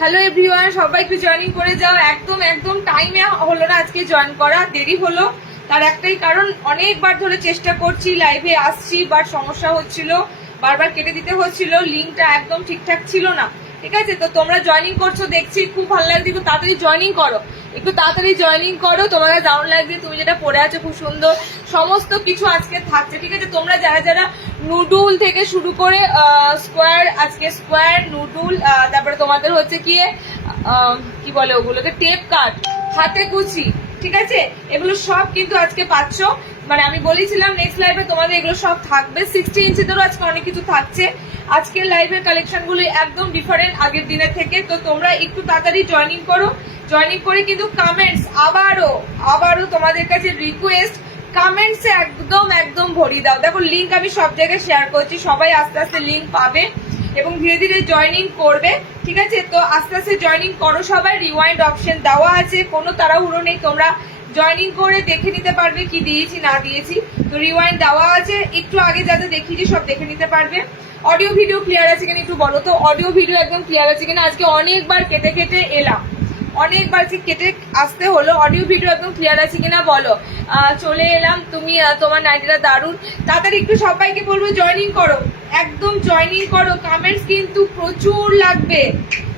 Hello everyone, সবাই একটু joining করে যাও। একদম একদম টাইমে হলো না আজকে জয়েন করা, দেরি হলো। তার একটাই কারণ, অনেকবার ধরে চেষ্টা করছি, লাইভে আসছি, বাট সমস্যা হচ্ছিল, বারবার কেটে দিতে হচ্ছিল, লিঙ্কটা একদম ঠিকঠাক ছিল না। ঠিক আছে, তো তোমরা জয়েনিং করছো দেখছি, খুব ভালো লাগছে। একটু তাড়াতাড়ি জয়েনিং করো, একটু তাড়াতাড়ি জয়েনিং করো। তোমাদের দারুণ লাগছে, তুমি যেটা পড়ে আছো খুব সুন্দর, সমস্ত কিছু আজকে থাকছে। ঠিক আছে, তোমরা যারা যারা নুডুল থেকে শুরু করে স্কোয়ার, আজকে স্কোয়ার নুডুল, তারপরে তোমাদের হচ্ছে কি বলে ওগুলোকে, টেপ কাট, হাতে কুচি, ঠিক আছে, এগুলো সব কিন্তু আজকে পাচ্ছ। মানে আমি বলেছিলাম নেক্সট লাইভে তোমাদের এগুলো সব থাকবে। 60 ইঞ্চিদেরও আজকে অনেক কিছু থাকছে। আজকের লাইভের কালেকশন গুলো একদম ডিফারেন্ট আগের দিনের থেকে। তো তোমরা একটু তাড়াতাড়ি জয়েনিং করো, জয়েনিং করে কিন্তু কমেন্টস আবারও তোমাদের কাছে রিকোয়েস্ট, কমেন্টসে একদম একদম ভরিয়ে দাও। দেখো লিঙ্ক আমি সব জায়গায় শেয়ার করছি, সবাই আস্তে আস্তে লিঙ্ক পাবে এবং ধীরে ধীরে জয়েনিং করবে। ঠিক আছে, তো আস্তে আস্তে জয়েনিং করো সবাই। রিওয়াইন্ড অপশন দেওয়া আছে, কোনো তাড়াহুড়ো নেই, তোমরা জয়েনিং করে দেখে নিতে পারবে কি দিয়েছি না দিয়েছি। তো রিওয়াইন্ড দেওয়া আছে, একটু আগে যাতে দেখিয়েছি সব দেখে নিতে পারবে। অডিও ভিডিও ক্লিয়ার আছে কিনা একটু বলো তো, অডিও ভিডিও একদম ক্লিয়ার আছে কিনা। আজকে অনেকবার কেটে কেটে এলাম, অনেকবার কেটে আসতে হলো। অডিও ভিডিও একদম ক্লিয়ার আছে কিনা বলো। চলে এলাম, তুমি তোমার নাইটিটা দারুণ। তাড়াতাড়ি একটু সবাইকে বলবো জয়েনিং করো, একদম জয়েনিং করো। কমেন্টস কিন্তু প্রচুর লাগবে,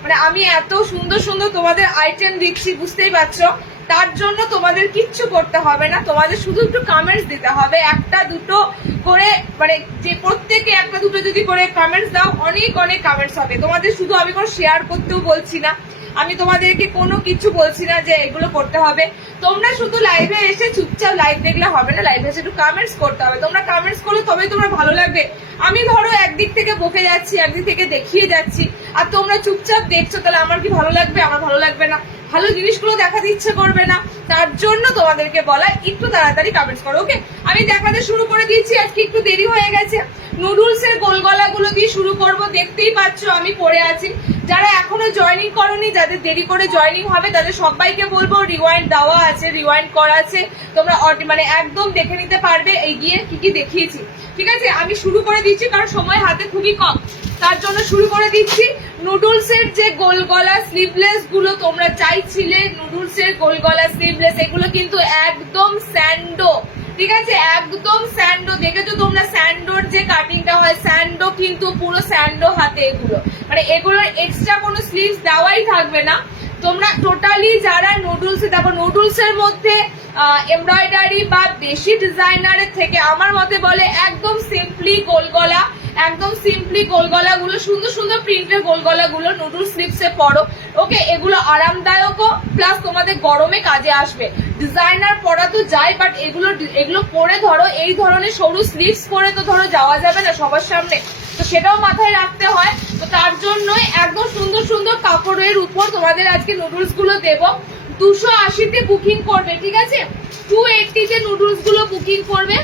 মানে আমি এত সুন্দর সুন্দর তোমাদের আইটেম দিচ্ছি, বুঝতেই পারছো। তার জন্য তোমাদের কিচ্ছু করতে হবে না, তোমাদের শুধু একটু কমেন্টস দিতে হবে, একটা দুটো করে, মানে যে প্রত্যেকে একটা দুটো যদি করে কমেন্টস দাও, অনেক অনেক কমেন্টস হবে তোমাদের। শুধু আমি কোনো শেয়ার করতেও বলছি না, আমি তোমাদেরকে কোনো কিছু বলছি না যে এগুলো করতে হবে। তোমরা শুধু লাইভে এসে চুপচাপ লাইভ দেখলে হবে না, লাইভে এসে একটু কমেন্টস করতে হবে। তোমরা কমেন্টস করলে তবেই তোমরা ভালো লাগবে। আমি ধরো একদিক থেকে বকে যাচ্ছি, একদিক থেকে দেখিয়ে যাচ্ছি, আর তোমরা চুপচাপ দেখছো, তাহলে আমার কি ভালো লাগবে? আমার ভালো লাগবে না, ভালো জিনিসগুলো দেখাতে ইচ্ছে করবে না। তার জন্য তোমাদেরকে বলা, একটু তাড়াতাড়ি কমেন্টস করো। ওকে, আমি দেখাতে শুরু করে দিচ্ছি, আজকে একটু দেরি হয়ে গেছে। নুডলস এর গোল গলাগুলো দিয়ে শুরু করব, দেখতেই পাচ্ছ আমি পরে আছি। যারা এখনো জয়েনিং করোনি, যাদের দেরি করে জয়েনিং হবে, তাদের সবাইকে বলবো রিওয়াইন্ড দেওয়া আছে, রিওয়াইন্ড করা আছে, তোমরা মানে একদম দেখে নিতে পারবে এই গিয়ে কি কি দেখিয়েছি। ঠিক আছে, আমি শুরু করে দিচ্ছি কারণ সময় হাতে খুবই কম, তার জন্য শুরু করে দিচ্ছি। নুডলস এর যে গোল গলা স্লিভলেস গুলো তোমরা চাইছিলে, নুডলস এর গোল গলা স্লিভলেস, এগুলো কিন্তু একদম স্যান্ডো। ঠিক আছে, একদম স্যান্ডো। দেখেছো তোমরা স্যান্ডোর যে কাটিংটা হয়, স্যান্ডো কিন্তু পুরো স্যান্ডো হাতে এগুলো, মানে এগুলোর এক্সট্রা কোনো স্লিভস দেওয়াই থাকবে না। তোমরা টোটালি যারা নুডলস, দেখো নুডলস এর মধ্যে এমব্রয়ডারি বা বেশি ডিজাইনারের থেকে আমার মতে বলে একদম সিম্পলি গোল গলা, একদম সিম্পলি গোল গলাগুলো, সুন্দর সুন্দর প্রিন্টের গোল গলাগুলো নুডলস স্লিভসে পরো। ওকে, এগুলো আরামদায়কও, প্লাস তোমাদের গরমে কাজে আসবে। ডিজাইনার পরা তো যায়, বাট এগুলো পরে ধরো এই ধরনের সরু স্লিভস পরে তো ধরো যাওয়া যাবে না সবার সামনে, তো সেটাও মাথায় রাখতে হয়। তো তার জন্যই একদম সুন্দর সুন্দর কাপড়ের উপর তোমাদের আজকে নুডলস গুলো দেবো। 280-তে বুকিং করবে, ঠিক আছে, 280-তে নুডলস গুলো বুকিং করবে।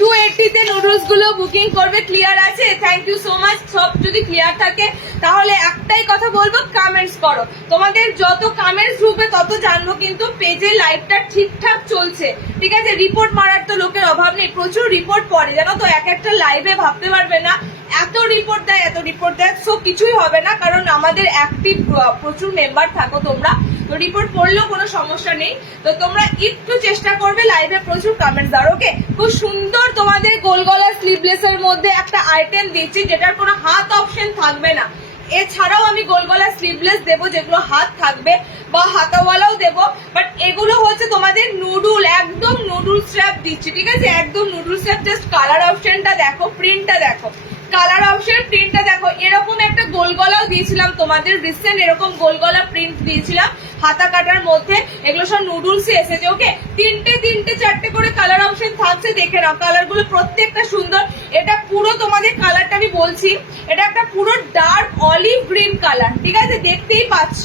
280-তে নুডলস গুলো বুকিং করবে। ক্লিয়ার আছে? Thank you so much. সব যদি ক্লিয়ার থাকে তাহলে একটাই কথা বলবো, কমেন্টস করো। তোমাদের যত কমেন্টস ঢুকবে তত জানবো কিন্তু পেজে লাইভটা ঠিকঠাক চলছে। ঠিক আছে, রিপোর্ট মারার তো লোকের অভাব নেই, প্রচুর রিপোর্ট পড়ে, জানো তো। এক একটা লাইভে ভাবতে পারবে না, এত রিপোর্ট দেয়, এত রিপোর্ট দেয়। সো কিছুই হবে না, কারণ আমাদের অ্যাক্টিভ প্রচুর মেম্বার থাকো তোমরা, তো রিপোর্ট পড়লেও কোনো সমস্যা নেই। তো তোমরা একটু চেষ্টা করবে লাইভে প্রচুর কমেন্টস দাও। ওকে, খুব সুন্দর তোমাদের গোল গলা স্লিভলেস এর মধ্যে একটা আইটেম দিচ্ছি যেটার কোনো হাত অপশন থাকবে না। এছাড়াও আমি গোল গলা স্লিভলেস দেবো যেগুলো হাত থাকবে, বা হাতাওয়ালাও দেবো, বাট এগুলো হচ্ছে তোমাদের নুডুল, একদম নুডুল স্ট্র্যাপ দিচ্ছি। ঠিক আছে, একদম নুডুল স্ট্র্যাপ। জাস্ট কালার অপশনটা দেখো, প্রিন্টটা দেখো, কালার অপশন প্রিন্টটা দেখো। এরকম একটা গোল গলাও দিয়েছিলাম তোমাদের, রিসেন্ট এরকম গোল গলা প্রিন্ট দিয়েছিলাম হাতা কাটার মধ্যে, এগুলো সব নুডলসই এসেছে। ওকে, তিনটে চারটে করে কালার অপশন থাকছে, দেখে নাও। কালার গুলো প্রত্যেকটা সুন্দর। এটা পুরো তোমাদের কালারটা আমি বলছি, এটা একটা পুরো ডার্ক অলিভ গ্রিন কালার। ঠিক আছে, দেখতেই পাচ্ছ,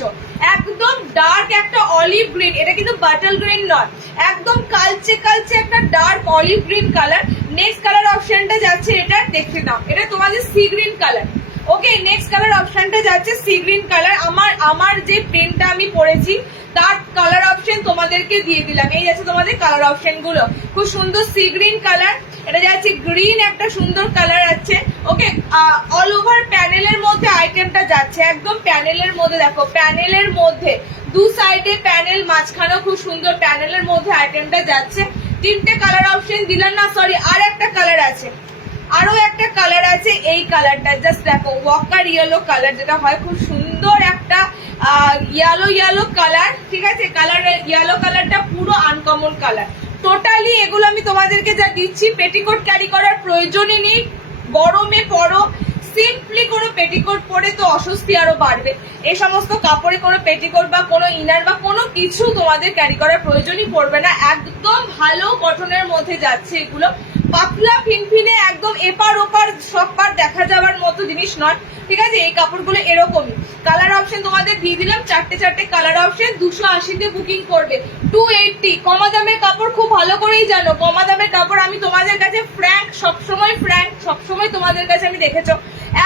একদম ডার্ক একটা অলিভ গ্রিন। এটা কিন্তু বাটল গ্রিন নয়, একদম কালচে কালচে একটা dark olive green colour. Next colour অপশনটা যাচ্ছে, এটা দেখে নাও, এটা তোমাদের সি গ্রিন কালার। ওকে, নেক্সট কালার অপশনটা যাচ্ছে সি গ্রিন কালার। আমার যে প্রিন্টটা আমি পরেছি তার কালার অপশন তোমাদেরকে দিয়ে দিলাম। এই যাচ্ছে তোমাদের কালার অপশন গুলো, খুব সুন্দর সি গ্রিন কালার। এটা যাচ্ছে গ্রিন, একটা সুন্দর কালার আছে, অল ওভার প্যানেলের মধ্যে আইটেমটা যাচ্ছে, একদম প্যানেলের মধ্যে। দেখো প্যানেলের মধ্যে দু সাইডে প্যানেল, মাঝখানেও খুব সুন্দর প্যানেলের মধ্যে আইটেমটা যাচ্ছে। তিনটে কালার অপশন দিলাম না, সরি আর একটা কালার আছে, আরো একটা কালার আছে, এই কালারটা জাস্ট দেখো ওয়াকার ইয়েলো কালার, যেটা হয় খুব সুন্দর একটা ইয়েলো কালার, ঠিক আছে। কালার ইয়েলো কালারটা পুরো আনকমন কালার। টোটালি এগুলো আমি তোমাদেরকে যা দিচ্ছি, পেটিকোট ক্যারি করার প্রয়োজনই নেই। গরমে পরো, সিম্পলি কোনো পেটিকোট পরে তো অস্বস্তি আরো বাড়বে। এই সমস্ত কাপড়ে কোনো পেটিকোট বা কোনো ইনার বা কোনো কিছু তোমাদের ক্যারি করার প্রয়োজনই পড়বে না। একদম ভালো কটনের মধ্যে যাচ্ছে এগুলো, পাতলা ফিনফিনে, একদম এপার ওপার সব পার দেখা যাওয়ার মতো জিনিস নয়, ঠিক আছে। এই কাপড়গুলো এরকমই। কালার অপশন তোমাদের দিয়ে দিলাম, চারটে কালার অপশন। 280-তে বুকিং করবে, 280। কমা দামের কাপড় খুব ভালো করেই জানো, কমা দামের কাপড় আমি তোমাদের কাছে ফ্র্যাঙ্ক, সবসময় তোমাদের কাছে আমি দেখেছো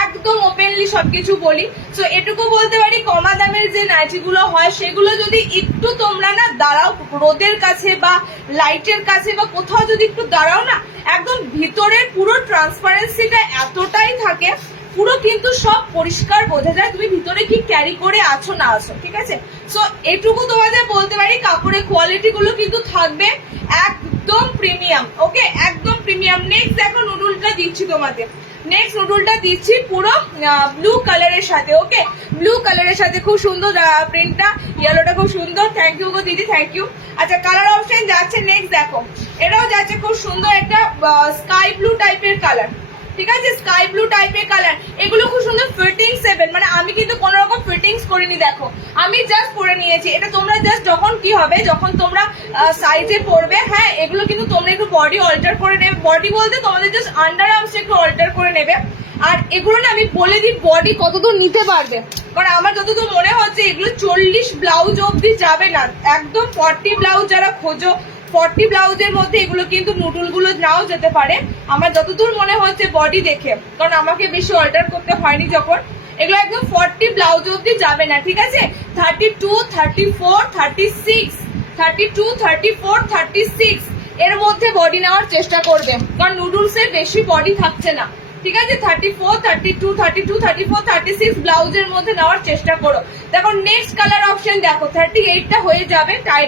একদম ওপেনলি সবকিছু বলি। তো এটুকু বলতে পারি, কমা দামের যে নাইটিগুলো হয় সেগুলো যদি একটু তোমরা না দাঁড়াও রোদের কাছে বা লাইটের কাছে বা কোথাও যদি একটু দাঁড়াও না, একদম ভিতরের পুরো ট্রান্সপারেন্সিটা এতটাই থাকে, পুরো কিন্তু সব পরিষ্কার বোঝা যায় তুমি ভিতরে কি ক্যারি করে আছো না আছো, ঠিক আছে। সো এটুকু তোমাদের বলতে পারি, কাপড়ের কোয়ালিটি গুলো কিন্তু থাকবে একদম প্রিমিয়াম, ওকে, একদম প্রিমিয়াম। নেক্সট দেখো নুডলটা দিচ্ছি তোমাদের, নেক্সট নুডলটা দিচ্ছি পুরো ব্লু কালারের সাথে, ওকে, ব্লু কালারের সাথে খুব সুন্দর প্রিন্টটা, ইয়েলোটা খুব সুন্দর। থ্যাংক ইউ গো দিদি, থ্যাংক ইউ। আচ্ছা কালার অপশন যাচ্ছে নেক্সট, দেখো এটাও যাচ্ছে খুব সুন্দর একটা স্কাই ব্লু টাইপের কালার, ঠিক আছে, স্কাই ব্লু টাইপের কালার। এগুলো খুব সুন্দর ফিটিংস সেভেন, মানে আমি কিন্তু কোন রকম ফিটিংস করিনি, দেখো আমি জাস্ট পরে নিয়েছি। এটা তোমরা জাস্ট যখন কি হবে, যখন তোমরা সাইজে পরবে, হ্যাঁ এগুলো কিন্তু তোমরা একটু বডি অল্টার করে নেবে, বডি বলতে তোমাদের জাস্ট আন্ডার আর্মসটা একটু অল্টার করে নেবে। আর এগুলো না আমি বলে দিই বডি কতদূর নিতে পারবে, কারণ আমার যতদূর মনে হচ্ছে এগুলো 40 ব্লাউজ অব্দি যাবে না, একদম 40 ব্লাউজ যারা খোঁজো, 40 ব্লাউজের মধ্যে এগুলো কিন্তু নুডল গুলো নাও যেতে পারে আমার যতদূর মনে হচ্ছে বডি দেখে, কারণ আমাকে বেশি অল্টার করতে হয়নি যখন। এগুলো একদম 40 ব্লাউজ অব্দি যাবে না, ঠিক আছে। 32, 34, 36, 32, 34, 36 এর মধ্যে বডি নেওয়ার চেষ্টা করবে, কারণ নুডলস এর বেশি বডি থাকছে না, ঠিক আছে। 34, 32, 32, 34, 36 ব্লাউজের মধ্যে নেওয়ার চেষ্টা করো। দেখো নেক্সট কালার অপশন দেখো, 38টা হয়ে যাবে টাই,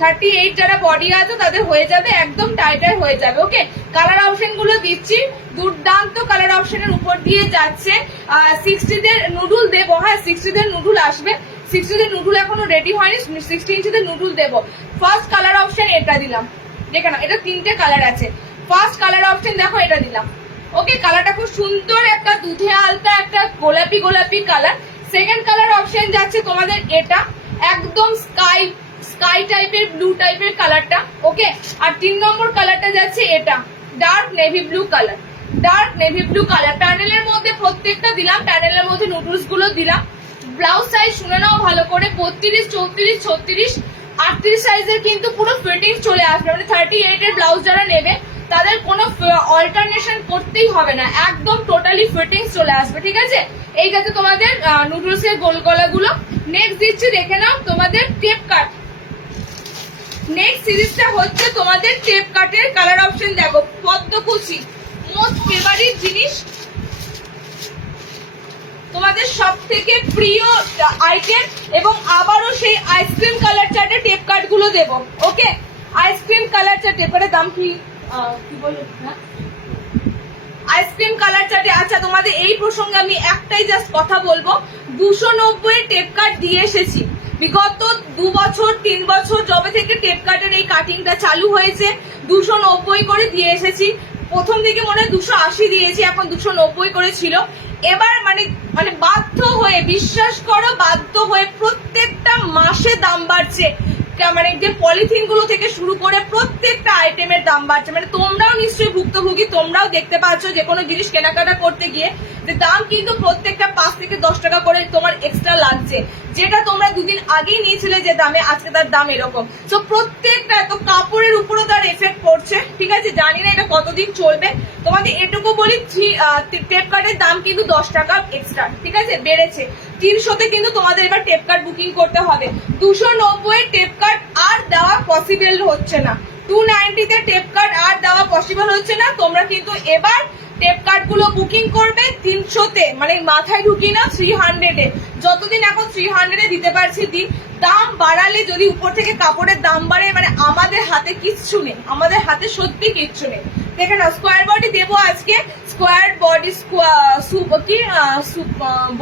38 যারা বডি আছে তাদের হয়ে যাবে একদম টাইটাই হয়ে যাবে, ওকে। কালার অপশন গুলো দিচ্ছি, দুর্দান্ত কালার অপশনের উপর দিয়ে যাচ্ছে। 60দের নুডল দেবো, হ্যাঁ 60দের নুডল আসবে, 60দের নুডল এখনো রেডি হয়নি, 60 ইঞ্চিদের নুডল দেবো। ফার্স্ট কালার অপশন এটা দিলাম, দেখে না এটা 3টে কালার আছে। ফার্স্ট কালার অপশন দেখো এটা দিলাম, ওকে, কালারটা খুব সুন্দর একটা দুধে আলতা একটা গোলাপি কালার। সেকেন্ড কালার অপশন যাচ্ছে তোমাদের এটা, একদম স্কাই টাইপের ব্লু টাইপের কালারটা, ওকে। আর 3 নম্বর কালারটা যাচ্ছে এটা, dark navy blue colour, dark navy blue colour. প্যানেলের মধ্যে প্রত্যেকটা দিলাম, প্যানেলের মধ্যে নুডলস গুলো দিলাম। ব্লাউজ সাইজ শুনে নাও ভালো করে, 32, 34, 36, 38 সাইজের কিন্তু পুরো ফিটিং চলে আসবে, মানে 38 এর ব্লাউজ যারা নেবে তাদের কোনো অল্টারনেশন করতেই হবে না, একদম টোটালি ফিটিংস চলে আসবে, ঠিক আছে। এই গেছে তোমাদের নুডলস এর গোল গলাগুলো। নেক্সট দিচ্ছি দেখে নাও তোমাদের টেপ কাট। নেক্সট সিরিজটা হচ্ছে তোমাদের টেপ কাটের। কালার অপশন দেখো, পদ্মকুচি মোস্ট ফেভারিট জিনিস, তোমাদের সব থেকে প্রিয় আইটেম, এবং আবারও সেই আইসক্রিম কালার চার্টে টেপ কাট গুলো দেবো, ওকে। আইসক্রিম কালার চার্ট, টেপ কাটের দাম কি বলবো না, আইসক্রিম কালার চার্টে। আচ্ছা তোমাদের এই প্রসঙ্গে আমি একটাই জাস্ট কথা বলবো, 290 টেপ কাট দিয়ে এসেছি বিগত 2 বছর 3 বছর যবে থেকে টেপ কাটের এই কাটিংটা চালু হয়েছে, 290 করে দিয়ে এসেছি। প্রথম দিকে মনে হয় 280 দিয়েছি, এখন 290 করে ছিল। এবার মানে বাধ্য হয়ে, বিশ্বাস করো বাধ্য হয়ে, প্রত্যেকটা মাসে দাম বাড়ছে, মানে যে পলিথিন গুলো থেকে শুরু করে প্রত্যেকটা আইটেমের দাম বাড়ছে। মানে তোমরাও নিশ্চয়ই ভুক্তভোগী, তোমরাও দেখতে পাচ্ছ যে কোনো জিনিস কেনাকাটা করতে গিয়ে যে দাম কিন্তু প্রত্যেকটা 5 থেকে 10 টাকা করে তোমার এক্সট্রা লাগছে, যেটা তোমরা দুদিন আগেই নিয়েছিলে যে দামে, আজকে তার দাম এরকম। তো প্রত্যেকটা তো কাপড়ের উপরও তার এফেক্ট পড়ছে, ঠিক আছে। জানি না এটা কতদিন চলবে, তোমাদের এটুকু বলি, টেপ কার্ডের দাম কিন্তু 10 টাকা এক্সট্রা, ঠিক আছে, বেড়েছে। 300তে কিন্তু তোমাদের এবার টেপ কার্ড বুকিং করতে হবে। 290 টেপ কার্ড আর দেওয়া পসিবল হচ্ছে না, 290 তে টেপ কার্ড আর দেওয়া পসিবল হচ্ছে না। তোমরা কিন্তু এবার টেপ কার্ড গুলো বুকিং করবে 300-তে, মানে মাথায় ঢুকি না 300-এ। যতদিন এখন 300-এ দিতে পারছি দিন। দাম বাড়ালে যদি উপর থেকে কাপড়ের দাম বাড়ে, মানে আমাদের হাতে কিচ্ছু নেই, আমাদের হাতে সত্যি কিচ্ছু নেই। দেখে নাও স্কোয়ার বডি দেবো আজকে, square body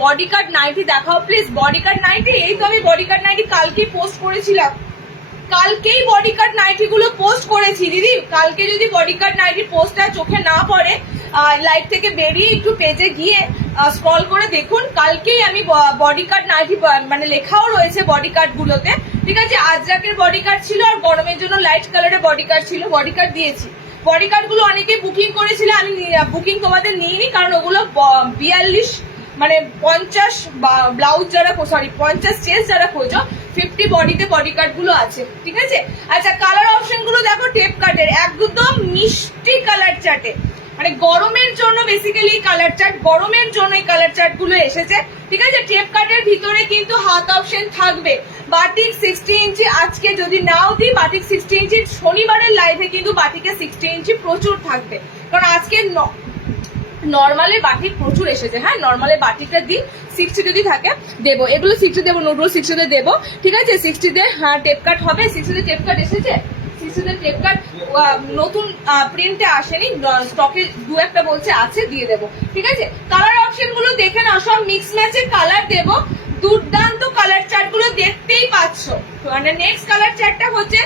body card nighty দেখাও প্লিজ। বডি কার্ড নাইটি, এই তো আমি বডি কার্ড নাইটি কালকেই পোস্ট করেছিলাম, কালকেই বডি কার্ড নাইটি গুলো পোস্ট করেছি দিদি। কালকে যদি বডি কার্ড নাইটি পোস্টটা চোখে না পড়ে, লাইভ থেকে বেরিয়ে একটু পেজে গিয়ে স্ক্রল করে দেখুন, কালকেই আমি বডি কার্ড নাইটি মানে লেখাও রয়েছে বডি কার্ড গুলোতে, ঠিক আছে। আজরাকের বডি কার্ড ছিল আর গরমের জন্য লাইট কালারের বডি কার্ড ছিল, বডি কার্ড দিয়েছি। বডি কার্ড গুলো অনেকে বুকিং করেছিল, আমি বুকিং তোমাদের নিইনি, কারণ ওগুলো 42 মানে 50 ব্লাউজ যারা, সরি 50 চেস্ট যারা খোঁজো, 50 বডিতে বডি কার্ড গুলো আছে, ঠিক আছে। আচ্ছা কালার অপশন গুলো দেখো, টেপ কার্ডের একদম মিষ্টি কালার চার্টে, মানে গরমের জন্য বেসিক্যালি কালার চার্ট, গরমের জন্য এই কালার চার্ট গুলো এসেছে, ঠিক আছে। টেপ কার্ডের ভিতরে কিন্তু হাত অপশন থাকবে। বাটিক 60 ইঞ্চি আজকে যদি নাও দিই, বাটিক 60 ইঞ্চি শনিবারের লাইভে কিন্তু বাটিকে 60 ইঞ্চি প্রচুর থাকবে, কারণ আজকে নর্মালে বাটিক প্রচুর এসেছে। হ্যাঁ নর্মালে বাটিকটা দিই, 60 যদি থাকে দেবো, এগুলো 60 দেবো, নোটগুলো 60 দেবো, ঠিক আছে। 60 হ্যাঁ টেপ কাট হবে, 60 টেপ কাট এসেছে, 60 টেপ কাট নতুন প্রিন্টে আসেনি, স্টকে দু একটা বলছে আছে, দিয়ে দেবো, ঠিক আছে। কালার অপশন গুলো দেখে নাও, সব মিক্স ম্যাচের কালার দেবো, দুর্দান্ত কালার চার্ট গুলো দেখতেই পাচ্ছ। মানে নেক্সট কালার চার্টটা হচ্ছে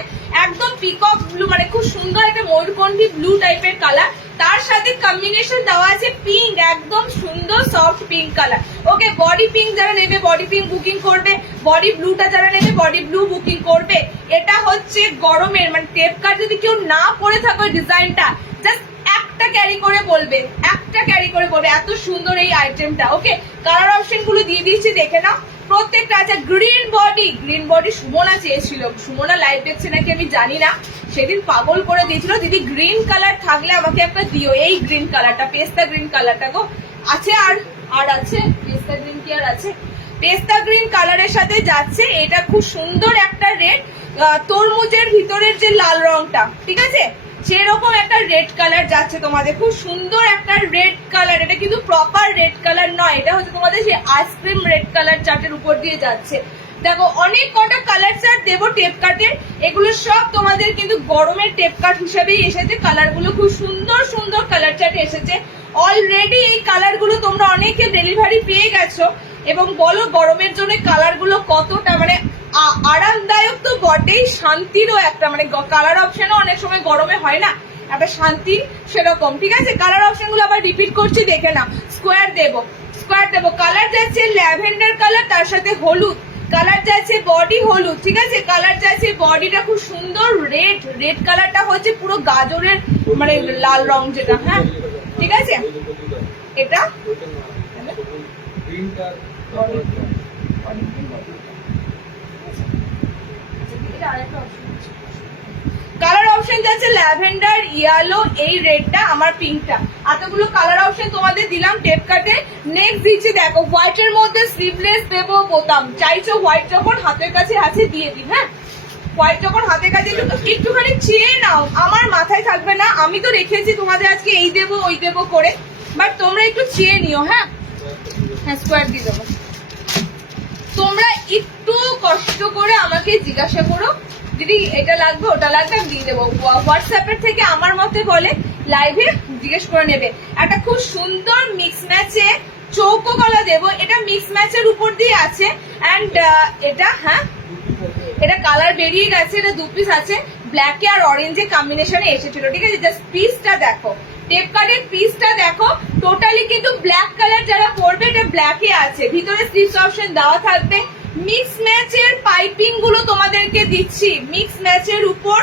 একদম পিকক ব্লু, মানে খুব সুন্দর একটা ময়ূরকণ্ঠী ব্লু টাইপের কালার, তার সাথে কম্বিনেশন দেওয়া আছে পিঙ্ক, একদম সুন্দর সফট পিঙ্ক কালার। ওকে বডি পিঙ্ক যারা নেবে বডি পিঙ্ক বুকিং করবে, বডি ব্লুটা যারা নেবে বডি ব্লু বুকিং করবে। এটা হচ্ছে গরমের, মানে টেপ কার্ড যদি কেউ না পরে থাকো ডিজাইনটা, জাস্ট একটা ক্যারি করে বলবে, একটা ক্যারি করে বলবে, এত সুন্দর এই আইটেমটা। ওকে কালার অপশন গুলো দিয়ে দিচ্ছি, দেখে নাও প্রত্যেকটা। আচ্ছা গ্রিন বডি সুমনা চেয়েছিল, সুমনা লাইভ দেখছে নাকি আমি জানি না, সেদিন পাগল করে দিয়েছিল, দিদি গ্রিন কালার থাকলে আমাকে একটা দিও, এই গ্রিন কালারটা, পেস্তা গ্রিন কালারটা গো আছে, আর আছে পেস্তা গ্রিন কি আর আছে, পেস্তা গ্রিন কালারের সাথে যাচ্ছে, এটা খুব সুন্দর একটা রেড, তরমুজের ভিতরের যে লাল রংটা, ঠিক আছে, সেরকম একটা রেড কালার যাচ্ছে তোমাদের, খুব সুন্দর একটা রেড কালার। এটা কিন্তু প্রপার রেড কালার নয়, এটা হচ্ছে তোমাদের সেই আইসক্রিম রেড কালার চার্টের উপর দিয়ে যাচ্ছে। দেখো অনেক কটা কালার চার্ট দেবো টেপ কাটের, এগুলো সব তোমাদের কিন্তু গরমের টেপ কাট হিসেবেই এসেছে, কালার গুলো খুব সুন্দর সুন্দর কালার চার্ট এসেছে। অলরেডি এই কালার গুলো তোমরা অনেকে ডেলিভারি পেয়ে গেছো, এবং বলো গরমের জন্য কালার গুলো কতটা মানে আরামদায়ক তো বটেই, শান্তিরও একটা, মানে কালার অপশনও অনেক সময় গরমে হয় না, একটা শান্তি সেরকম, ঠিক আছে। কালার অপশন গুলো আবার রিপিট করছি, দেখে না। স্কোয়ার দেবো, কালার যাচ্ছে ল্যাভেন্ডার কালার, তার সাথে হলুদ কালার যাচ্ছে, বডি হলুদ, ঠিক আছে। কালার যাচ্ছে বডিটা খুব সুন্দর রেড কালারটা হচ্ছে পুরো গাজরের মানে লাল রং যেটা, হ্যাঁ ঠিক আছে। এটা কালার অপশন যাচ্ছে ল্যাভেন্ডার, ইয়েলো, এই রেডটা, আমার পিঙ্কটা, এতগুলো কালার অপশন তোমাদের দিলাম টেপ কাটে। নেক্সট দিচ্ছি দেখো হোয়াইটের মধ্যে স্লিভলেস দেবো বোতাম, চাইছো হোয়াইট যখন হাতের কাছে আছে দিয়ে দিন, হ্যাঁ হোয়াইট যখন হাতের কাছে একটুখানি চেয়ে নাও, আমার মাথায় থাকবে না, আমি তো রেখেছি তোমাদের আজকে এই দেবো ওই দেবো করে, বাট তোমরা একটু চেয়ে নিও, হ্যাঁ স্কোয়ার দিয়ে দেবো। তোমরা একটু কষ্ট করে আমাকে জিজ্ঞাসা করো, দিদি এটা লাগবে ওটা লাগবে, আমি দিয়ে দেবো। হোয়াটসঅ্যাপের থেকে আমার মতে বলে লাইভে জিজ্ঞেস করে নেবে। একটা খুব সুন্দর মিক্স ম্যাচে চৌকো গলা দেবো, এটা মিক্স ম্যাচের উপর দিয়ে আছে, অ্যান্ড এটা হ্যাঁ এটা কালার বেরিয়ে গেছে, এটা 2 পিস আছে, ব্ল্যাকে আর অরেঞ্জে কম্বিনেশনে এসেছিল, ঠিক আছে। জাস্ট পিসটা দেখো, টেপ কার্ডের পিসটা দেখো, টোটালি কিন্তু ব্ল্যাক কালার যারা পরবে এটা ব্ল্যাকে আছে, ভিতরে স্লিভস অপশন দেওয়া থাকবে। মিক্স ম্যাচের পাইপিং গুলো তোমাদেরকে দিচ্ছি, মিক্স ম্যাচের উপর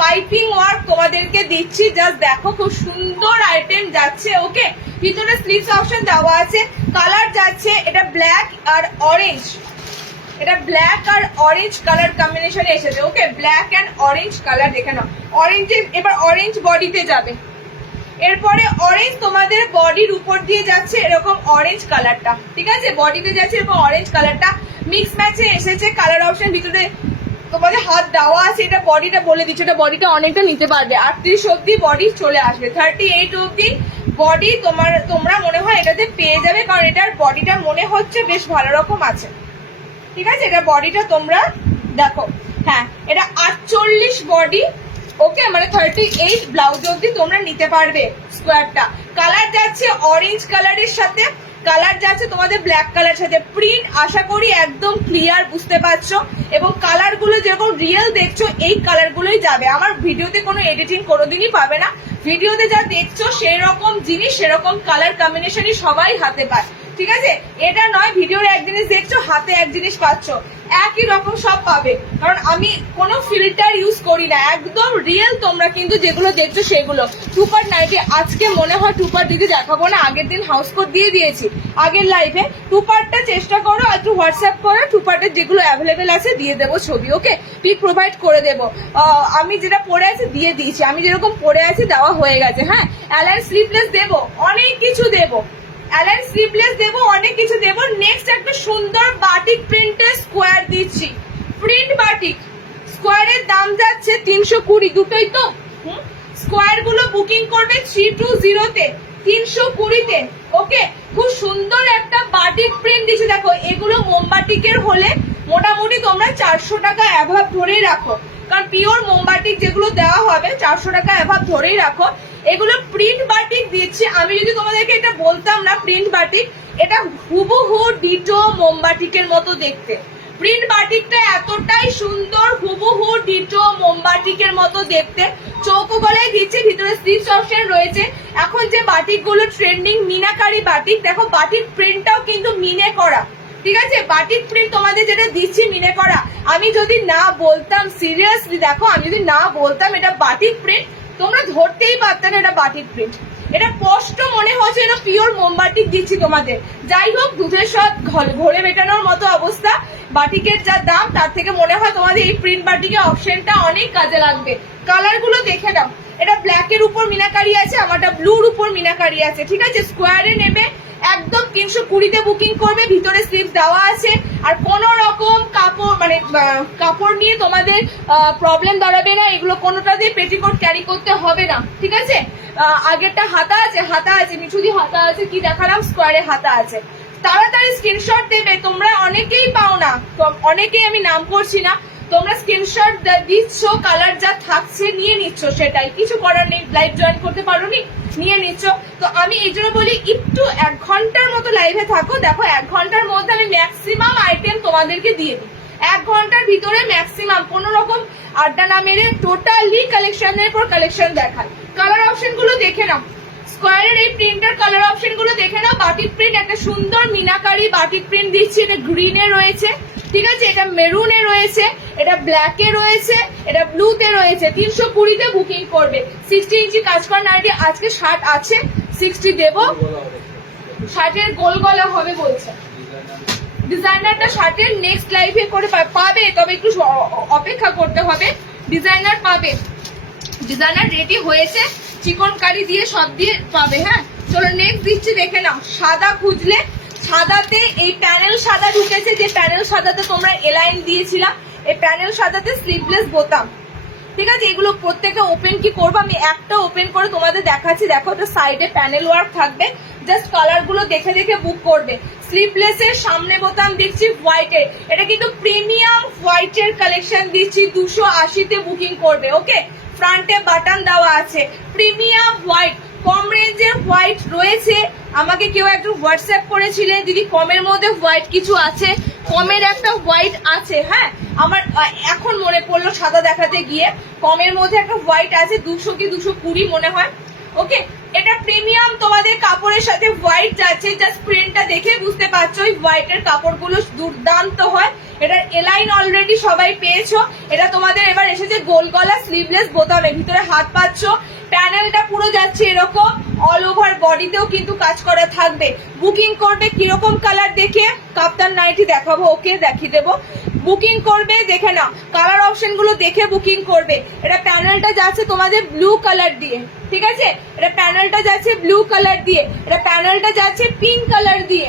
পাইপিং ওয়ার্ক তোমাদেরকে দিচ্ছি, জাস্ট দেখো খুব সুন্দর আইটেম যাচ্ছে। ওকে ভিতরে স্লিভস অপশন দেওয়া আছে, কালার যাচ্ছে এটা ব্ল্যাক আর অরেঞ্জ, এটা ব্ল্যাক আর অরেঞ্জ কালার কম্বিনেশনে এসেছে। Okay black and orange colour দেখে নাও, অরেঞ্জের এবার অরেঞ্জ বডিতে যাবে, এরপরে অরেঞ্জ তোমাদের বডির উপর দিয়ে যাচ্ছে এরকম অরেঞ্জ কালারটা, ঠিক আছে, বডিতে যাচ্ছে এরকম অরেঞ্জ কালারটা মিক্স ম্যাচে এসেছে। কালার অপশন ভিতরে তোমাদের হাত দেওয়া আছে, এটা বডিটা বলে দিচ্ছি, এটা বডিটা অনেকটা নিতে পারবে, 38 অব্দি বডি চলে আসবে, 38 অব্দি বডি তোমরা মনে হয় এটাতে পেয়ে যাবে, কারণ এটার বডিটা মনে হচ্ছে বেশ ভালো রকম আছে। ঠিক আছে, এটা বডিটা তোমরা দেখো, হ্যাঁ এটা 48 বডি, ওকে, মানে 38 ব্লাউজ অব্দি তোমরা নিতে পারবে স্কোয়ারটা। কালার যাচ্ছে অরেঞ্জ কালারের সাথে, কালার যাচ্ছে তোমাদের ব্ল্যাক কালার সাথে, প্রিন্ট আশা করি একদম ক্লিয়ার বুঝতে পারছো, এবং কালার গুলো যেরকম রিয়েল দেখছো এই কালার গুলোই যাবে। আমার ভিডিওতে কোনো এডিটিং কোনোদিনই পাবে না, ভিডিওতে যা দেখছো সেরকম জিনিস সেরকম কালার কম্বিনেশনই সবাই হাতে পায়। ঠিক আছে, এটা নয় ভিডিওর এক জিনিস দেখছো হাতে এক জিনিস পাচ্ছ, একই রকম সব পাবে, কারণ আমি কোনো ফিল্টার ইউজ করি না, একদম রিয়েল তোমরা কিন্তু যেগুলো দেখছো সেগুলো। টুপার নাইটি আজকে মনে হয় টুপার দিদি দেখাবো না, আগের দিন হাউস কোড দিয়ে দিয়েছি আগের লাইভে। টুপারটা চেষ্টা করো একটু হোয়াটসঅ্যাপ করো, টুপারটা যেগুলো অ্যাভেলেবেল আছে দিয়ে দেবো ছবি, ওকে, পিক প্রোভাইড করে দেবো। আমি যেটা পরে আছি দিয়ে দিয়েছি, আমি যেরকম পরে আছি দেওয়া হয়ে গেছে। হ্যাঁ, অ্যালাইন স্লিপলেস দেবো, অনেক কিছু দেবো, অ্যালাইন স্লিপলেস দেবো, অনেক কিছু দেবো। নেক্সট একটা সুন্দর বাটিক প্রিন্টের স্কোয়ার দিচ্ছি, প্রিন্ট বাটিক স্কোয়ারের দাম যাচ্ছে 320, দুটোই তো স্কোয়ার গুলো বুকিং করবে 320-তে, 320-তে, ওকে। খুব সুন্দর একটা বাটিক প্রিন্ট দিচ্ছি, দেখো এগুলো মোমবাটিকের হলে মোটামুটি তোমরা 400 টাকা অ্যাভাব ধরেই রাখো, কারণ পিওর মোমবাটিক যেগুলো দেওয়া হবে 400 টাকা অ্যাভাব ধরেই রাখো। এগুলো প্রিন্ট বাটিক দিচ্ছি, আমি যদি তোমাদেরকে এটা বলতাম না প্রিন্ট বাটিক, এটা হুবহু ডিটো মোমবাটিকের মতো দেখতে। প্রিন্ট বাটিকটা এতটাই সুন্দর, হুবহু ডিটো মোমবাটিকের মতো দেখতে। চৌকো গলায় দিচ্ছে, ভিতরে স্লিভস অপশন রয়েছে। এখন যে বাটিক গুলো ট্রেন্ডিং মিনাকারি বাটিক, দেখো বাটিক প্রিন্টটাও কিন্তু মিনে করা। ঠিক আছে, বাটিক প্রিন্ট তোমাদের যেটা দিচ্ছি মিনে করা, আমি যদি না বলতাম, সিরিয়াসলি দেখো আমি যদি না বলতাম এটা বাটিক প্রিন্ট, তোমরা ধরতেই পারতে না এটা বাটিক প্রিন্ট। এটা স্পষ্ট মনে হচ্ছে এটা পিওর মোমবাটিক দিচ্ছি তোমাদের। যাই হোক, দুধের স্বাদ ঘরে মেটানোর মতো অবস্থা, বাটিকের যা দাম তার থেকে মনে হয় তোমাদের এই প্রিন্ট বাটিকের অপশনটা অনেক কাজে লাগবে। কালার গুলো দেখে নাও, এটা ব্ল্যাকের উপর মিনাকারি আছে, আমারটা ব্লুর উপর মিনাকারি আছে। ঠিক আছে, স্কোয়ারে নেবে একদম 320-তে বুকিং করবে, ভিতরে স্লিভস দেওয়া আছে। আর কোন রকম কাপড় মানে কাপড় নিয়ে তোমাদের প্রবলেম দাঁড়াবে না, এগুলো কোনোটা দিয়ে পেটিকোট ক্যারি করতে হবে না। ঠিক আছে, আগেরটা হাতা আছে, হাতা আছে মিঠুদি, হাতা আছে, কি দেখালাম স্কোয়ারে হাতা আছে। তাড়াতাড়ি স্ক্রিনশট দেবে, তোমরা অনেকেই পাও না, অনেকেই আমি নাম করছি না, তোমরা স্ক্রিনশট দিচ্ছ, কালার যা থাকছে নিয়ে নিচ্ছ, সেটাই কিছু করার নেই, লাইভ জয়েন করতে পারোনি নিয়ে নিচ্ছ। তো আমি এই জন্য বলি একটু 1 ঘন্টার মতো লাইভে থাকো, দেখো 1 ঘন্টার মধ্যে আমি ম্যাক্সিমাম আইটেম তোমাদেরকে দিয়ে দিই, 1 ঘন্টার ভিতরে ম্যাক্সিমাম, কোনো রকম আড্ডা না মেরে টোটালি কালেকশনের পর কালেকশন দেখায়। কালার অপশন গুলো দেখে নাও, স্কোয়ারের এই প্রিন্টার কালার অপশন গুলো দেখে নাও। বাটিক প্রিন্ট একটা সুন্দর মিনাকারি বাটিক প্রিন্ট দিচ্ছি, এটা গ্রিনে রয়েছে, ঠিক আছে, এটা মেরুনে রয়েছে, এটা ব্ল্যাকে রয়েছে, এটা ব্লুতে রয়েছে। 320-তে বুকিং করবে। 60 ইঞ্চি কাজ করা নাইটি, আজকে 60 আছে, 60 দেবো, 60-এর গোল গলা হবে বলছে। ডিজাইনারটা 60-এর নেক্সট লাইভে করে পাবে, তবে একটু অপেক্ষা করতে হবে, ডিজাইনার পাবে, ডিজাইনার রেডি হয়েছে, চিকনকারি দিয়ে সব দিয়ে পাবে। হ্যাঁ, চলো নেক্সট দিচ্ছি, দেখে নাও। সাদা খুঁজলে, সাদাতে এই প্যানেল সাদা ঢুকেছে, যে প্যানেল সাদাতে তোমরা এলাইন দিয়েছিলাম, এই প্যানেল সাদাতে স্লিভলেস বোতাম। ঠিক আছে, এগুলো প্রত্যেকটা ওপেন কি করবো, আমি একটা ওপেন করে তোমাদের দেখাচ্ছি। দেখো, তো সাইডে প্যানেল ওয়ার্ক থাকবে, জাস্ট কালার গুলো দেখে দেখে বুক করবে। স্লিভলেসের সামনে বোতাম দিচ্ছি হোয়াইটের, এটা কিন্তু প্রিমিয়াম হোয়াইটের কালেকশন দিচ্ছি, 280-তে বুকিং করবে। ওকে, ফ্রন্টে বাটন দেওয়া আছে, প্রিমিয়াম হোয়াইট, কম রেঞ্জের হোয়াইট রয়েছে। আমাকে কেউ একটু হোয়াটসঅ্যাপ করেছিলেন, দিদি কমের মধ্যে হোয়াইট কিছু আছে, কমের একটা হোয়াইট আছে। হ্যাঁ, আমার এখন মনে পড়লো সাদা দেখাতে গিয়ে, কমের মধ্যে একটা হোয়াইট আছে, 200 কি 220 মনে হয়। ওকে, এটা প্রিমিয়াম তোমাদের কাপড়ের সাথে হোয়াইট যাচ্ছে, জাস্ট প্রিন্টটা দেখে বুঝতে পারছো এই হোয়াইটের কাপড়গুলো দুর্দান্ত হয়। এটার এলাইন অলরেডি সবাই পেয়েছো, এটা তোমাদের এবার এসেছে গোল গলা স্লিভলেস বোতামে, ভিতরে হাত পাচ্ছ, প্যানেলটা পুরো যাচ্ছে এরকম, অল ওভার বডিতেও কিন্তু কাজ করা থাকবে। বুকিং করবে কিরকম কালার দেখে, কাপ্তান নাইটি দেখাবো, ওকে দেখিয়ে দেবো। বুকিং করবে, দেখে নাও কালার অপশন গুলো দেখে বুকিং করবে। এটা প্যানেলটা যাচ্ছে তোমাদের ব্লু কালার দিয়ে, ঠিক আছে, এটা প্যানেলটা যাচ্ছে ব্লু কালার দিয়ে, এটা প্যানেলটা যাচ্ছে পিঙ্ক কালার দিয়ে,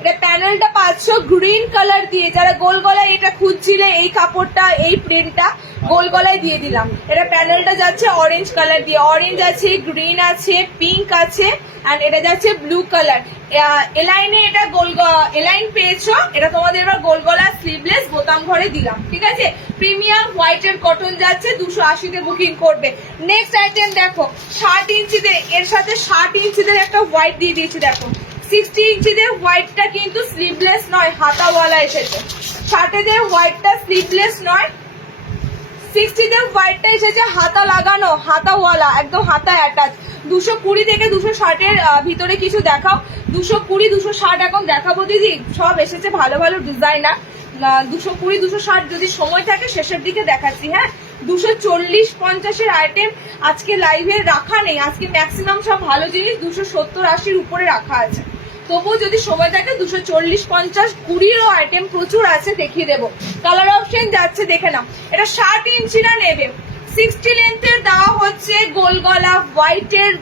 এটা প্যানেলটা পাচ্ছ গ্রিন কালার দিয়ে, যারা গোল গলায় এটা খুঁজছিলে এই কাপড়টা এই প্রিন্টটা গোল গলায় দিয়ে দিলাম। এটা প্যানেলটা যাচ্ছে অরেঞ্জ কালার দিয়ে, অরেঞ্জ আছে, গ্রিন আছে, পিঙ্ক আছে, এন্ড এটা যাচ্ছে ব্লু কালার। এলাইনে এটা এলাইন পেয়েছো, এটা তোমাদের এবার গোল গলা স্লিভলেস বোতাম ঘরে দিলাম, ঠিক আছে। প্রিমিয়াম হোয়াইটের কটন যাচ্ছে, 280 তে বুকিং করবে। নেক্সট আইটেম দেখো 60 ইঞ্চিতে, এর সাথে 60 ইঞ্চিদের একটা হোয়াইট দিয়ে দিয়েছি দেখো। 60 ইঞ্চিদের হোয়াইটটা কিন্তু স্লিভলেস নয়, হাতাওয়ালা এসেছে। 60 হোয়াইটটা স্লিভলেস নয়, 60 হোয়াইটটা এসেছে হাতা লাগানো, হাতাওয়ালা, একদম হাতা অ্যাটাচ। 220 থেকে 260 ভিতরে কিছু দেখাও। 220 260 এখন দেখাবো দিদি, সব এসেছে ভালো ভালো ডিজাইনার। 220 260 যদি সময় থাকে শেষের দিকে দেখাচ্ছি। হ্যাঁ, 240 50-এর আইটেম আজকে লাইভে রাখা নেই, আজকে ম্যাক্সিমাম সব ভালো জিনিস 270 80-র উপরে রাখা আছে। তবুও যদি সময় থাকে 240 50 20-ও আইটেম প্রচুর আছে, দেখিয়ে দেবো। কালার অপশন যাচ্ছে দেখে নাও। এটা 60 ইঞ্চিরা নেবে, 60 লেন্থের দেওয়া হচ্ছে গোল গলা হোয়াইটের,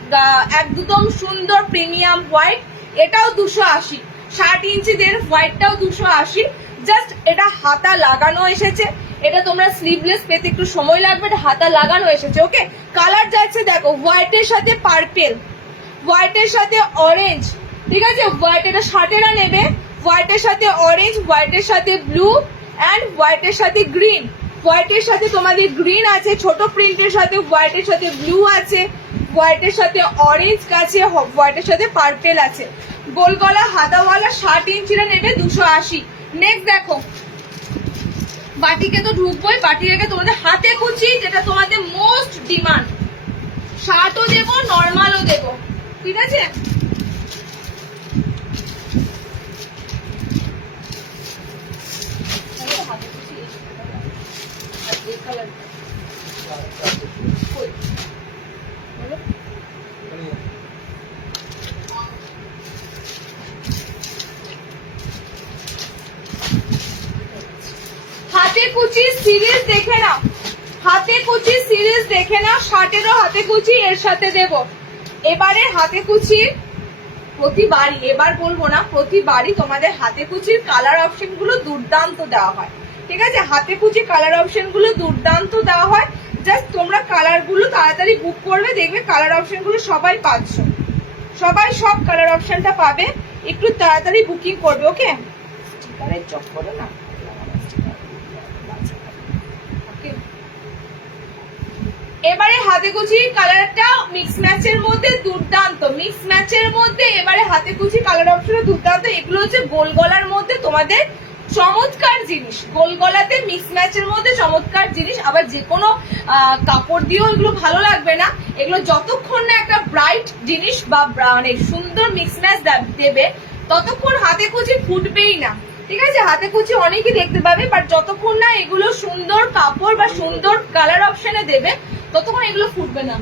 একদম সুন্দর প্রিমিয়াম হোয়াইট, এটাও 280। 60 ইঞ্চিদের হোয়াইটটাও 280। জাস্ট এটা হাতা লাগানো এসেছে, এটা তোমরা স্লিভলেস পেতে একটু সময় লাগবে, এটা হাতা লাগানো এসেছে। ওকে, কালার যাচ্ছে দেখো হোয়াইটের সাথে পার্পেল, হোয়াইটের সাথে অরেঞ্জ, ঠিক আছে। হোয়াইট এটা 60-এরা নেবে, হোয়াইটের সাথে অরেঞ্জ, হোয়াইটের সাথে ব্লু অ্যান্ড হোয়াইটের সাথে গ্রিন। হোয়াইটের সাথে তোমাদের গ্রিন আছে, ছোট প্রিন্টের সাথে হোয়াইটের সাথে ব্লু আছে, হোয়াইটের সাথে অরেঞ্জ আছে, হোয়াইটের সাথে পার্পেল আছে। গোল গলা হাতাওয়ালা 60 ইঞ্চিরা নেবে 280। নেক্সট দেখো, বাটিকে তো ঢুকবোই, বাটিকে তোমাদের হাতে কুচি, যেটা তোমাদের মোস্ট ডিমান্ড। শার্টও দেবো, নর্মালও দেবো, ঠিক আছে। হাতে কুচি সিরিজ দেখে নাও, হাতে কুচি সিরিজ দেখে নাও। 60-এরও হাতে কুচি এর সাথে দেব। এবারে হাতে কুচি প্রতিবারই, এবার বলবো না, প্রতিবারই তোমাদের হাতে কুচির কালার অপশন গুলো দুর্দান্ত দেওয়া হয়, ঠিক আছে। হাতে কুচি কালার অপশন গুলো দুর্দান্ত দেওয়া হয়। জাস্ট তোমরা কালার গুলো তাড়াতাড়ি বুক করবে, দেখবে কালার অপশন গুলো সবাই পাচ্ছ, সবাই সব কালার অপশনটা পাবে, একটু তাড়াতাড়ি বুকিং করবে। ওকে, স্টিকারের চক্করে না, এবারে হাতে কুচি কালারটা মিক্স ম্যাচের মধ্যে দুর্দান্ত, মিক্স ম্যাচের মধ্যে এবারে হাতে কুচি কালার অপশন দুর্দান্ত। এগুলো হচ্ছে গোল গলার মধ্যে তোমাদের চমৎকার জিনিস, গোল গলাতে মিক্স ম্যাচের মধ্যে চমৎকার জিনিস। আবার যে কোনো কাপড় দিয়েও এগুলো ভালো লাগবে না, এগুলো যতক্ষণ না একটা ব্রাইট জিনিস বা মানে সুন্দর মিক্স ম্যাচ দেবে ততক্ষণ হাতে কুচি ফুটবেই না, ঠিক আছে। হাতে কুচি অনেকেই দেখতে পাবে, বাট যতক্ষণ না এগুলো সুন্দর কাপড় বা সুন্দর কালার অপশনে দেবে ততক্ষণ এগুলো ফুটবে না।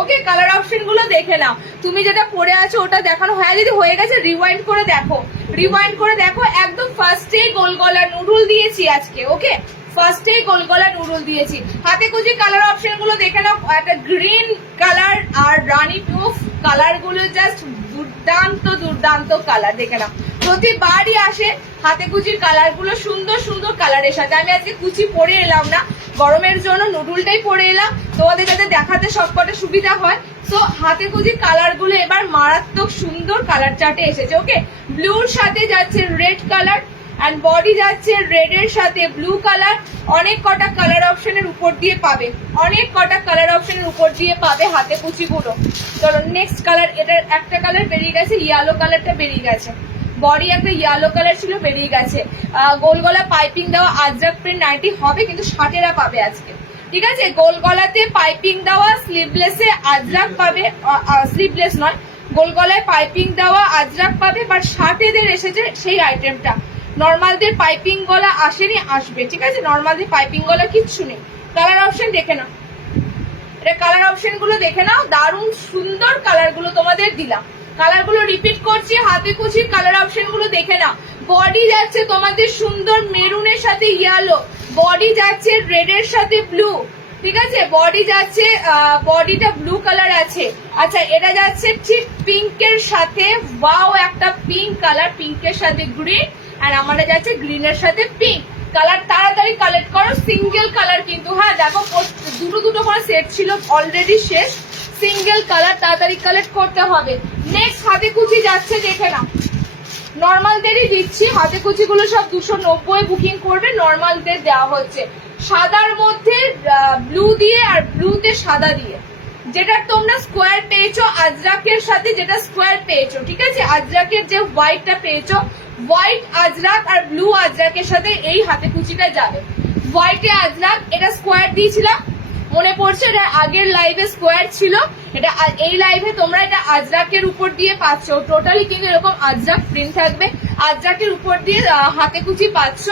ওকে, কালার অপশন গুলো দেখে নাও। তুমি যেটা পরে আছো ওটা দেখানো হ্যাঁ দিদি হয়ে গেছে, রিওয়াইন্ড করে দেখো, রিওয়াইন্ড করে দেখো। একদম ফার্স্টেই গোল গলা নুডল দিয়েছি আজকে। ওকে, ফার্স্টেই গোল গলা নুডল দিয়েছি। হাতে কুচি কালার অপশন গুলো দেখে নাও। একটা গ্রিন কালার আর রানী টুফ কালার গুলো জাস্ট দুর্দান্ত দুর্দান্ত কালার, দেখে নাও। প্রতিবারই আসে হাতে কুচির কালার গুলো সুন্দর সুন্দর কালারের সাথে। আমি আজকে কুচি পরে এলাম না, গরমের জন্য নুডলটাই পরে এলাম, তোমাদের যাতে দেখাতে সবকটা সুবিধা হয়। তো হাতে কুচি কালার গুলো এবার মারাত্মক সুন্দর কালার চার্টে এসেছে। ওকে, ব্লুর সাথে যাচ্ছে রেড কালার এন্ড বডি যাচ্ছে রেড এর সাথে ব্লু কালার। অনেক কটা কালার অপশনের উপর দিয়ে পাবে, অনেক কটা কালার অপশনের উপর দিয়ে পাবে হাতে কুচি গুলো। চলো নেক্সট কালার, এটার একটা কালার বেরিয়ে গেছে, ইয়েলো কালারটা বেরিয়ে গেছে। বডি একটা ইয়েলো কালার ছিল, বেরিয়ে গেছে। গোল গলা পাইপিং দেওয়া আজরাক প্রিন্ট নাইটি হবে, কিন্তু 60-এরা পাবে আজকে, ঠিক আছে। গোল গলাতে পাইপিং দেওয়া, স্লিভলেসে আজরাক পাবে, স্লিভলেস নয়, গোল গলায় পাইপিং দেওয়া আজরাক পাবে, বাট 60-এদের এসেছে সেই আইটেমটা। নর্মালদের পাইপিং গলা আসেনি, আসবে, ঠিক আছে। নর্মালদের পাইপিং গলা কিচ্ছু নেই। কালার অপশন দেখে নাও, এটা কালার অপশন গুলো দেখে নাও, দারুণ সুন্দর কালার গুলো তোমাদের দিলাম। কালার গুলো রিপিট করছি, হাতে কুচির কালার অপশন গুলো দেখে নাও। বডি যাচ্ছে তোমাদের সুন্দর মেরুনের সাথে ইয়েলো, বডি যাচ্ছে রেড এর সাথে ব্লু, ঠিক আছে। বডি যাচ্ছে, বডিটা ব্লু কালার আছে। আচ্ছা, এটা যাচ্ছে ঠিক পিঙ্কের সাথে, ওয়াও একটা পিঙ্ক কালার, পিঙ্কের সাথে গ্রিন, আর আমাদের যাচ্ছে গ্রিনের সাথে পিঙ্ক কালার। তাড়াতাড়ি কালেক্ট করো, সিঙ্গেল কালার কিন্তু, হ্যাঁ দেখো দুটো দুটো করে সেট ছিল অলরেডি শেষ, সিঙ্গেল কালার তাড়াতাড়ি কালেক্ট করতে হবে। নেক্সট হাতে কুচি যাচ্ছে, দেখে নাও, নর্মালদেরই দিচ্ছি, হাতে কুচি গুলো সব 290 বুকিং করবে, নর্মালদের দেওয়া হচ্ছে সাদার মধ্যে ব্লু দিয়ে আর ব্লুতে সাদা দিয়ে, যেটা তোমরা স্কোয়ার পেয়েছো আজরাকের সাথে, যেটা স্কোয়ার পেয়েছো, ঠিক আছে, আজরাকের যে হোয়াইটটা পেয়েছো, হোয়াইট আজরাক আর ব্লু আজরাকের সাথে এই হাতে কুচিটা যাবে। হোয়াইটে আজরাক, এটা স্কোয়ার দিয়েছিলাম মনে পড়ছে, এটা আগের লাইভে স্কোয়ার ছিল, এটা এই লাইভে তোমরা এটা আজরাকের উপর দিয়ে পাচ্ছ, টোটালি কিন্তু এরকম আজরাক প্রিন্ট থাকবে, আজরাকের উপর দিয়ে হাতে কুচি পাচ্ছ।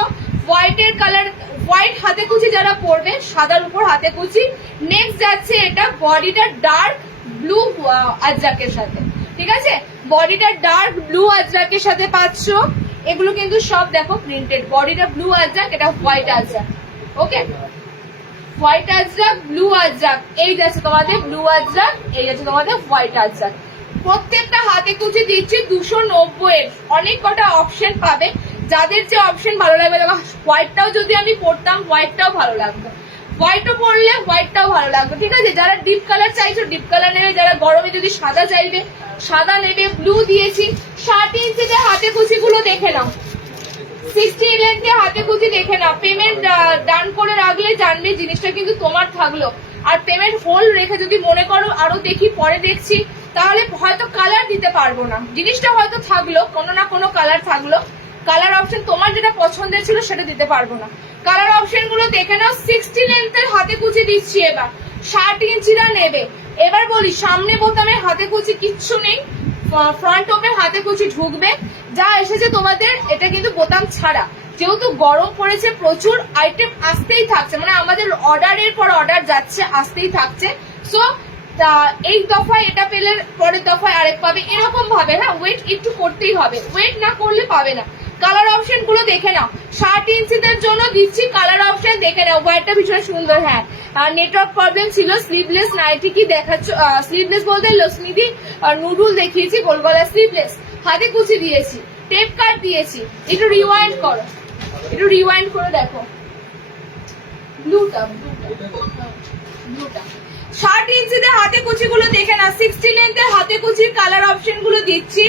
হোয়াইটের কালার, হোয়াইট হাতে কুচি যারা পরবে, সাদার উপর হাতে কুচি। নেক্সট যাচ্ছে এটা বডিটা ডার্ক ব্লু আজরাকের সাথে, ঠিক আছে, বডিটা ডার্ক ব্লু আজরাকের সাথে পাচ্ছ। এগুলো কিন্তু সব দেখো প্রিন্টেড, বডিটা ব্লু আজরাক, এটা হোয়াইট আজরাক, ওকে, হোয়াইট আজরাক ব্লু আজরাক, এই যাচ্ছে তোমাদের ব্লু আজরাক, এই যাচ্ছে তোমাদের হোয়াইট আজরাক। প্রত্যেকটা হাতে কুচি দিচ্ছি 290 এর, অনেক কটা অপশন পাবে, যাদের যে অপশন ভালো লাগবে। দেখো হোয়াইটটাও যদি আমি পরতাম, হোয়াইটটাও ভালো লাগবে, হোয়াইটও পরলে হোয়াইটটাও ভালো লাগবে, ঠিক আছে। যারা ডিপ কালার চাইছো ডিপ কালার নেবে, যারা গরমে যদি সাদা চাইবে সাদা নেবে। ব্লু দিয়েছি। 60 ইঞ্চিতে হাতে কুচি গুলো দেখে নাও, 60 লেন্থে হাতে কুচি দেখে নাও। পেমেন্ট ডান করে রাখলে জানবে জিনিসটা কিন্তু তোমার থাকলো, আর পেমেন্ট হোল্ড রেখে যদি মনে করো আরো দেখি পরে দেখছি, তাহলে হয়তো কালার দিতে পারবো না, জিনিসটা হয়তো থাকলো কোনো না কোনো কালার থাকলো, কালার অপশন তোমার যেটা পছন্দের ছিল সেটা দিতে পারবো না। কালার অপশন গুলো দেখে নাও। 60 লেন্থের হাতে কুচি দিচ্ছি এবার, 60 ইঞ্চিরা নেবে। এবার বলি, সামনে বোতামের হাতে কুচি কিচ্ছু নেই, ফ্রন্ট ওপের হাতে কুচি ঢুকবে, যা এসেছে তোমাদের এটা কিন্তু বোতাম ছাড়া, যেহেতু গরম পড়েছে প্রচুর, আইটেম আসতেই থাকছে, মানে আমাদের অর্ডারের পর অর্ডার যাচ্ছে, আসতেই থাকছে। সো এই দফায় এটা পেলে পরের দফায় আরেক পাবে, এরকম ভাবে, হ্যাঁ ওয়েট একটু করতেই হবে, ওয়েট না করলে পাবে না। কালার অপশন গুলো দেখে নাও, 60 ইঞ্চিদের জন্য দিচ্ছি কালার অপশন দেখে নাও। হোয়াইটটা ভীষণ সুন্দর, হ্যাঁ নেটওয়ার্ক প্রবলেম ছিল। স্লিভলেস নাইটি কি দেখাচ্ছ, স্লিভলেস বলতে লক্ষ্মীদি নুডুল দেখিয়েছি, গোলগলা স্লিভলেস, হাতে কুচি দিয়েছি, টেপ কাট দিয়েছি। একটু রিওয়াইন্ড করো, একটু রিওয়াইন্ড করে দেখো, ব্লুটা 60 ইঞ্চিতে হাতে কুচি গুলো দেখে না। 60 লেন্থের হাতে কুচির কালার অপশন গুলো দিচ্ছি,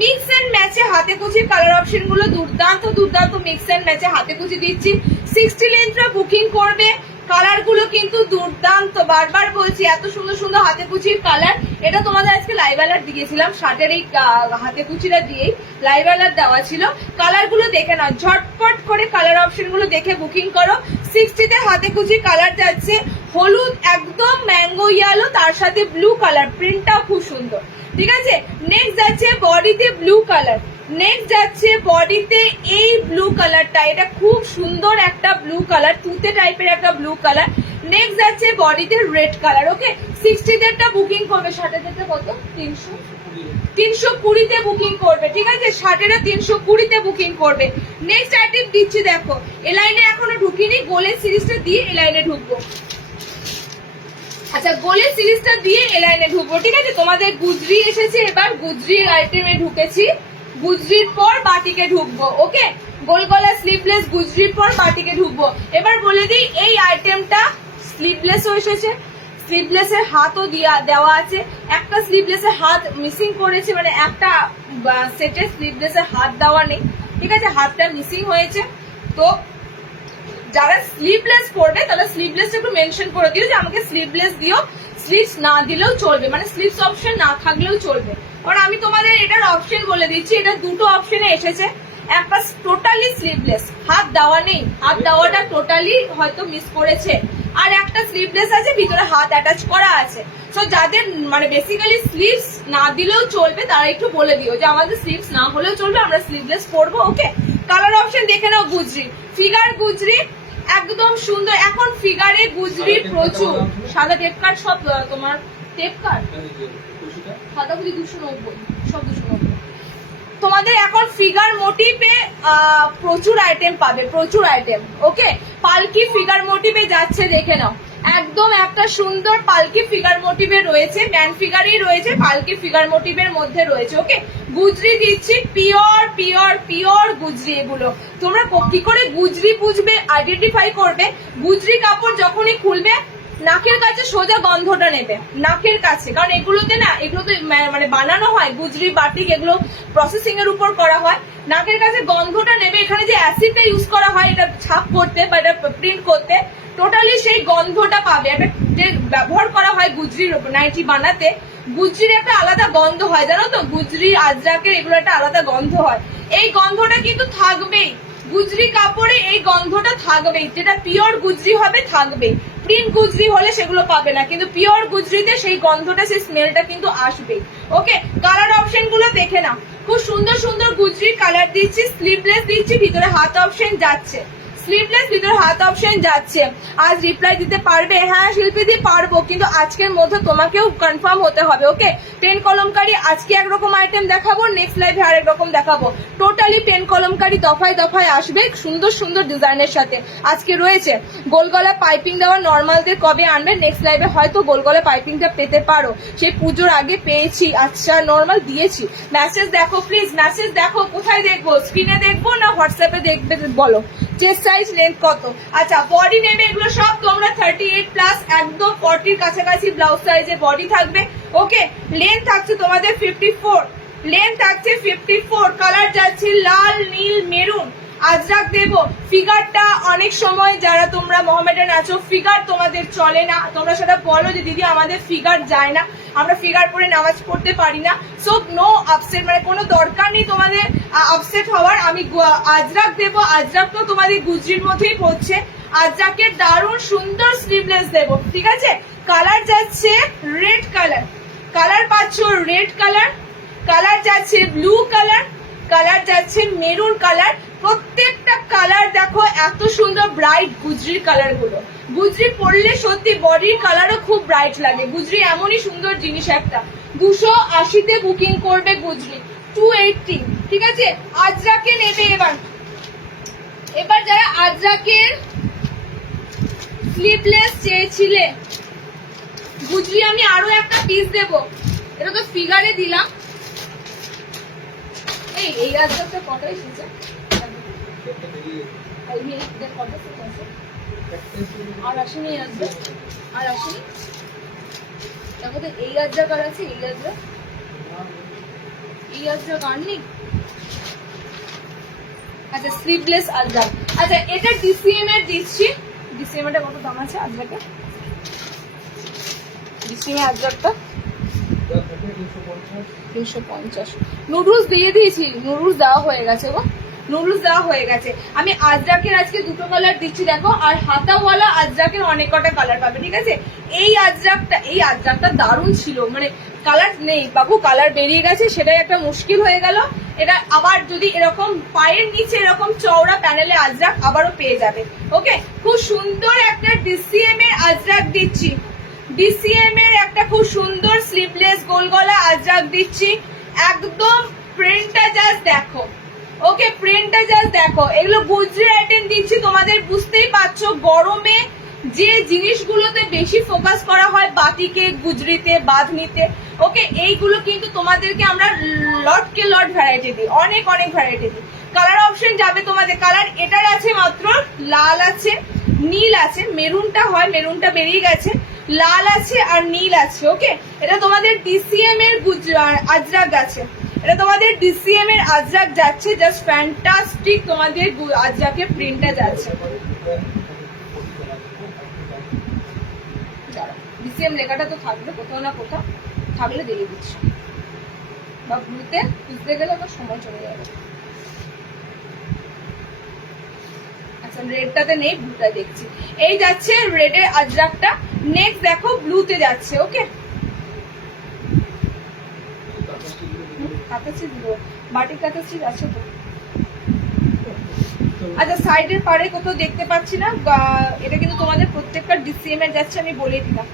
মিক্স এন্ড ম্যাচে হাতে কুচির কালার অপশন গুলো দুর্দান্ত দুর্দান্ত মিক্স এন্ড ম্যাচে হাতে কুচি দিচ্ছি। 60 লেন্থরা বুকিং করবে, কালার গুলো কিন্তু দুর্দান্ত, বারবার বলছি এত সুন্দর সুন্দর হাতে কুচির কালার। এটা তোমাদের আজকে লাইভ অ্যালার্ট দিয়েছিলাম, শার্টের এই হাতে কুচিটা দিয়েই লাইভ অ্যালার্ট দেওয়া ছিল। কালার গুলো দেখে নাও, ঝটপট করে কালার অপশন গুলো দেখে বুকিং করো। 60তে হাতে কুচির কালার যাচ্ছে হলুদ, একদম ম্যাঙ্গো ইয়েলো, তার সাথে ব্লু কালার, প্রিন্টটাও খুব সুন্দর, ঠিক আছে। নেক্সট যাচ্ছে বডিতে ব্লু কালার, নেক্সট যাচ্ছে বডিতে এই ব্লু কালারটা, এটা খুব সুন্দর একটা ব্লু কালার, তুতে টাইপের একটা ব্লু কালার। নেক্সট যাচ্ছে বডিতে রেড কালার, ওকে। 60টা বুকিং করবে, 60টা কত, 320তে বুকিং করবে, ঠিক আছে। 60টা 320তে বুকিং করবে। নেক্সট আইটেম দিচ্ছি, দেখো এ লাইনে এখনো ঢুকিনি, গোলের সিরিজটা দিয়ে এ লাইনে ঢুকবো। আচ্ছা, গোলের সিরিজটা দিয়ে এ লাইনে ঢুকবো, ঠিক আছে। তোমাদের গুজরি এসেছে, এবার গুজরির আইটেমে ঢুকেছি, গুজরির পর বাটিকে ঢুকবো, ওকে। গোল গলা স্লিভলেস গুজরির পর বাটিকে ঢুকবো। এবার বলে দিই এই আইটেমটা স্লিভলেসও এসেছে, স্লিভলেসের হাতও দেওয়া আছে। একটা স্লিভলেসের হাত মিসিং করেছে, মানে একটা সেটে স্লিভলেসের হাত দেওয়া নেই, ঠিক আছে, হাতটা মিসিং হয়েছে। তো যারা স্লিভলেস পরবে তারা স্লিভলেস একটু মেনশন করে দিও যে আমাকে স্লিভলেস দিও, স্লিভস না দিলেও চলবে, মানে স্লিভস অপশন না থাকলেও চলবে। কারণ আমি তোমাদের এটার অপশন বলে দিচ্ছি, এটা দুটো অপশনে এসেছে, একটা টোটালি স্লিভলেস, হাত দেওয়া নেই, হাত দেওয়াটা টোটালি হয়তো মিস করেছে, আর একটা স্লিভলেস আছে ভিতরে হাত অ্যাটাচ করা আছে। সো যাদের মানে বেসিক্যালি স্লিভস না দিলেও চলবে তারা একটু বলে দিও যে আমাদের স্লিভস না হলেও চলবে, আমরা স্লিভলেস পরবো, ওকে। কালার অপশন দেখে নাও, গুজরি ফিগার, গুজরি একদম সুন্দর। এখন ফিগারে গুজরির প্রচুর, সাদা টেপ কাট সব তোমার টেপ কাট, সাদা গুলি 290, সব 290। তোমাদের এখন ফিগার মোটিভে প্রচুর আইটেম পাবে, প্রচুর আইটেম, ওকে। পালকি ফিগার মোটিভে যাচ্ছে, দেখে নাও, একদম একটা সুন্দর পালকি ফিগার মোটিভে রয়েছে, ম্যান ফিগারই রয়েছে, পালকি ফিগার মোটিভের মধ্যে রয়েছে, ওকে। গুজরি দিচ্ছি, পিওর পিওর পিওর গুজরি। এগুলো তোমরা কি করে গুজরি বুঝবে, আইডেন্টিফাই করবে? গুজরি কাপড় যখনই খুলবে নাকের কাছে সোজা গন্ধটা নেবে, নাকের কাছে, কারণ এগুলোতে না, এগুলো তো মানে বানানো হয় গুজরি বাটিক, এগুলো প্রসেসিং এর উপর করা হয়। নাকের কাছে গন্ধটা নেবে। এখানে যে অ্যাসিডটা ইউজ করা হয় এটা ছাপ করতে বা এটা প্রিন্ট করতে, টোটালি সেই গন্ধটা পাবে। একটা যে ব্যবহার করা হয় গুজরির নাইটি বানাতে, গুজরির একটা আলাদা গন্ধ হয়, জানো তো? গুজরি, আজরাকের এগুলো একটা আলাদা গন্ধ হয়। এই গন্ধটা কিন্তু থাকবেই গুজরি কাপড়ে, এই গন্ধটা থাকবেই। যেটা পিওর গুজরি হবে থাকবেই, প্রিন্ট গুজরি হলে সেগুলো পাবে না, কিন্তু পিওর গুজরিতে সেই গন্ধটা, সেই স্মেলটা কিন্তু আসবেই। ওকে, কালার অপশন গুলো দেখে নাও। খুব সুন্দর সুন্দর গুজরির কালার দিচ্ছি, স্লিভলেস দিচ্ছি, ভিতরে হাত অপশন যাচ্ছে, স্লিভলেস ভিতরে হাত অপশন যাচ্ছে। আজ রিপ্লাই দিতে পারবে? হ্যাঁ শিল্পী দি পারবো, কিন্তু আজকের মধ্যে তোমাকেও কনফার্ম হতে হবে। ওকে, 10 কলমকারি আজকে একরকম আইটেম দেখাবো, নেক্সট লাইভে আরেক রকম দেখাবো। টোটালি 10 কলমকারি দফায় দফায় আসবে সুন্দর সুন্দর ডিজাইনের সাথে। আজকে রয়েছে গোলগলা পাইপিং দেওয়া নর্মালদের, কবে আনবে? নেক্সট লাইভে হয়তো গোলগলা পাইপিংটা পেতে পারো, সেই পুজোর আগে পেয়েছি। আচ্ছা নর্মাল দিয়েছি। মেসেজ দেখো প্লিজ, মেসেজ দেখো। কোথায় দেখবো? স্ক্রিনে দেখবো না হোয়াটসঅ্যাপে দেখবে? বলো চেস্ট সাইজ, লেন্থ কত? আচ্ছা বডি নেবে এগুলো সব তোমরা 38+, একদম 40 কাছাকাছি ব্লাউজ সাইজে বডি থাকবে। ওকে, লেন্থ থাকছে তোমাদের 54, লেন্থ থাকছে 54। কালার যাচ্ছে লাল, নীল, মেরুন। আজরাক দেবো। ফিগারটা অনেক সময় যারা তোমরা মোহামেডান আছো, ফিগার তোমাদের চলে না, তোমরা সেটা বলো যে দিদি আমাদের ফিগার যায় না, আমরা ফিগার পরে নামাজ পড়তে পারি না। সো নো আপসেট, মানে কোনো দরকার নেই তোমাদের আপসেট হওয়ার। আমি আজরাক দেবো। আজরাক তো তোমাদের গুজরির মধ্যেই পড়ছে। আজরাকের দারুণ সুন্দর স্লিভলেস দেবো, ঠিক আছে? কালার যাচ্ছে রেড কালার, কালার পাচ্ছ রেড কালার, কালার যাচ্ছে ব্লু কালার, কালার যাচ্ছে মেরুন কালার। প্রত্যেকটা কালার দেখো এত সুন্দর ব্রাইট গুজরির কালার গুলো। গুজরি পরলে সত্যি বডির কালারও খুব ব্রাইট লাগে। গুজরি এমনই সুন্দর জিনিস একটা। 280-তে বুকিং করবে গুজরি, 280, ঠিক আছে? আজরাকে নেবে এবার। এবার যারা আজরাকের স্লিভলেস চেয়েছিলে, গুজরি আমি আরো একটা পিস দেবো। এটা তো ফিগারে দিলাম। এই আজরাকটা কটা এসেছে? আর আসেনি, আর আসেনি। দেখো তো এই আজরাক আর আছে, এই আজরাক, এই আজরাক আর নেই। আচ্ছা স্লিভলেস আজরাক। আচ্ছা এটা ডিসিএম এর দিচ্ছি। ডিসিএম এর কত দাম আছে আজরাকে? ডিসিএম আজরাকটা 350। নুডলস দিয়ে দিয়েছি, নুডলস দেওয়া হয়ে গেছে গো, নুডলস দেওয়া হয়ে গেছে। আমি আজরাকের আজকে দুটো কালার দিচ্ছি দেখো, আর হাতাওয়ালা আজরাকের অনেক কটা কালার পাবে, ঠিক আছে? এই আজরাকটা দারুণ ছিল, মানে কালার নেই বাবু, কালার বেরিয়ে গেছে, সেটাই একটা মুশকিল হয়ে গেল। এটা আবার যদি এরকম পায়ের নিচে এরকম চওড়া প্যানেলে আজরাক আবারও পেয়ে যাবে। ওকে, খুব সুন্দর একটা ডিসিএম এর আজরাক দিচ্ছি, ডিসিএম এর একটা খুব সুন্দর স্লিভলেস গোল গলা আজরাক দিচ্ছি। একদম প্রিন্টটা জাস্ট দেখো। ওকে, প্রিন্টটা জাস্ট দেখো। এগুলো গুজরি আইটেম দিচ্ছি, তোমাদের বুঝতেই পারছো গরমে যে জিনিসগুলোতে বেশি ফোকাস করা হয় বাটিকে, গুজরিতে, বাঁধনিতে। ওকে, এইগুলো কিন্তু তোমাদেরকে আমরা লটকে লট ভ্যারাইটি দিই, অনেক অনেক ভ্যারাইটি দিই। কালার অপশন যাবে তোমাদের। কালার এটার আছে মাত্র লাল আছে, নীল আছে, মেরুনটা হয়, মেরুনটা বেরিয়ে গেছে, লাল আছে আর নীল আছে। ওকে, এটা তোমাদের ডিসিএম এর আজরাক আছে, এটা তোমাদের ডিসিএম এর আজরাক যাচ্ছে। জাস্ট ফ্যান্টাস্টিক তোমাদের আজরাকের প্রিন্টটা যাচ্ছে। ডিসিএম লেখাটা তো থাকবে কোথাও না কোথাও, থাকলে দিয়ে দিচ্ছি, বা ব্লুতে খুঁজতে গেলে আমার সময় চলে যাবে। আচ্ছা রেডটাতে নেই, ব্লুটা দেখছি। এই যাচ্ছে রেডের আজরাকটা। নেক্সট দেখো ব্লুতে যাচ্ছে। ওকে, বাটিক কাটাচ্ছি আছে তো। আচ্ছা সাইডের পারে কোথাও দেখতে পাচ্ছি না। এটা কিন্তু তোমাদের প্রত্যেকটা ডিসিএম এর যাচ্ছে, আমি বলেই দিলাম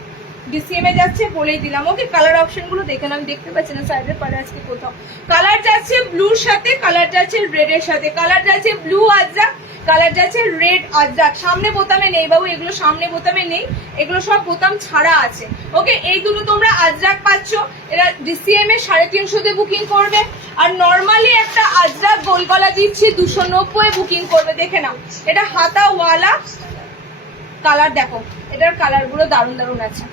ডিসিএম এ যাচ্ছে, বলেই দিলাম। ওকে, কালার অপশন গুলো দেখে আমি দেখতে পাচ্ছি না সাইডের পারে আজকে কোথাও। কালার যাচ্ছে ব্লুর সাথে, কালার যাচ্ছে রেড এর সাথে, কালার যাচ্ছে ব্লু আজরাক, কালার যাচ্ছে রেড আজরাক, সামনে বোতামে নেই বাবু, এগুলো সামনে বোতামে নেই, এগুলো সব বোতাম ছাড়া আছে। ওকে, এই দুটো তোমরা আজরাক পাচ্ছ, এরা ডিসিএম এ 350 বুকিং করবে। আর নর্মালি একটা আজরাক গোল গলা দিচ্ছি 290 বুকিং করবে। দেখে নাও, এটা হাতাওয়ালা কালার, দেখো এটার কালার গুলো দারুণ দারুণ আছে।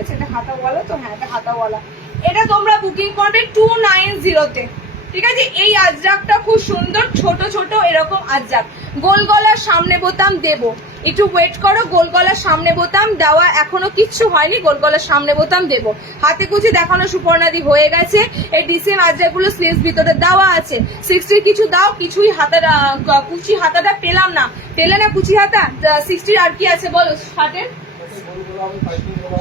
এটা হাতাওয়ালা তো, হ্যাঁ এটা হাতাওয়ালা। এটা তোমরা বুকিং করবে 290 তে, ঠিক আছে। এই আজরাকটা খুব সুন্দর, ছোট ছোট এরকম আজরাক, গোল গলার সামনে বোতাম দেবো, একটু ওয়েট করো। গোল গলার সামনে বোতাম দেওয়া এখনো কিচ্ছু হয়নি, গোল গলার সামনে বোতাম দেবো। হাতে কুচি দেখানো সুপর্ণাদি হয়ে গেছে। এই ডিসিএম আজরাক গুলো স্লিভস ভিতরে দেওয়া আছে। 60 কিছু দাও, কিছুই হাতাটা কুচি হাতাটা পেলাম না, পেলে না কুচি হাতা। 60 আর কি আছে বলো?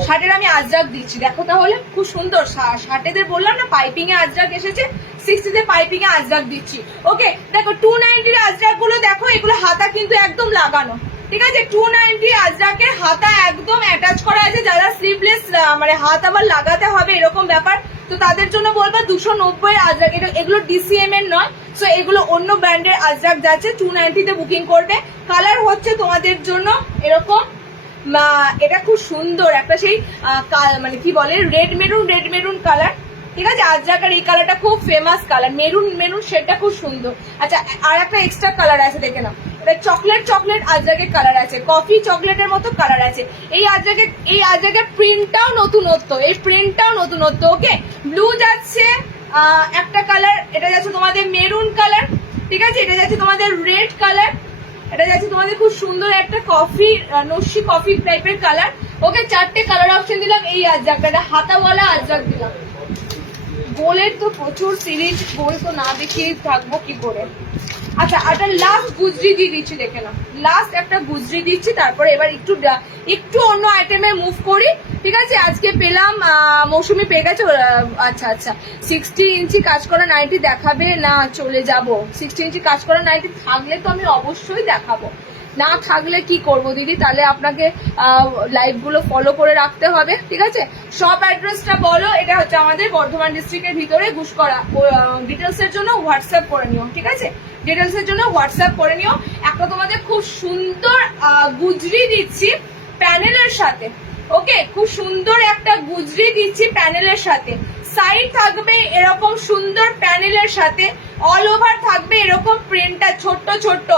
60 আমি আজরাক দিচ্ছি, দেখো তাহলে খুব সুন্দর। 60 বললাম না পাইপিং এ আজরাক এসেছে, 60 পাইপিং এ আজরাক দিচ্ছি। ওকে, দেখো 290 আজরাক গুলো দেখো, এগুলো হাতা কিন্তু একদম লাগানো, ঠিক আছে। 290 আজরাকের হাতা একদম অ্যাটাচ করা আছে। যারা স্লিভলেস মানে হাত আবার লাগাতে হবে এরকম ব্যাপার, তো তাদের জন্য বলবো 290 আজরাক, এগুলো ডিসিএম এর নয়, সো এগুলো অন্য ব্র্যান্ডের আজরাক যাচ্ছে। 290 তে বুকিং করবে। কালার হচ্ছে তোমাদের জন্য এরকম, এটা খুব সুন্দর একটা সেই মানে কি বলে রেড মেরুন কালার, ঠিক আছে। আজরাকের এই কালারটা খুব ফেমাস কালার, মেরুন শেডটা খুব সুন্দর। আচ্ছা, আর একটা এক্সট্রা কালার আছে, দেখে নাও, এটা চকলেট আজরাকের কালার আছে, কফি চকলেটের মতো কালার আছে। এই আজরাকের প্রিন্টটাও নতুনত্ব, এই প্রিন্টটাও নতুনত্ব। ওকে, ব্লু যাচ্ছে একটা কালার, এটা যাচ্ছে তোমাদের মেরুন কালার, ঠিক আছে। এটা যাচ্ছে তোমাদের রেড কালার, এটা যাচ্ছে তোমাদের খুব সুন্দর একটা কফি নস্যি কফি টাইপের কালার। ওকে, 4টে কালার অপশন দিলাম। এই আজরাকটা, এটা হাতাওয়ালা আজরাক দিলাম। গোলের তো প্রচুর সিরিজ, গোল তো না দেখিয়ে থাকবো কি করে। আচ্ছা, একটা লাস্ট গুজরি দিয়ে দিচ্ছি, দেখে নাও, লাস্ট একটা গুজরি দিচ্ছি। তারপরে এবার একটু অন্য আইটেমে মুভ করি, ঠিক আছে। আজকে পেলাম মৌসুমি পেয়ে গেছে। আচ্ছা 60 ইঞ্চি কাজ করা নাইটি দেখাবে না, চলে যাব। 60 ইঞ্চি কাজ করা নাইটি থাকলে তো আমি অবশ্যই দেখাবো, না থাকলে কি করব দিদি? তাহলে আপনাকে লাইভ গুলো ফলো করে রাখতে হবে, ঠিক আছে। শপ অ্যাড্রেসটা বলো। এটা হচ্ছে আমাদের বর্ধমান ডিস্ট্রিক্টের ভিতরে গুসকরা। ডিটেলস এর জন্য হোয়াটসঅ্যাপ করে নিও, ঠিক আছে। ডিটেলস এর জন্য হোয়াটসঅ্যাপ করে নিও। একটা তোমাদের খুব সুন্দর গুজরি দিচ্ছি প্যানেলের সাথে। ওকে, খুব সুন্দর একটা গুজরি দিচ্ছি প্যানেলের সাথে। সাইড থাকবে এরকম সুন্দর প্যানেলের সাথে, অল ওভার থাকবে এরকম প্রিন্টটা ছোট্ট ছোট্ট।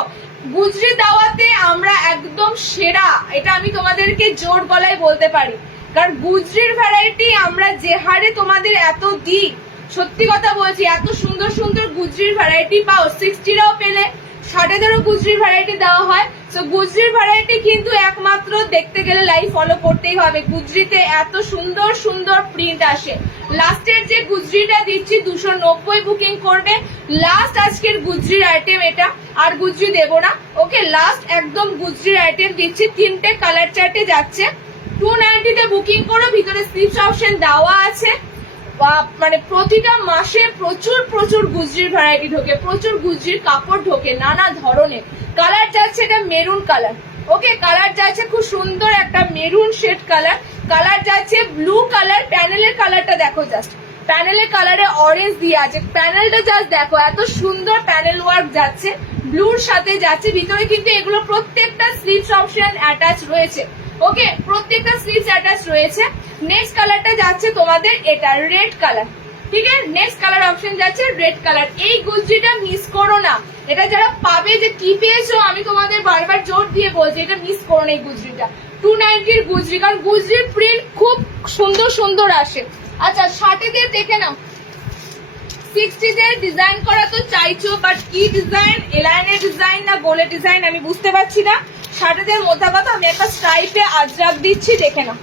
গুজরি দেওয়াতে আমরা একদম সেরা, এটা আমি তোমাদেরকে জোর গলায় বলতে পারি। কারণ গুজরির ভ্যারাইটি আমরা যে হারে তোমাদের এত দিই, সত্যি কথা বলছি, এত সুন্দর সুন্দর গুজরির ভ্যারাইটি পাও। 60রাও পেলে, 60-এরও গুজরির ভ্যারাইটি দেওয়া হয়। তো গুজরির ভ্যারাইটি কিন্তু একমাত্র দেখতে গেলে লাইভ ফলো করতেই হবে। গুজরিতে এত সুন্দর সুন্দর প্রিন্ট আসে। লাস্টের যে গুজরিটা দিচ্ছি 290 বুকিং করবে। লাস্ট আজকের গুজরির আইটেম এটা, আর গুজরি দেবো না। ওকে, লাস্ট একদম গুজরির আইটেম দিচ্ছি। 3টে কালার চার্টে যাচ্ছে। 290 তে বুকিং করো, ভিতরে স্লিপস অপশন দেওয়া আছে। মানে প্রতিটা মাসে প্রচুর গুজরির ভ্যারাইটি ঢোকে, প্রচুর গুজরির কাপড় ঢোকে নানা ধরনের। কালার যাচ্ছে এটা মেরুন কালার। ওকে, কালার যাচ্ছে খুব সুন্দর একটা মেরুন শেড কালার। কালার যাচ্ছে ব্লু কালার। প্যানেলের কালারটা দেখো, জাস্ট প্যানেলের কালারে অরেঞ্জ দিয়ে আছে। প্যানেলটা জাস্ট দেখো, এত সুন্দর প্যানেল ওয়ার্ক যাচ্ছে, ব্লুর সাথে যাচ্ছে। ভিতরে কিন্তু এগুলো প্রত্যেকটা স্লিভস অপশন অ্যাটাচ রয়েছে। ওকে, প্রত্যেকটা স্লিভস অ্যাটাচ রয়েছে। নেক্সট কালারটা যাচ্ছে তোমাদের এটা রেড কালার, ঠিক আছে। নেক্সট কালার অপশন যাচ্ছে রেড কালার। এই গুজরিটা মিস করো না। এটা যারা পাবে যে কি পেয়েছো, আমি তোমাদের বারবার জোর দিয়ে বলছি, এটা মিস করো না এই গুজরিটা। 290-র গুজরি, কারণ গুজরির প্রিন্ট খুব সুন্দর সুন্দর আসে। আচ্ছা, 60-তে দেখে নাও। 60-তে ডিজাইন করা তো চাইছো, বাট কি ডিজাইন, এলাইনের ডিজাইন না গোলের ডিজাইন আমি বুঝতে পারছি না। 60-তে মোটা কথা আমি একটা স্ট্রাইপে আজরাক দিচ্ছি, দেখে নাও।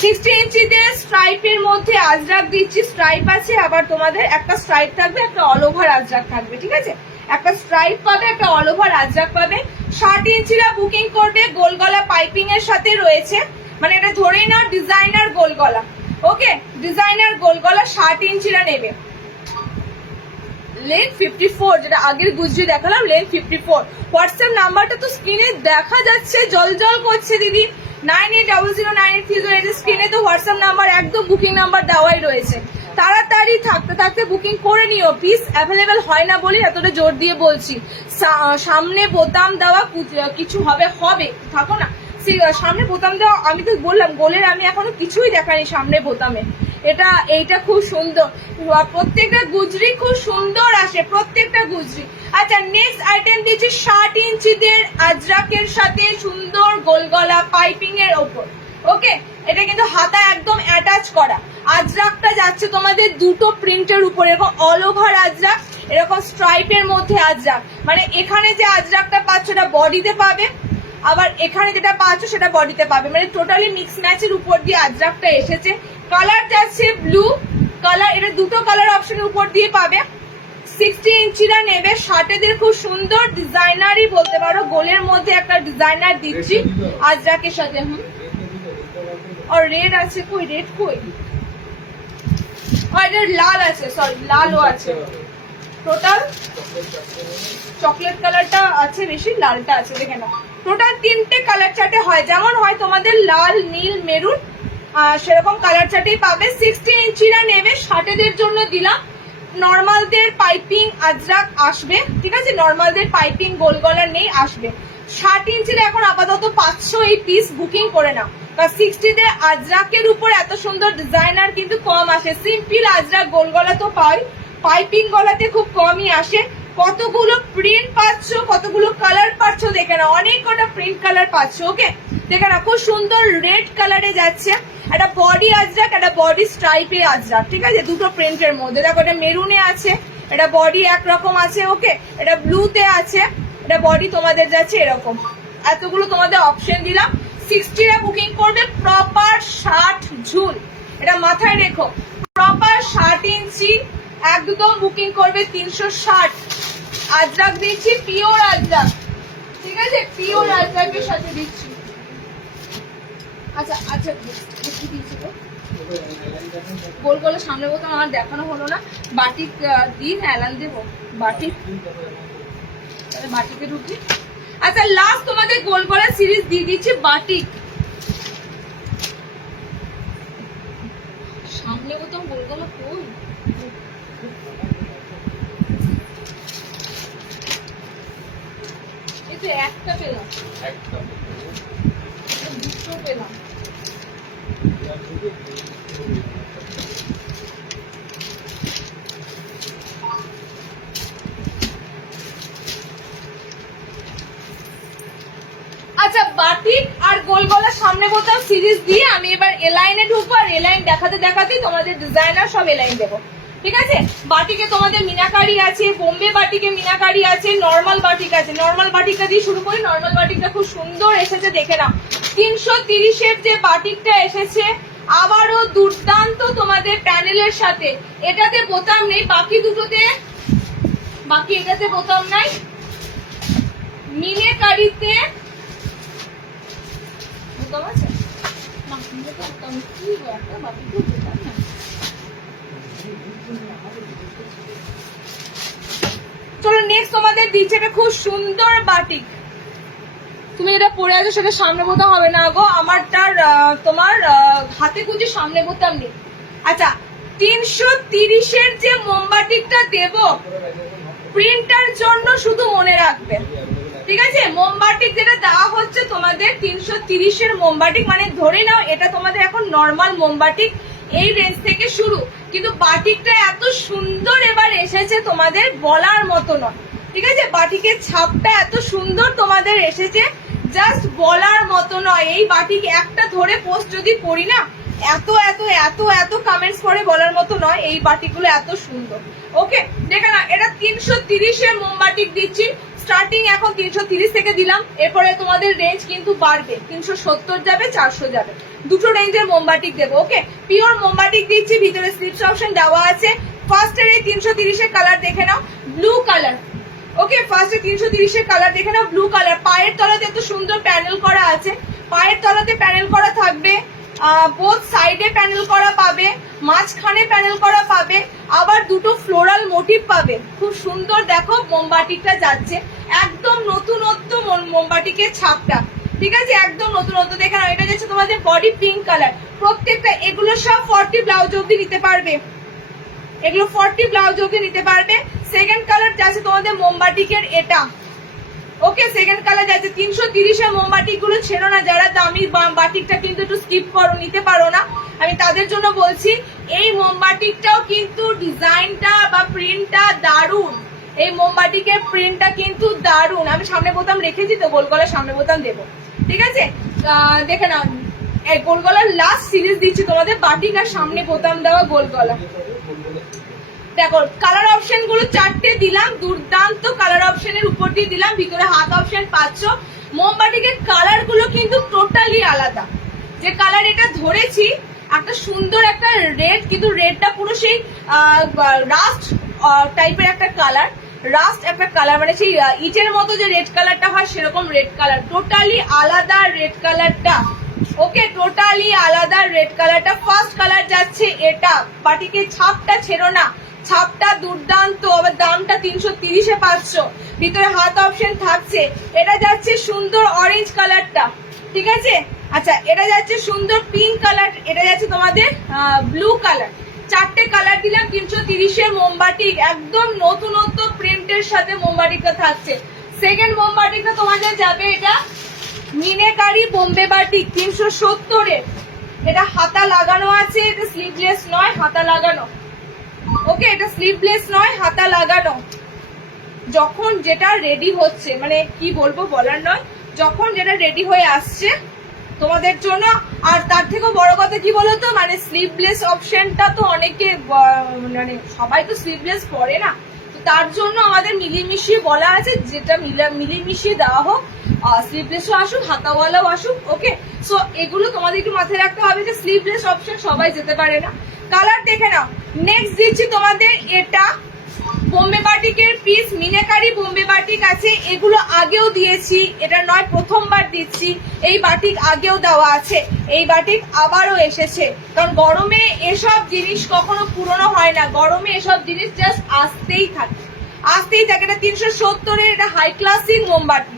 60 ইঞ্চিতে স্ট্রাইপের মধ্যে আজরাক দিচ্ছি। স্ট্রাইপ আছে, আবার তোমাদের একটা স্ট্রাইপ থাকবে, একটা অল ওভার আজরাক থাকবে, ঠিক আছে। একটা স্ট্রাইপ পাবে, একটা অল ওভার আজরাক পাবে। 60 ইঞ্চিরা বুকিং করবে। গোল গলা পাইপিং এর সাথে রয়েছে, মানে এটা ধরেই নাও ডিজাইনার গোল গলা। ওকে, ডিজাইনার গোল গলা 60 ইঞ্চিরা নেবে। লেন্থ 54, যেটা আগের গুজরি দেখালাম, লেন্থ 54। হোয়াটসঅ্যাপ নাম্বারটা তো স্ক্রিনে দেখা যাচ্ছে, জল করছে দিদি। 98009830, স্ক্রিনে তো হোয়াটসঅ্যাপ নাম্বার একদম বুকিং নাম্বার দেওয়াই রয়েছে। তাড়াতাড়ি থাকতে থাকতে বুকিং করে নিও, পিস অ্যাভেলেবেল হয় না বলে এতটা জোর দিয়ে বলছি। সামনে বোতাম দেওয়া কিছু হবে থাকো না, সামনে বোতাম দেওয়া, আমি তো বললাম গোলের আমি এখনো কিছুই দেখাইনি সামনে বোতামে। এইটা খুব সুন্দর, প্রত্যেকটা গুজরি খুব সুন্দর আসে, প্রত্যেকটা গুজরি। আচ্ছা নেক্সট আইটেম দিচ্ছি 60 ইঞ্চিদের আজরাকের সাথে সুন্দর গোলগলা পাইপিং এর ওপর। ওকে, এটা কিন্তু হাতা একদম অ্যাটাচ করা। আজরাকটা যাচ্ছে তোমাদের দুটো প্রিন্টের উপরে, এরকম অল ওভার আজরাক, এরকম স্ট্রাইপের মধ্যে আজরাক। মানে এখানে যে আজরাকটা পাচ্ছ এটা বডিতে পাবে, আবার এখানে যেটা পাচ্ছ সেটা বডিতে পাবে, মানে টোটালি মিক্স ম্যাচের উপর দিয়ে আজরাকটা এসেছে। কালার যাচ্ছে ব্লু কালার, এটা দুটো কালার অপশনের উপর দিয়ে পাবে। 60 ইঞ্চিরা নেবে, 60 খুব সুন্দর ডিজাইনারই বলতে পারো, গোলের মধ্যে একটা ডিজাইনার দিচ্ছি আজরাকের সাথে। আর রেড আছে, কই রেড কই, এটা লাল আছে, সরি লালও আছে। টোটাল চকলেট কালারটা আছে বেশি, লালটা আছে, দেখে নাও। টোটাল 3টে কালার চার্টে হয়, যেমন হয় তোমাদের লাল নীল মেরুন, সেরকম কালার চার্টেই পাবে। 60 ইঞ্চিরা নেবে, 60 জন্য দিলাম। নর্মালদের পাইপিং আজরাক আসবে, ঠিক আছে, নর্মালদের পাইপিং গোল গলার নেই, আসবে। 60 ইঞ্চির এখন আপাতত 500 এই পিস বুকিং করে নাও। 60 আজরাকের উপর এত সুন্দর ডিজাইনার কিন্তু কম আসে, সিম্পল আজরাক গোল গলা তো পাই, পাইপিং গলাতে খুব কমই আসে। কতগুলো প্রিন্ট পাচ্ছ, কতগুলো কালার পাচ্ছ দেখে না, অনেক কটা প্রিন্ট কালার পাচ্ছ। ওকে, দেখে না খুব সুন্দর রেড কালারে যাচ্ছে, একটা বডি আজরাক, একটা বডি স্ট্রাইপের আজরাক, ঠিক আছে, দুটো প্রিন্টের মধ্যে। দেখো এটা মেরুনে আছে, এটা বডি একরকম আছে। ওকে, এটা ব্লুতে আছে, এটা বডি তোমাদের যাচ্ছে এরকম। এতগুলো তোমাদের অপশন দিলাম। 60 বুকিং করবে, প্রপার 60 ঝুল, এটা মাথায় রেখো, প্রপার 60 ইঞ্চি একদম বুকিং করবে 360। আজরাক দিচ্ছি, পিওর আজরাক, ঠিক আছে, পিওর আজরাকের সাথে দিচ্ছি। আচ্ছা আচ্ছা কি দিচ্ছি তো, গোল গোল সামনে বোতাম আমার দেখানো হলো না, বাটিক দিন অ্যালান দেবো, বাটিক, বাটিকে ঢুকি। আচ্ছা লাস্ট তোমাদের গোল গলা সিরিজ দিয়ে দিচ্ছি বাটিক, সামনে বোতাম গোল গলা কই, এই তো একটা পেলাম, দুটো পেলাম। আচ্ছা বাটিক আর গোল গলার সামনে বোতাম সিরিজ দিয়ে আমি এবার এলাইনে ঢুকবো, আর এলাইন দেখাতে দেখাতেই তোমাদের ডিজাইনার সব এলাইন দেবো, ঠিক আছে। বাটিকে তোমাদের মিনাকারি আছে, বোম্বে বাটিকে মিনাকারি আছে, নর্মাল বাটিক আছে। নর্মাল বাটিকটা দিয়ে শুরু করি, নর্মাল বাটিকটা খুব সুন্দর এসেছে, দেখে নাও। 330 যে বাটিকটা এসেছে, আবারও দুর্দান্ত তোমাদের প্যানেলের সাথে। এটাতে বোতাম নেই, বাকি দুটোতে, বাকি এটাতে বোতাম নাই। মিনাকারিতে বোতাম আছে না, বোতাম কি একটা বাটিকে বোতাম না। চলো নেক্সট তোমাদের দিচ্ছে, এটা খুব সুন্দর বাটিক, তুমি এটা পরে আছো সেটা সামনে বোতাম হবে না গো, আমারটার তোমার হাতে কুচি সামনে বোতাম নেই। আচ্ছা 330 যে মোমবাটিকটা দেব প্রিন্টার জন্য শুধু মনে রাখবে, ঠিক আছে। মোমবাটিক যেটা দেওয়া হচ্ছে তোমাদের 330 মোমবাটিক, মানে ধরে নাও এটা তোমাদের এখন নর্মাল মোমবাটিক, এই রেঞ্জ থেকে শুরু, কিন্তু বাটিকটা এত সুন্দর এবার এসেছে তোমাদের বলার মতো নয়, ঠিক আছে। বাটিকের ছাপটা এত সুন্দর তোমাদের এসেছে, জাস্ট বলার মতো নয়। এই বাটিক একটা ধরে পোস্ট যদি করি না, এত এত এত এত কমেন্টস করে বলার মতো নয়, এই বাটিকগুলো এত সুন্দর। ওকে, দেখে না, এটা 330 মোমবাটিক দিচ্ছি, স্টার্টিং এখন 330 থেকে দিলাম, এরপরে তোমাদের রেঞ্জ কিন্তু বাড়বে, 370 যাবে, 400 যাবে, দুটো রেঞ্জের মোমবাটিক দেবো। ওকে, পিওর মোমবাটিক দিচ্ছি, ভিতরে স্লিপস অপশন দেওয়া আছে। ফার্স্টের এই 330 কালার দেখে নাও, ব্লু কালার। ওকে, ফার্স্টে 330 কালার দেখে নাও, ব্লু কালার। পায়ের তলাতে এত সুন্দর প্যানেল করা আছে, পায়ের তলাতে প্যানেল করা থাকবে, বোথ সাইডে প্যানেল করা পাবে, মাঝখানে প্যানেল করা পাবে, আবার দুটো ফ্লোরাল মোটিভ পাবে, খুব সুন্দর। দেখো মোমবাটিকটা যাচ্ছে একদম নতুনত্ব, মোমবাটিকের ছাপটা, ঠিক আছে, একদম নতুনত্ব। দেখে নাও, এটা যাচ্ছে তোমাদের বডি পিঙ্ক কালার, প্রত্যেকটা এগুলো সব 40 ব্লাউজ অব্দি নিতে পারবে, এগুলো 40 ব্লাউজ ওকে নিতে পারবে। সেকেন্ড কালার যাচ্ছে তোমাদের মোমবাটিকের এটা, ওকে সেকেন্ড কালার যাচ্ছে 330 মোমবাটিক গুলো ছেড়ো না, যারা দামি বাটিকটা কিন্তু একটু স্কিপ করো, নিতে পারো না, আমি তাদের জন্য বলছি। এই মোমবাটিকটাও কিন্তু ডিজাইনটা বা প্রিন্টটা দারুন, এই মোমবাটিকের প্রিন্টটা কিন্তু দারুন। আমি সামনে বোতাম রেখেছি তো, গোল গলার সামনে বোতাম দেবো, ঠিক আছে? দেখে নাও, এই গোল গলার লাস্ট সিরিজ দিচ্ছি তোমাদের, বাটিক আর সামনে বোতাম দেওয়া গোল গলা। দেখো কালার অপশন গুলো 4টে দিলাম, দুর্দান্ত কালার অপশনের উপর দিয়ে দিলাম, ভিতরে হাত অপশন পাচ্ছ। মোমবাটিকের কালার গুলো কিন্তু টোটালি আলাদা। যে কালার এটা ধরেছি একটা সুন্দর একটা রেড, কিন্তু রেডটা পুরো সেই রাস্ট টাইপের একটা কালার, রাস্ট একটা কালার, মানে সেই ইটের মতো যে রেড কালারটা হয় সেরকম রেড কালার, টোটালি আলাদা রেড কালারটা, ওকে টোটালি আলাদা রেড কালারটা। ফার্স্ট কালার যাচ্ছে এটা, বাটিকের ছাপটা ছেড়ো না, ছাপটা দুর্দান্ত, আবার দামটা 330 পাচ্ছ, ভিতরে হাত অপশন থাকছে। এটা যাচ্ছে সুন্দর অরেঞ্জ কালারটা, ঠিক আছে? আচ্ছা এটা যাচ্ছে সুন্দর পিঙ্ক কালার, এটা যাচ্ছে তোমাদের ব্লু কালার। 4টে কালার দিলাম, 330 মোমবাটিক, একদম নতুনত্ব প্রিন্টের সাথে মোমবাটিকটা থাকছে। সেকেন্ড মোমবাটিকটা তোমাদের যাবে এটা মিনেকারি বোম্বে বাটিক 370 এটা হাতা লাগানো আছে, এটা স্লিভলেস নয়, হাতা লাগানো, ওকে এটা স্লিভলেস নয়, হাতা লাগানো। যখন যেটা রেডি হচ্ছে, মানে কি বলবো বলার নয়, যখন যেটা রেডি হয়ে আসছে তোমাদের জন্য। আর তার থেকেও বড় কথা কি বলতো, মানে স্লিভলেস অপশনটা তো অনেকে, মানে সবাই তো স্লিভলেস পরে না, তো তার জন্য আমাদের মিলিয়ে বলা আছে, যেটা মিলিয়ে দেওয়া হোক, স্লিভলেসও আসুক হাতাওয়ালাও আসুক, ওকে। সো এগুলো তোমাদেরকে মাথায় রাখতে হবে যে স্লিভলেস অপশন সবাই যেতে পারে না। কালার দেখে নাও। নেক্সট দিচ্ছি তোমাদের এটা বোম্বে বাটিকের পিস, মিনাকারি বোম্বে বাটিক আছে, এগুলো আগেও দিয়েছি, এটা নয় প্রথমবার দিচ্ছি, এই বাটিক আগেও দেওয়া আছে, এই বাটিক আবারও এসেছে, কারণ গরমে এসব জিনিস কখনো পুরনো হয় না, গরমে এসব জিনিস জাস্ট আসতেই থাকে, আসতেই থাকে। এটা 370 এটা হাই ক্লাসিক মোমবাটি,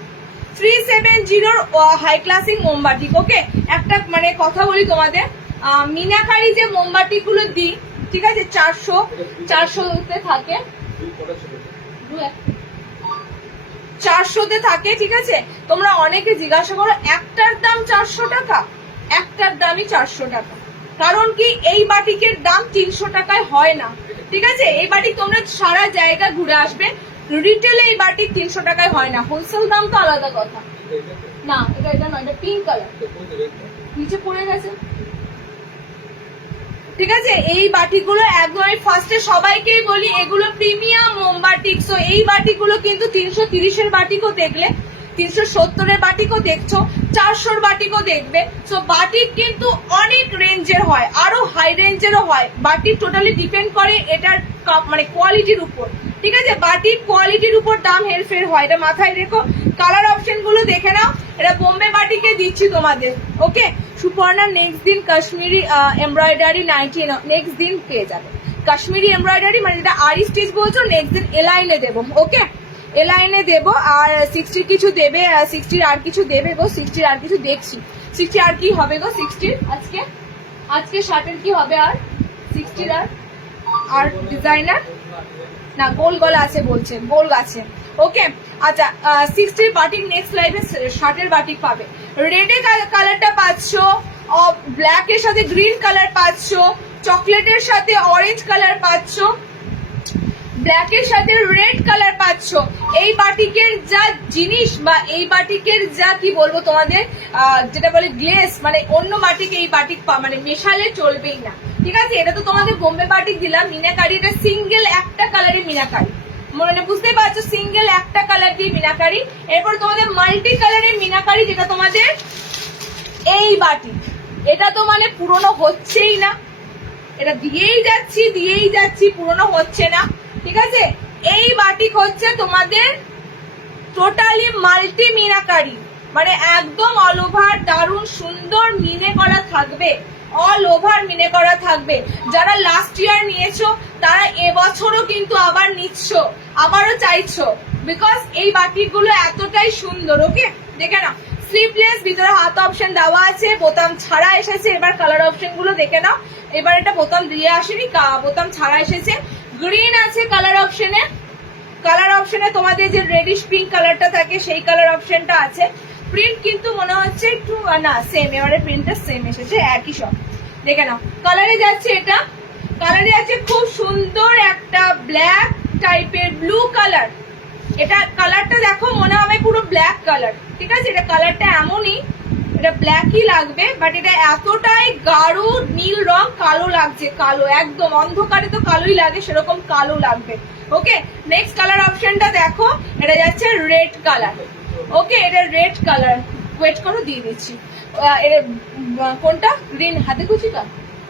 370 হাই ক্লাসিক মোমবাটিক, ওকে। একটা মানে কথা বলি তোমাদের, মিনাকারি যে মোমবাটি গুলো দিই, ঠিক আছে, 400 থাকে, 400 থাকে, ঠিক আছে। তোমরা অনেকে জিজ্ঞাসা করো একটার দাম 400 টাকা, একটার দামই 400 টাকা, কারণ কি এই বাটিকের দাম 300 টাকায় হয় না, ঠিক আছে। এই বাটিক তোমরা সারা জায়গা ঘুরে আসবে, রিটেলে এই বাটিক 300 টাকায় হয় না, হোলসেল দাম তো আলাদা কথা। না এটা নয়, এটা পিঙ্ক কালার, নিচে পড়ে গেছে, ঠিক আছে। এই বাটিগুলো একদম ফার্স্টে সবাইকেই বলি এগুলো প্রিমিয়াম মোমবাটিক। সো এই বাটিগুলো কিন্তু 330 বাটিকও দেখলে, 370 বাটিকও দেখছো, 400 বাটিকও দেখবে। সো বাটিক কিন্তু অনেক রেঞ্জের হয়, আরো হাই রেঞ্জেরও হয়, বাটিক টোটালি ডিপেন্ড করে এটার মানে কোয়ালিটির উপর, ঠিক আছে। বাটিক কোয়ালিটির উপর দাম হেরফের হয়, এটা মাথায় রেখো। কালার অপশন গুলো দেখে নাও, এটা বোম্বে বাটিকে দিচ্ছি তোমাদের, ওকে। সুপর্ণা নেক্সট দিন কাশ্মীরি এমব্রয়ডারি নাইটি নেক্সট দিন পেয়ে যাবে, কাশ্মীরি এমব্রয়ডারি মানে যেটা আরি স্টিচ বলছো, নেক্সট দিন এলাইনে দেবো, ওকে এলাইনে দেবো। আর 60 কিছু দেবে, 60 আর কিছু দেবে গো, 60 আর কিছু দেখছি, 60 আর কি হবে গো, 60 আজকে শার্টের কি হবে, আর 60 আর ডিজাইনার না গোল গলা আছে বলছে, গোল আছে, ওকে। আচ্ছা 60 বাটিক নেক্সট লাইভে শার্টের বাটিক পাবে, রেডে কালারটা পাচ্ছ, ব্ল্যাক এর সাথে গ্রিন কালার পাচ্ছ, চকলেটের সাথে অরেঞ্জ কালার পাচ্ছ, ব্ল্যাক এর সাথে রেড কালার পাচ্ছ। এই বাটিকের যা জিনিস বা এই বাটিকের যা কি বলবো তোমাদের, যেটা বলে গ্লেস, মানে অন্য বাটিক এই বাটিক মানে মেশালে চলবেই না, ঠিক আছে। এটা তো তোমাদের বোম্বে বাটিক দিলাম, মিনাকারি, এটা সিঙ্গেল একটা কালারের মিনাকারি, মানে বুঝতে পারছো, সিঙ্গেল একটা কালার দিয়ে মিনাকারি। এরপর তোমাদের মাল্টি কালারের মিনাকারি, যেটা তোমাদের এই বাটিক, এটা তো মানে পুরনো হচ্ছেই না, এটা দিয়েই যাচ্ছি পুরনো হচ্ছে না, ঠিক আছে। এই বাটিক হচ্ছে তোমাদের টোটালি মাল্টি মিনাকারি, মানে একদম অল ওভার দারুণ সুন্দর মিনে করা থাকবে, অল ওভার মিনে করা থাকবে। যারা লাস্ট ইয়ার নিয়েছো তারা এবছরও কিন্তু আবার নিচ্ছ, আবারও চাইছো, বিকজ এই বাটিক গুলো এতটাই সুন্দর, ওকে। দেখে না স্লিভলেস, ভিতরে হাত অপশন দেওয়া আছে, বোতাম ছাড়া এসেছে। এবার কালার অপশন গুলো দেখে নাও। এবার এটা বোতাম দিয়ে আসেনি, বোতাম ছাড়া এসেছে। গ্রিন আছে কালার অপশনে। কালার অপশনে তোমাদের যে রেডিশ পিঙ্ক কালারটা থাকে সেই কালার অপশনটা আছে। প্রিন্ট কিন্তু মনে হচ্ছে একটু না সেম, এবারে প্রিন্টটা সেম এসেছে, একই সব। দেখে নাও কালারে যাচ্ছে, এটা কালারে যাচ্ছে খুব সুন্দর একটা ব্ল্যাক টাইপের ব্লু কালার। এটা কালারটা দেখো মনে হবে পুরো ব্ল্যাক কালার, ঠিক আছে? এটা কালারটা এমনই, এটা ব্ল্যাকই লাগবে, বাট এটা এতটাই গাঢ় নীল রং, কালো লাগছে, কালো একদম অন্ধকারে তো কালোই লাগে, সেরকম কালো লাগবে। ওকে, নেক্সট কালার অপশনটা দেখো, এটা যাচ্ছে রেড কালার। ওকে, এটা রেড কালার, ওয়েট করো দিয়ে দিচ্ছি। এটা কোনটা? গ্রিন হাতে কুচিটা।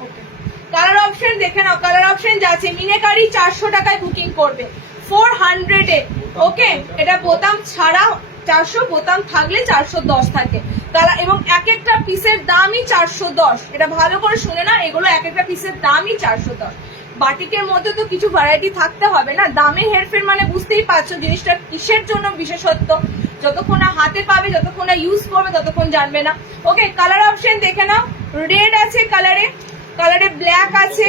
ওকে, কালার অপশন দেখে নাও। কালার অপশন যাচ্ছে মিনাকারি 400 টাকায় বুকিং করবে, 400-এ। ওকে, এটা বোতাম ছাড়া 400, বোতাম থাকলে 410 থাকে এবং এক একটা পিসের দামই 410। এটা ভালো করে শুনে না, এগুলো এক একটা পিসের দামই 410। বাটিকের মধ্যে তো কিছু ভ্যারাইটি থাকতে হবে না, দামে হেরফের মানে বুঝতেই পারছো জিনিসটা কিসের জন্য বিশেষত্ব। যতক্ষণ না হাতে পাবে, যতক্ষণ না ইউজ করবে, ততক্ষণ জানবে না। ওকে, কালার অপশন দেখে নাও। রেড আছে কালারে, কালারে ব্ল্যাক আছে,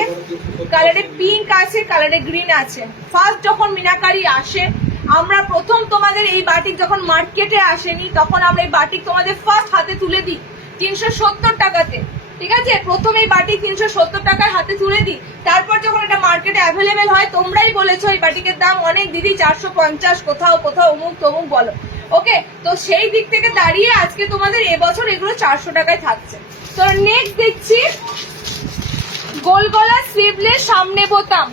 কালারে পিঙ্ক আছে, কালারে গ্রিন আছে। ফার্স্ট যখন মিনাকারি আসে, আমরা প্রথম তোমাদের এই বাটিক যখন মার্কেটে আসেনি, তখন আমরা এই বাটিক তোমাদের ফার্স্ট হাতে তুলে দিই 370 টাকাতে, ঠিক আছে? প্রথম এই বাটিক 370 টাকায় হাতে তুলে দিই। তারপর যখন এটা মার্কেটে অ্যাভেলেবেল হয়, তোমরাই বলেছো এই বাটিকের দাম অনেক দিদি, 450, কোথাও কোথাও অমুক তমুক বলো। ওকে, তো সেই দিক থেকে দাঁড়িয়ে আজকে তোমাদের এবছর এগুলো 400 টাকায় থাকছে। তো নেক্সট দেখছি গোল গলা স্লিভলেস, সামনে বোতাম,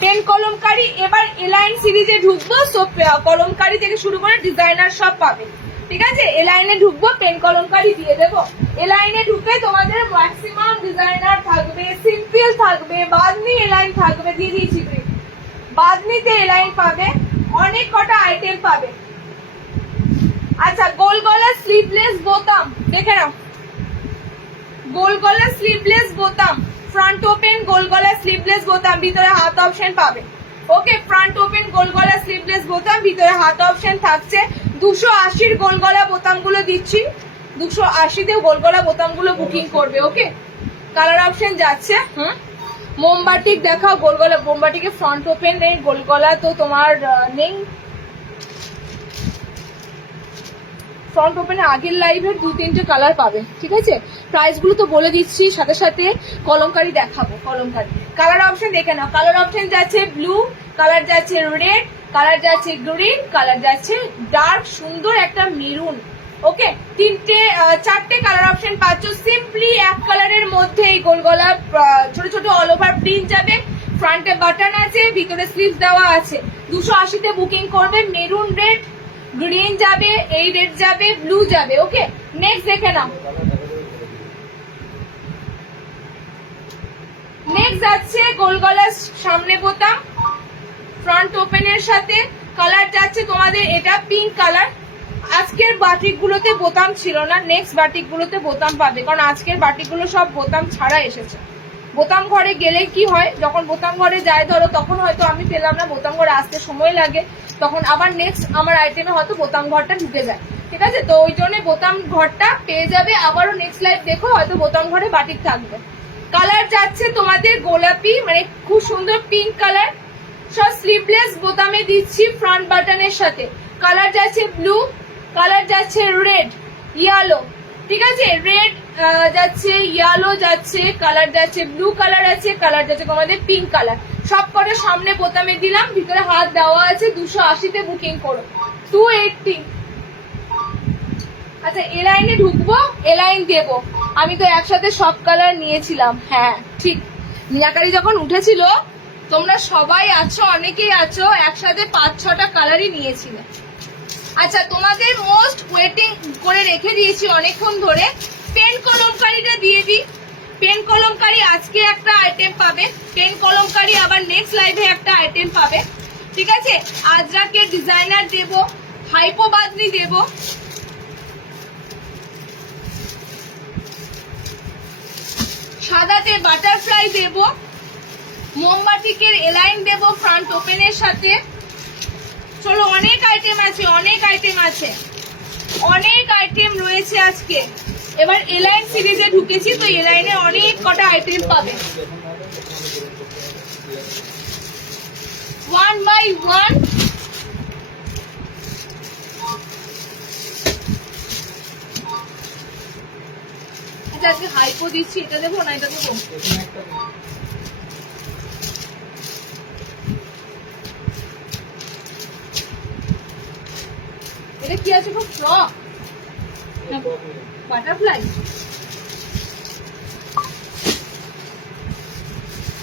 পেন কলমকারি। এবার এলাইন সিরিজে ঢুকবো, সো কলমকারি থেকে শুরু করে ডিজাইনার সব পাবে, ঠিক আছে? এলাইনে ঢুকবো, পেন কলমকারি দিয়ে দেবো। এলাইনে ঢুকে তোমাদের ম্যাক্সিমাম ডিজাইনার থাকবে, সিম্পল থাকবে, বাদনি এলাইন থাকবে, দিয়ে দিয়েছি। বাদনিতে এলাইন পাবে, অনেক কটা আইটেম পাবে। আচ্ছা, গোল গলা স্লিভলেস বোতাম দেখে নাও। গোল গলা স্লিভলেস বোতাম, ফ্রন্ট ওপেন গোল গলা স্লিভলেস বোতাম, ভিতরে হাত অপশন পাবে। ওকে, ফ্রন্ট ওপেন গোল গলা স্লিভলেস বোতাম, ভিতরে হাত অপশন থাকছে। 280-র গোল গলা বোতামগুলো দিচ্ছি, 280-তেও গোল গলা বোতামগুলো বুকিং করবে। ওকে, কালার অপশন যাচ্ছে। মোমবাটিক দেখাও, গোল গলা মোমবাটিকে ফ্রন্ট ওপেন নেই, গোল গলা তো তোমার নেই। ফ্রন্ট ওপেনে আগের লাইভের 2-3টে কালার পাবে, ঠিক আছে? প্রাইস গুলো তো বলে দিচ্ছি, সাথে সাথে কলমকারি দেখাবো। কলমকারি কালার অপশন দেখে নাও। কালার অপশন যাচ্ছে ব্লু, কালার যাচ্ছে রেড, কালার যাচ্ছে গ্রিন, কালার যাচ্ছে ডার্ক সুন্দর একটা মেরুন। ওকে, 4টে কালার অপশন পাচ্ছ। সিম্পলি এক কালারের মধ্যে এই গোল গলা ছোট ছোট অল ওভার প্রিন্ট যাবে, ফ্রন্টে বাটন আছে, ভিতরে স্লিভ দেওয়া আছে। 280-তে বুকিং করবে। মেরুন রেড, গ্রিন যাবে, এই রেড যাবে, ব্লু যাবে। ওকে, নেক্সট দেখে নাও। নেক্সট যাচ্ছে গোল গলার সামনে বোতাম, ফ্রন্ট ওপেনের সাথে। কালার যাচ্ছে তোমাদের এটা পিঙ্ক কালার। আজকের বাটিক গুলোতে বোতাম ছিল না, নেক্সট বাটিক গুলোতে বোতাম পাবে, কারণ আজকের বাটিক গুলো সব বোতাম ছাড়া এসেছে। বোতাম ঘরে গেলে কি হয়, যখন বোতাম ঘরে যায় ধরো, তখন হয়তো আমি পেলাম না, বোতাম ঘরে আসতে সময় লাগে, তখন আবার নেক্সট আমার আইটেমে হয়তো বোতাম ঘরটা ঢুকে যায়, ঠিক আছে? তো ওই জন্য বোতাম ঘরটা পেয়ে যাবে। আবারও নেক্সট লাইভ দেখো, হয়তো বোতাম ঘরে বাটিক থাকবে। কালার যাচ্ছে তোমাদের গোলাপি, মানে খুব সুন্দর পিঙ্ক কালার, সব স্লিভলেস বোতামে দিচ্ছি ফ্রন্ট বাটনের সাথে। কালার যাচ্ছে ব্লু, কালার যাচ্ছে রেড, ইয়েলো, ঠিক আছে? রেড যাচ্ছে, ইয়েলো যাচ্ছে, কালার যাচ্ছে ব্লু কালার আছে, কালার যাচ্ছে তোমাদের পিঙ্ক কালার। সব কটা সামনে বোতামে দিলাম, ভিতরে হাত দেওয়া আছে। 280-তে বুকিং করো, 280। আচ্ছা, এলাইনে ঢুকবো, এলাইন দেবো। আমি তো একসাথে সব কালার নিয়েছিলাম, হ্যাঁ ঠিক। মিনাকারি যখন উঠেছিল, তোমরা সবাই আছো, অনেকেই আছো, একসাথে 5-6টা কালারই নিয়েছিলে। আচ্ছা, তোমাদের মোস্ট ওয়েটিং করে রেখে দিয়েছি অনেকক্ষণ ধরে, পেন কলমকারিটা দিয়ে দিই। পেন কলমকারি আজকে একটা আইটেম পাবে, পেন কলমকারি আবার নেক্সট লাইভে একটা আইটেম পাবে, ঠিক আছে? আজরাকের ডিজাইনার দেব, হাইপো বাদনি দেব, সাদাতে বাটারফ্লাই দেব, মোমবাটিকের এলাইন দেব ফ্রন্ট ওপেনের সাথে। চলো, অনেক আইটেম আছে, অনেক আইটেম আছে, অনেক আইটেম রয়েছে আজকে। এবার এলাইন সিরিজে ঢুকেছি, তো এলাইনে অনেক কটা আইটেম পাবে, 1 by 1। আচ্ছা আজকে হাইপো দিচ্ছি, এটা দেবো না এটা দেবো? এটা কি আছে? Frock, butterfly.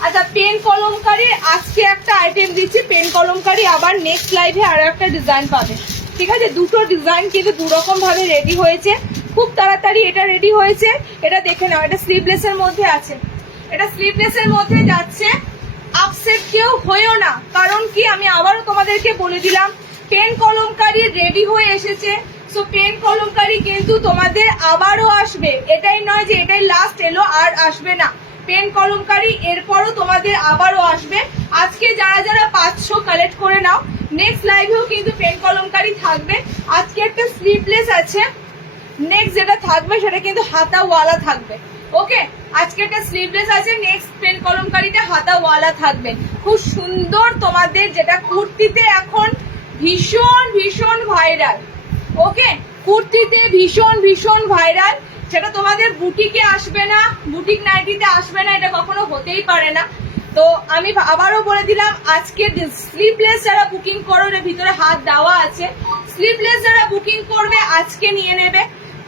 আচ্ছা পেন কলমকারীর আজকে একটা আইটেম দিচ্ছি, পেন কলমকারী আবার নেক্সট লাইভে আরো একটা ডিজাইন পাবে, ঠিক আছে? দুটো ডিজাইন কিন্তু দুরকম ভাবে রেডি হয়েছে, খুব তাড়াতাড়ি এটা রেডি হয়েছে। এটা দেখে নাও, এটা স্লিভলেস এর মধ্যে আছে, এটা স্লিভলেস এর মধ্যে যাচ্ছে। আপসেট কেউ হয়েও না, কারণ কি আমি আবারও তোমাদেরকে বলে দিলাম, পেন কলমকারী রেডি হয়ে এসেছে। সো পেন কলমকারী কিন্তু তোমাদের আবারও আসবে, এটাই নয় যে এটাই লাস্ট এলো আর আসবে না। পেন কলমকারী এরপরও তোমাদের আবারও আসবে। আজকে যারা যারা 500 কালেক্ট করে নাও, নেক্সট লাইভেও কিন্তু পেন কলমকারী থাকবে। আজকে একটা স্লিভলেস আছে, নেক্সট যেটা থাকবে সেটা কিন্তু হাতাওয়ালা থাকবে। ওকে, আজকে একটা স্লিভলেস আছে, নেক্সট পেন কলমকারীটা হাতাওয়ালা থাকবে। খুব সুন্দর তোমাদের, যেটা কুর্তিতে এখন ভীষণ ভীষণ ভাইরাল। ওকে, কুর্তিতে ভীষণ ভীষণ ভাইরাল, সেটা তোমাদের বুটিকে আসবে না, বুটিক নাইটিতে আসবে না, এটা কখনো হতেই পারে না। তো আমি আবারও বলে দিলাম, আজকে স্লিভলেস যারা বুকিং করো, এর ভিতরে হাত দেওয়া আছে, স্লিভলেস যারা বুকিং করবে আজকে নিয়ে নেবে।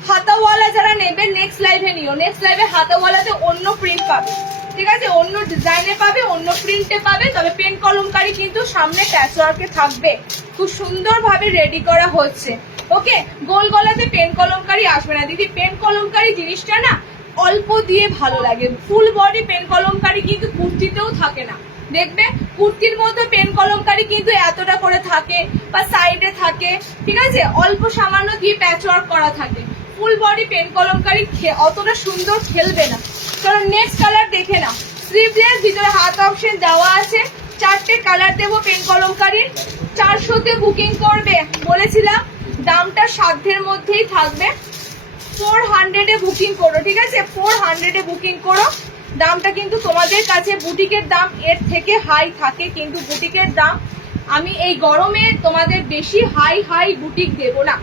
হাতাওয়ালা যারা নেবে নেক্সট লাইভে নিও, নেক্সট লাইভে হাতাওয়ালাতে অন্য প্রিন্ট পাবে, ঠিক আছে? অন্য ডিজাইনে পাবে, অন্য প্রিন্টে পাবে। তবে পেন কলমকারী কিন্তু সামনে প্যাচওয়ার্কে থাকবে, খুব সুন্দর ভাবে রেডি করা হচ্ছে। ওকে, গোল গলাতে পেন কলমকারী আসবে না দিদি। পেন কলমকারী জিনিসটা না অল্প দিয়ে ভালো লাগে, ফুল বডি পেন কলমকারী কিন্তু কুর্তিতেও থাকে না। দেখবে কুর্তির মধ্যে পেন কলমকারী কিন্তু এতটা করে থাকে বা সাইডে থাকে, ঠিক আছে? অল্প সামান্য দিয়ে প্যাচওয়ার্ক করা থাকে। ফুল বডি পেন কলমকারী অতটা সুন্দর খেলবে না। চলো নেক্সট কালার দেখে নাও। স্লিভলেস, ভিতরে হাত অপশন দেওয়া আছে, 4টে কালার দেবো পেন কলমকারীর। 400-তে বুকিং করবে, বলেছিলাম দামটা সাধ্যের মধ্যেই থাকবে। 400-এ বুকিং করো, ঠিক আছে? 400-এ বুকিং করো। দামটা কিন্তু তোমাদের কাছে বুটিকের দাম এর থেকে হাই থাকে, কিন্তু বুটিকের দাম আমি এই গরমে তোমাদের বেশি হাই হাই বুটিক দেবো না,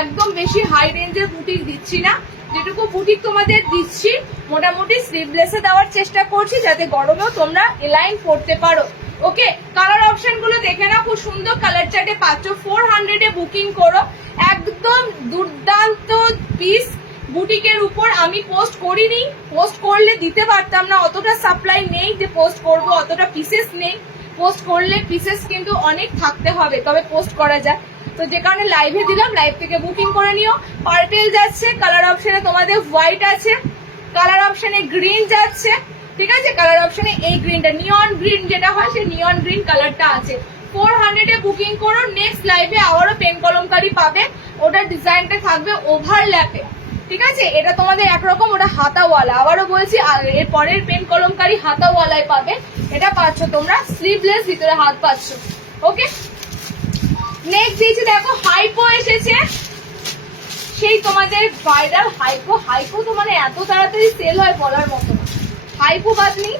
একদম বেশি হাই রেঞ্জের বুটিক দিচ্ছি না। যেটুকু বুটিক তোমাদের দিচ্ছি মোটামুটি স্লিভলেসে দেওয়ার চেষ্টা করছি, যাতে গরমেও তোমরা এলাইন করতে পারো। ওকে, কালার অপশন গুলো দেখে নাও, খুব সুন্দর কালার চার্টে পাচ্ছ। 400-এ বুকিং করো, একদম দুর্দান্ত পিস। বুটিকের উপর আমি পোস্ট করিনি, পোস্ট করলে দিতে পারতাম না, অতটা সাপ্লাই নেই যে পোস্ট করব, অতটা পিসেস নেই। পোস্ট করলে পিসেস কিন্তু অনেক থাকতে হবে, তবে পোস্ট করা যায়। তো যে কারণে লাইভে দিলাম, লাইভ থেকে বুকিং করে নিও। পার্পেল যাচ্ছে, কালার অপশনে তোমাদের হোয়াইট আছে, কালার অপশনে গ্রিন যাচ্ছে, ঠিক আছে? কালার অপশনে এই গ্রিনটা, নিয়ন গ্রিন যেটা হয়, সেই নিয়ন গ্রিন কালারটা আছে। 400-এ বুকিং করো, নেক্সট লাইভে আবারও পেন কলমকারী পাবে। ওটার ডিজাইনটা থাকবে ওভারল্যাপে, ঠিক আছে? এটা তোমাদের একরকম, ওটা হাতাওয়ালা। আবারও বলছি, এর পরের পেন কলমকারী হাতাওয়ালায় পাবে। এটা পাচ্ছ তোমরা স্লিভলেস, ভিতরে হাত পাচ্ছ। ওকে, নেক্সট দিয়েছি দেখো, হাইপো এসেছে, সেই তোমাদের ভাইরাল হাইপো। হাইপো তো মানে এত তাড়াতাড়ি সেল হয় বলার মতো না। হাইপো বাদনি,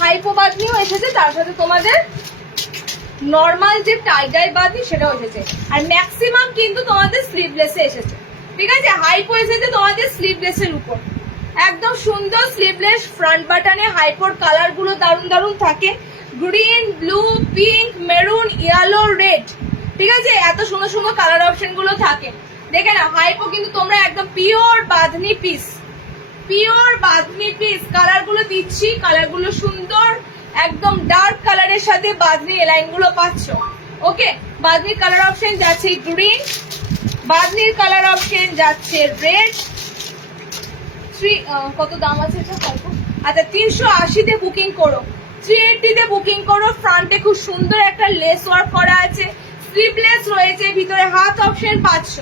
হাইপো বাদনিও এসেছে, তার সাথে তোমাদের নর্মাল যে টাইডাই বাদনি সেটাও এসেছে। আর ম্যাক্সিমাম কিন্তু তোমাদের স্লিভলেসে এসেছে, ঠিক আছে? হাইপো এসেছে তোমাদের স্লিভলেসের উপর, একদম সুন্দর স্লিভলেস। ফ্রন্ট বাটনে হাইপোর কালার গুলো দারুণ দারুণ থাকে, green, blue, pink, maroon, yellow, red, ঠিক আছে? এত সুন্দর সুন্দর কালার অপশন গুলো থাকে। দেখে না, হাইপো কিন্তু তোমরা একদম pure bandhani piece, pure bandhani piece. Colour গুলো দিচ্ছি, কালার গুলো সুন্দর, একদম ডার্ক কালারের সাথে বাঁধনি এলাইন গুলো পাচ্ছ। ওকে, বাঁধনির কালার অপশন যাচ্ছে গ্রিন, বাঁধনির কালার অপশন যাচ্ছে রেড। কত দাম আছে এটা? আচ্ছা 380-তে বুকিং করো, 380-তে বুকিং করো। ফ্রন্টে খুব সুন্দর একটা লেস ওয়ার্ক করা আছে, স্লিভলেস রয়েছে, ভিতরে হাত অপশন পাচ্ছ।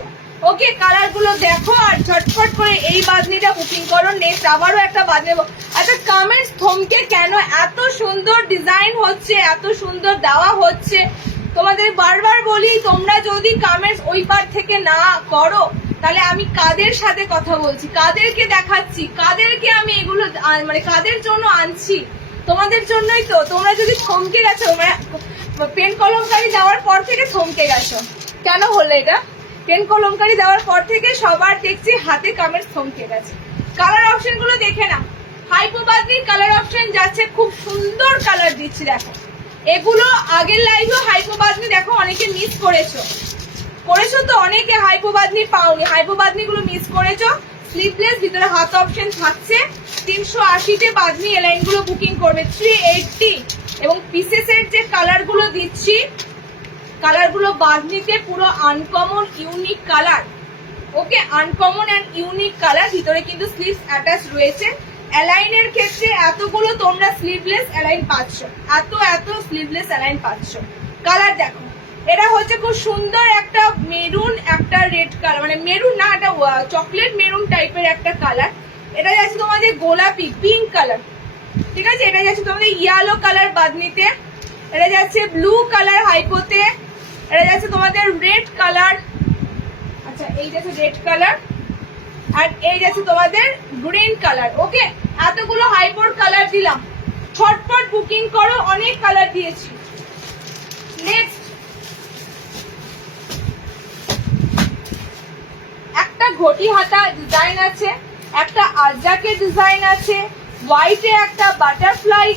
ওকে, কালার গুলো দেখো আর ঝটফট করে এই বাঁধনিটা বুকিং করো। নেক্সট আবারও একটা বাঁধনি। আচ্ছা কমেন্টস থমকে কেন? এত সুন্দর ডিজাইন হচ্ছে, এত সুন্দর দেওয়া হচ্ছে, তোমাদের বারবার বলি, তোমরা যদি কমেন্টস ওই পার থেকে না করো তাহলে আমি কাদের সাথে কথা বলছি, কাদেরকে দেখাচ্ছি, কাদেরকে আমি এগুলো মানে কাদের জন্য আনছি, তোমাদের জন্যই তো। তোমরা যদি থমকে গেছো, মানে পেন কলমকারি দেওয়ার পর থেকে থমকে গেছো, কেন হলো এটা? পেন কলমকারি দেওয়ার পর থেকে সবার দেখছি হাতে কমেন্টস থমকে গেছে। কালার অপশন গুলো দেখে না, হাইপোবাদনির কালার অপশন যাচ্ছে, খুব সুন্দর কালার দিচ্ছি দেখো। এগুলো আগের লাইভেও হাইপোবাদনি দেখো অনেকে মিস করেছো তো, অনেকে হাইপোবাদনি পাওনি, হাইপোবাদনি গুলো মিস করেছো। স্লিভলেস, ভিতরে হাত অপশন থাকছে। 380-তে বাদনি এলাইন গুলো বুকিং করবে 380। এবং পিসেসের যে কালার গুলো দিচ্ছি, কালার গুলো বাদনিতে পুরো uncommon unique colour. Okay, uncommon and unique colour. ভিতরে কিন্তু স্লিভস অ্যাটাচ রয়েছে। অ্যালাইনের ক্ষেত্রে এতগুলো তোমরা স্লিভলেস অ্যালাইন পাচ্ছ, এত স্লিভলেস অ্যালাইন পাচ্ছ। কালার দেখো, এটা হচ্ছে খুব সুন্দর একটা মেরুন, একটা রেড কালার, মানে মেরুন না, এটা চকলেট মেরুন টাইপের একটা কালার। এটা যাচ্ছে তোমাদের গোলাপি পিঙ্ক কালার, ঠিক আছে। এটা যাচ্ছে তোমাদের ইয়েলো কালার বাদনিতে, এটা যাচ্ছে ব্লু কালার হাইপোতে, এটা যাচ্ছে তোমাদের রেড কালার, আচ্ছা এই যাচ্ছে রেড কালার, আর এই যাচ্ছে তোমাদের গ্রিন কালার। ওকে, এতগুলো হাইপোর কালার দিলাম, ছটপট বুকিং করো, অনেক কালার দিয়েছি। নেক্সট একটা ঘটি হাতা ডিজাইন আছে, একটা আজাকের ডিজাইন আছে, হোয়াইটে একটা বাটারফ্লাই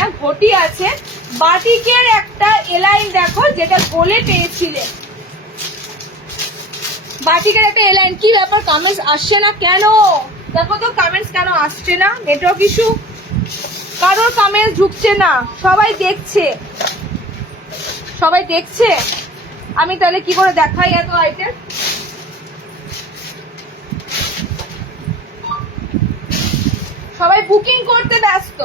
না ঘটি আছে, বাটিকের একটা এলাইন দেখো যেটা গোলে পেয়েছিলে, বাটিকের একটা এলাইন। কি ব্যাপার, কমেন্টস আসছে না কেন? দেখো তো কমেন্টস কেন আসছে না, নেটওয়ার্ক ইস্যু, কারোর কমেন্টস ঢুকছে না, সবাই দেখছে। আমি তাহলে কি করে দেখাই এত আইটেম? সবাই বুকিং করতে ব্যস্ত,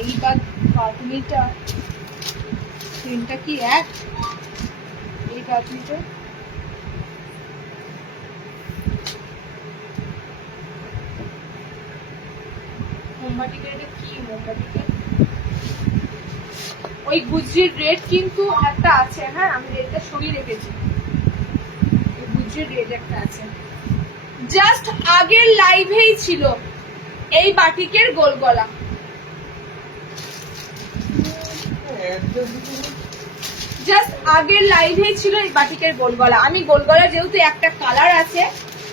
এই বাদনিটা ট্রেনটা কি এক, এই বাদনিটা মোমবাটিকের, এটা কি মোমবাটিকের? ওই গুজরির রেড কিন্তু একটা আছে, হ্যাঁ আমি রেডটা সরিয়ে রেখেছি, ওই গুজরির রেড একটা আছে। জাস্ট আগের লাইভেই ছিল এই বাটিকের গোল গলা, জাস্ট আগের লাইভেই ছিল এই বাটিকের গোল গলা। আমি গোল গলা যেহেতু একটা কালার আছে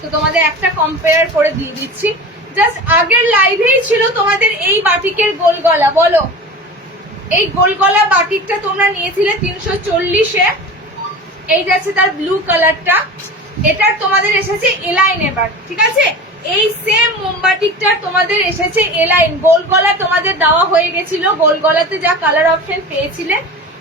তো তোমাদের একটা কম্পেয়ার করে দিয়ে দিচ্ছি। জাস্ট আগের লাইভেই ছিল তোমাদের এই বাটিকের গোল গলা। বলো, এই গোল গলা বাটিকটা তোমরা নিয়েছিলে 340-এ। এই যাচ্ছে তার ব্লু কালারটা, এটার তোমাদের এসেছে এলাইন এবার, ঠিক আছে। এই সেম মোমবাটিকটা তোমাদের এসেছে এলাইন, গোল গলা তোমাদের দেওয়া হয়ে গেছিল, গোল গলাতে যা কালার অপশন পেয়েছিলে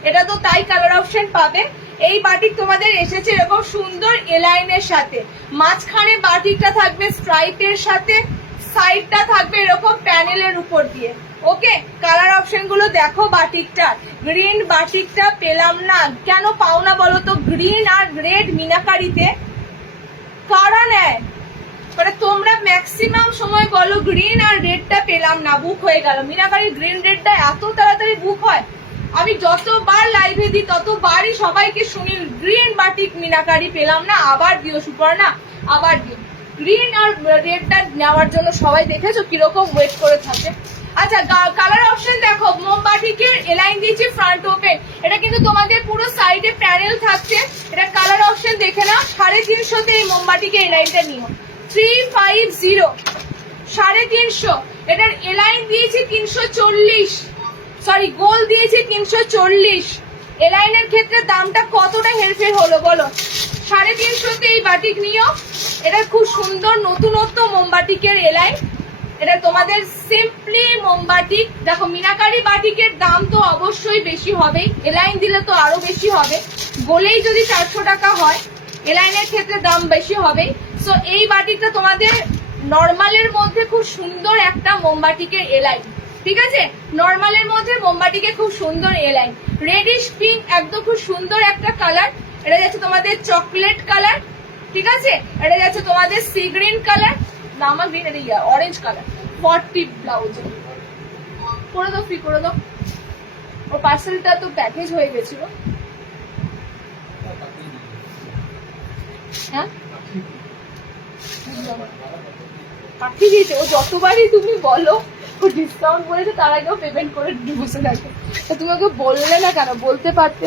এটা তো তাই কালার অপশন পাবে। এই বাটিক তোমাদের এসেছে এরকম সুন্দর এলাইনের সাথে, মাঝখানে বাটিকটা থাকবে স্ট্রাইপের সাথে, সাইডটা থাকবে এরকম প্যানেলের উপর দিয়ে। ওকে, কালার অপশন গুলো দেখো। বাটিকটা গ্রিন, বাটিকটা পেলাম না কেন, পাও না বলো তো? গ্রিন আর রেড মিনাকারিতে কারা নেয়, মানে তোমরা ম্যাক্সিমাম সময় বলো গ্রিন আর রেডটা পেলাম না, বুক হয়ে গেল। মিনাকারি গ্রিন রেডটা এত তাড়াতাড়ি বুক হয়? আমি যতবার লাইভে দিই ততবারই সবাইকে শুনি গ্রিন বাটিক মিনাকারি পেলাম না, আবার দিও সুপর্ণা, আবার দিও। গ্রিন আর রেডটা নেওয়ার জন্য সবাই দেখেছো কিরকম ওয়েট করে থাকে। আচ্ছা, কালার অপশন দেখো, মোমবাটিকের এলাইন দিয়েছি ফ্রন্ট ওপেন, এটা কিন্তু তোমাদের পুরো সাইডে প্যানেল থাকছে। এটা কালার অপশন দেখে নাও। 350-তে এই মোমবাটিকের এলাইনটা নিও, 350, 350। এটার এলাইন দিয়েছি 340, সরি গোল দিয়েছি 340। এলাইনের ক্ষেত্রে দামটা কতটা হেরফের হলো বলো? 350-তে এই বাটিক নিও। এটা খুব সুন্দর নতুনত্ব মোমবাটিকের এলাইন, এটা তোমাদের সিম্পলি মোমবাটিক। দেখো, মিনাকারি বাটিকের দাম তো অবশ্যই বেশি হবেই, এলাইন দিলে তো আরো বেশি হবে। গোলেই যদি 400 টাকা হয়, এলাইনের ক্ষেত্রে দাম বেশি হবেই। সো এই বাটিকটা তোমাদের নর্মালের মধ্যে খুব সুন্দর একটা মোমবাটিকের এলাইন। ঠিক আছে, নর্মালের মধ্যে মোমবাটিকে খুব সুন্দর এলাইন, রেডিশ পিঙ্ক একদম খুব সুন্দর একটা কালার। এটা যাচ্ছে তোমাদের চকলেট কালার, ঠিক আছে, এটা যাচ্ছে তোমাদের সি গ্রিন কালার, নামা গ্রিন, এটা অরেঞ্জ কালার। 40 ব্লাউজ করে দাও, ফ্রি করে দাও। ওর পার্সেলটা তো প্যাকেজ হয়ে গেছিল। হ্যাঁ পাঠিয়ে দিয়েছে, ও যতবারই তুমি বলো ও ডিসকাউন্ট বলেছে তার আগেও পেমেন্ট করে বসে থাকে। তা তুমি ওকে বললে না কেন? বলতে পারতে।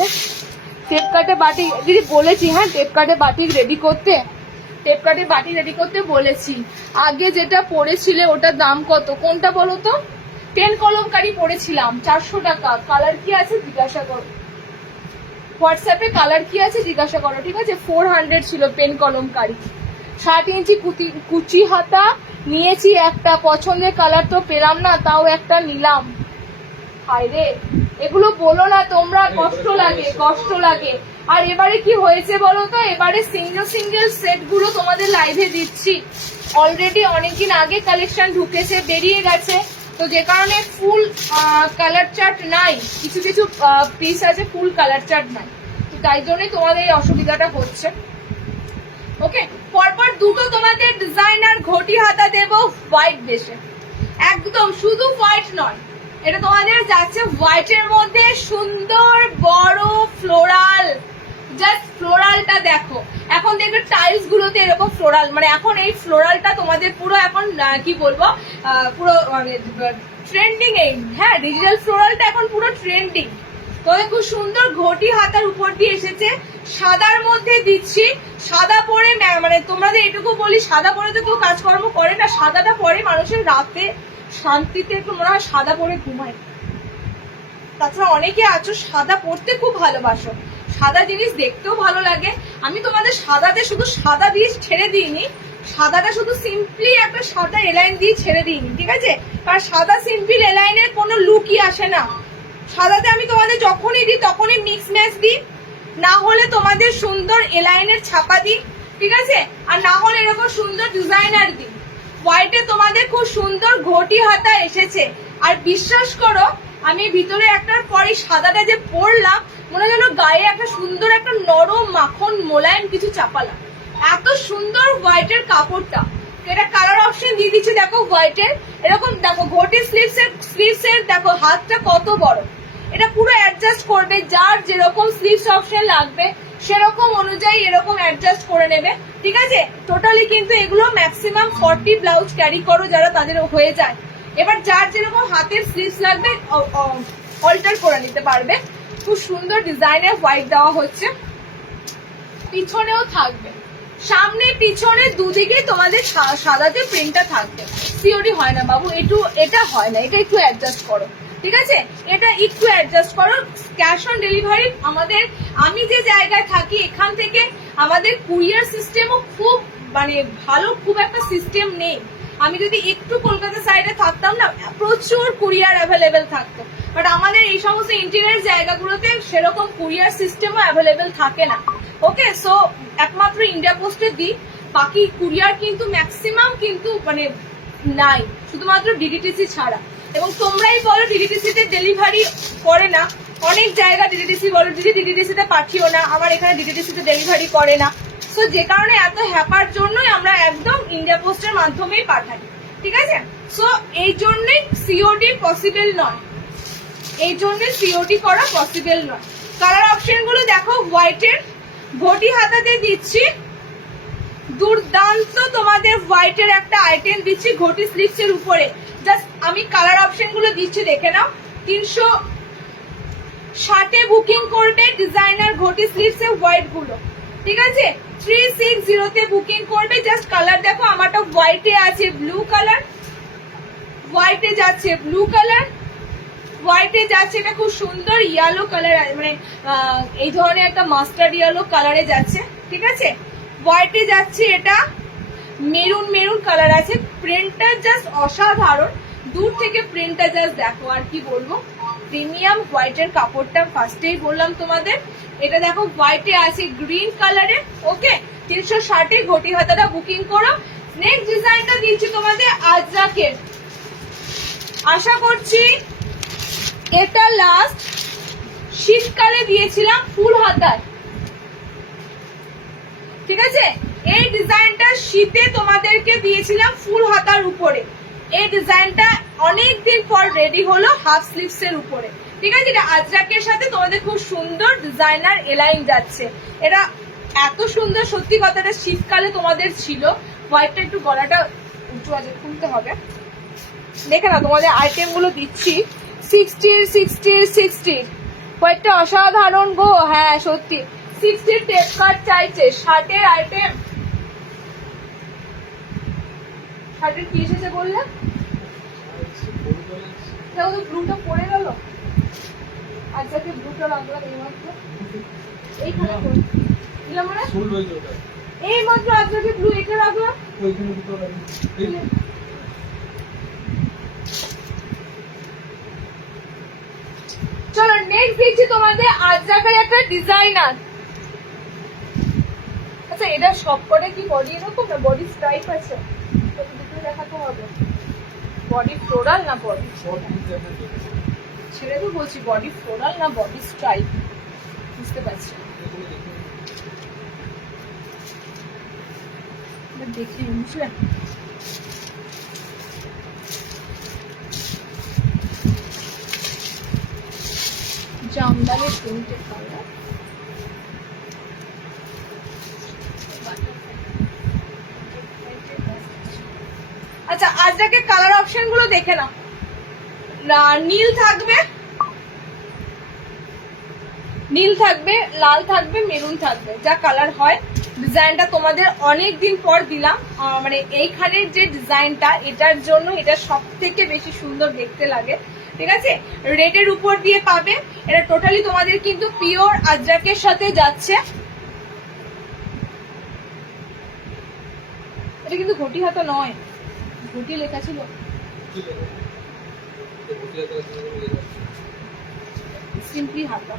টেপ কাটে বাটি দিদি বলেছি, হ্যাঁ টেপ কাটে বাটি রেডি করতে, টেপ কাটে বাটি রেডি করতে বলেছি। আগে যেটা পড়েছিলে ওটার দাম কত কোনটা বলো তো? পেন কলমকারি পড়েছিলাম 400 টাকা। কালার কি আছে জিজ্ঞাসা করো, হোয়াটসঅ্যাপে কালার কি আছে জিজ্ঞাসা করো, ঠিক আছে। 400 ছিল পেন কলমকারি। 60 ইঞ্চি কুচি হাতা নিয়েছি একটা, পছন্দের কালার তো পেলাম না, তাও একটা নিলাম। হায়রে এগুলো বলো না তোমরা, কষ্ট লাগে, কষ্ট লাগে। আর এবারে কি হয়েছে বলো তো, এবারে সিঙ্গেল সিঙ্গেল সেট গুলো তোমাদের লাইভে দিচ্ছি। অলরেডি অনেকদিন আগে কালেকশন ঢুকেছে, বেরিয়ে গেছে, তো যে কারণে ফুল কালার চার্ট নাই, কিছু কিছু পিস আছে ফুল কালার চার্ট নাই, তো তাই জন্যই তোমাদের এই অসুবিধাটা হচ্ছে। ওকে, পরপর দুটো তোমাদের ডিজাইনার ঘটি হাতা দেবো হোয়াইট বেশে, একদম শুধু হোয়াইট নয়, এটা তোমাদের যাচ্ছে হোয়াইটের মধ্যে সুন্দর বড় ফ্লোরাল। জাস্ট ফ্লোরালটা দেখো, এখন দেখবে টাইলস গুলোতে এরকম ফ্লোরাল, মানে এখন এই ফ্লোরালটা তোমাদের পুরো এখন কি বলবো পুরো মানে ট্রেন্ডিং এই, হ্যাঁ ডিজিটাল ফ্লোরালটা এখন পুরো ট্রেন্ডিং। তবে খুব সুন্দর ঘটি হাতার উপর দিয়ে এসেছে, সাদার মধ্যে দিচ্ছি। সাদা পরে মানে তোমাদের এটুকু বলি, সাদা পরে তো কেউ কাজকর্ম করে না, সাদাটা পরে মানুষের রাতে শান্তিতে একটু মনে হয় সাদা পরে ঘুমায়। তাছাড়া অনেকে আছো সাদা পরতে খুব ভালোবাসো, সাদা জিনিস দেখতেও ভালো লাগে। আমি তোমাদের সাদাতে শুধু সাদা দিয়ে ছেড়ে দিইনি, সাদাটা শুধু সিম্পলি একটা সাদা এলাইন দিয়ে ছেড়ে দিইনি, ঠিক আছে, কারণ সাদা সিম্পল এলাইনের কোনো লুকই আসে না। সাদাতে আমি তোমাদের যখনই দিই তখনই মিক্স ম্যাচ দিই, না হলে তোমাদের সুন্দর এলাইনের ছাপা দিই, ঠিক আছে, আর না হলে এরকম সুন্দর ডিজাইনার দিই। হোয়াইটে তোমাদের খুব সুন্দর ঘটি হাতা এসেছে, আর বিশ্বাস করো আমি ভিতরে একটার পরে সাদাটা যে পরলাম মনে যেন গায়ে একটা সুন্দর একটা নরম মাখন মোলায়েম কিছু চাপালাম, এত সুন্দর হোয়াইটের কাপড়টা। এটা কালার অপশন দিয়ে দিচ্ছি দেখো হোয়াইটের, এরকম দেখো ঘটি স্লিভসের দেখো হাতটা কত বড়, এটা পুরো অ্যাডজাস্ট করবে, যার যেরকম স্লিভস অপশন লাগবে সেরকম অনুযায়ী এরকম অ্যাডজাস্ট করে নেবে, ঠিক আছে। টোটালি কিন্তু এগুলো ম্যাক্সিমাম 40 ব্লাউজ ক্যারি করো যারা, তাদের হয়ে যায়। এবার যার যেরকম হাতের স্লিভস লাগবে অল্টার করে নিতে পারবে। খুব সুন্দর ডিজাইনের হোয়াইট দেওয়া হচ্ছে, পিছনেও থাকবে, সামনে পিছনে দুদিকে তোমাদের সাদাতে প্রিন্টটা থাকবে। সিওডি হয় না বাবু, এটা হয় না, এটা একটু অ্যাডজাস্ট করো, ঠিক আছে, এটা একটু অ্যাডজাস্ট করো। ক্যাশ অন ডেলিভারি আমাদের, আমি যে জায়গায় থাকি এখান থেকে আমাদের কুরিয়ার সিস্টেমও খুব মানে ভালো, খুব একটা সিস্টেম নেই। আমি যদি একটু কলকাতা সাইডে থাকতাম না, প্রচুর কুরিয়ার অ্যাভেলেবেল থাকতো, বাট আমাদের এই সমস্ত ইন্টেরিয়র জায়গাগুলোতে সেরকম কুরিয়ার সিস্টেমও অ্যাভেলেবেল থাকে না। ওকে, সো একমাত্র ইন্ডিয়া পোস্টে দিই, বাকি কুরিয়ার কিন্তু ম্যাক্সিমাম কিন্তু মানে নাই, শুধুমাত্র ডিডিটিসি ছাড়া। এবং তোমরাই বলো ডিডিটিসি তে ডেলিভারি করে না, অনেক জায়গা ডিডিটিসি বলো দিদি ডিডিটিসি তে পাঠিও না, আমার এখানে ডিডিটিসি তে ডেলিভারি করে না। সো যে কারণে এত হ্যাপার জন্যই আমরা একদম ইন্ডিয়া পোস্টের মাধ্যমেই পাঠাই, ঠিক আছে। সো এই জন্যই সিওডি পসিবল নয়, এই জন্য সিওডি করা পসিবল নয়। কালার অপশন গুলো দেখো, হোয়াইটের ঘটি হাতাতে দিচ্ছি, দুর্দান্ত তোমাদের হোয়াইটের একটা আইটেম দিচ্ছি ঘটি স্লিভস এর উপরে। জাস্ট আমি কালার অপশন গুলো দিচ্ছি দেখে নাও। 360 বুকিং করবে ডিজাইনার ঘটি স্লিভস এর হোয়াইট গুলো, ঠিক আছে। 360 তে বুকিং করবে। জাস্ট কালার দেখো, আমারটা হোয়াইটে আছে ব্লু কালার, হোয়াইটে যাচ্ছে ব্লু কালার, হোয়াইটে যাচ্ছে এটা খুব সুন্দর ইয়েলো কালার, মানে এই ধরনের একটা মাস্টার্ড ইয়েলো কালারে যাচ্ছে, ঠিক আছে। হোয়াইটে যাচ্ছে এটা মেরুন মেরুন কালার আছে, প্রিন্টটা জাস্ট অসাধারণ, দূর থেকে প্রিন্টটা জাস্ট দেখো, আর কি বলবো, প্রিমিয়াম হোয়াইটের কাপড়টা ফার্স্টেই বললাম তোমাদের। এটা দেখো হোয়াইটে আছে গ্রিন কালারে। ওকে, 360 ঘটি হাতাটা বুকিং করো। নেক্সট ডিজাইনটা দিচ্ছি তোমাদের আজরাকের। আশা করছি এটা লাস্ট শীতকালে দিয়েছিলাম ফুল হাতায়, ঠিক আছে। এই ডিজাইনটা শীতে তোমাদেরকে দিয়েছিলাম ফুল হাতার উপরে। এই ডিজাইনটা অনেকদিন পর রেডি হলো হাফ স্লিভস এর উপরে, ঠিক আছে। এটা আজরাকের সাথে তোমাদের খুব সুন্দর ডিজাইনার এলাইন যাচ্ছে। এটা এত সুন্দর, সত্যি কথাটা শীতকালে তোমাদের ছিল। হোয়াইটটা একটু গলাটা উঁচু আছে, খুলতে হবে। দেখে না তোমাদের আইটেম গুলো দিচ্ছি, 60 হোয়াইটটা অসাধারণ গো। হ্যাঁ সত্যি 60 টেপ কাট চাইছে। শার্টের আইটেম, শার্টের কি এসেছে বললে? দেখো ব্লুটা পড়ে গেল। আচ্ছা কি ব্লুটা রাখলাম এইমাত্র, এইখানে দিলাম মানে এই মাত্র আজকে ব্লু এটা রাখলাম। চলো নেক্সট দিচ্ছি তোমাদের আজরাকের একটা ডিজাইনার। আচ্ছা এটা সব করে কি বডি এরকম না বডি স্ট্রাইপ আছে? দুটো দেখাতে হবে। বডি ফ্লোরাল না বডি ছেড়ে তো বলছি, বডি ফ্লোরাল না বডি স্ট্রাইপ বুঝতে পারছি। দেখি বুঝলেন, জামদানি প্রিন্টেড কালার। আচ্ছা আজকে কালার অপশন গুলো দেখে নাও। নীল থাকবে, নীল থাকবে, লাল থাকবে, মেরুন থাকবে, যা কালার হয়। ডিজাইনটা তোমাদের অনেক দিন পর দিলাম, মানে এইখানের যে ডিজাইনটা এটার জন্য এটা সব থেকে বেশি সুন্দর দেখতে লাগে, ঠিক আছে। রেডের উপর দিয়ে পাবে। এটা টোটালি তোমাদের কিন্তু পিওর আজরাকের সাথে যাচ্ছে। এটা কিন্তু ঘটি হাতা নয়, ঘটি লেখা ছিল। সিম্পলি হাতা।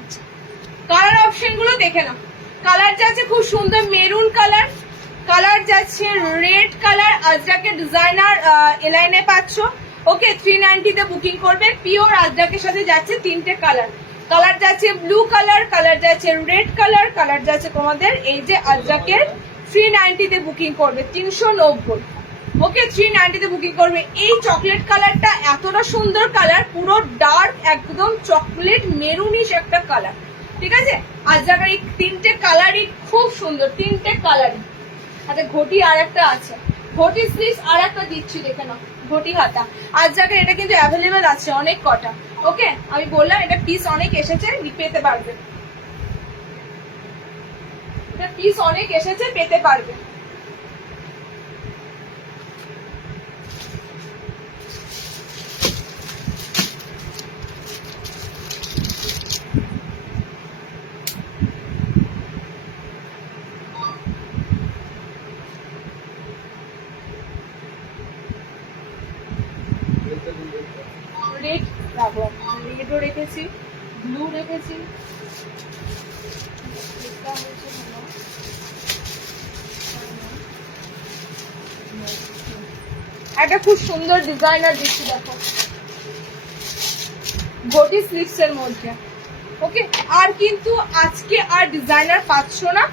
আচ্ছা কালার অপশন গুলো দেখে নাও। কালার যাচ্ছে খুব সুন্দর মেরুন কালার, কালার যাচ্ছে রেড কালার, আজরাকের ডিজাইনার এলাইনে পাচ্ছ। ওকে 390 তে বুকিং করবে। পিওর আজরাকের সাথে যাচ্ছে তিনটে কালার। কালার যাচ্ছে ব্লু কালার, কালার যাচ্ছে রেড কালার, কালার যাচ্ছে তোমাদের এই যে আজরাকের 390 তে বুকিং করবে 390। ওকে 390 তে বুকিং করবে। এই চকলেট কালারটা এতটা সুন্দর কালার, পুরো ডার্ক একদম চকলেট মেরুনিশ একটা কালার, ঠিক আছে। আজরাকের এই তিনটে কালারই খুব সুন্দর, তিনটে কালারই। আচ্ছা ঘটি আর একটা আছে, ঘটি স্লিভস আর একটা দিচ্ছি দেখে নাও, ঘটি হাতা। আজরাকের এটা কিন্তু অ্যাভেলেবেল আছে অনেক কটা। ওকে আমি বললাম এটা পিস অনেক এসেছে, পেতে পারবে। এটা পিস অনেক এসেছে, পেতে পারবে। রেড রাখবো, রেডও রেখেছি, ব্লু রেখেছি। একটা খুব সুন্দর ডিজাইনার দিচ্ছি দেখো, ঘটি স্লিভস এর মধ্যে। ওকে আর কিন্তু আজকে আর ডিজাইনার পাচ্ছ না,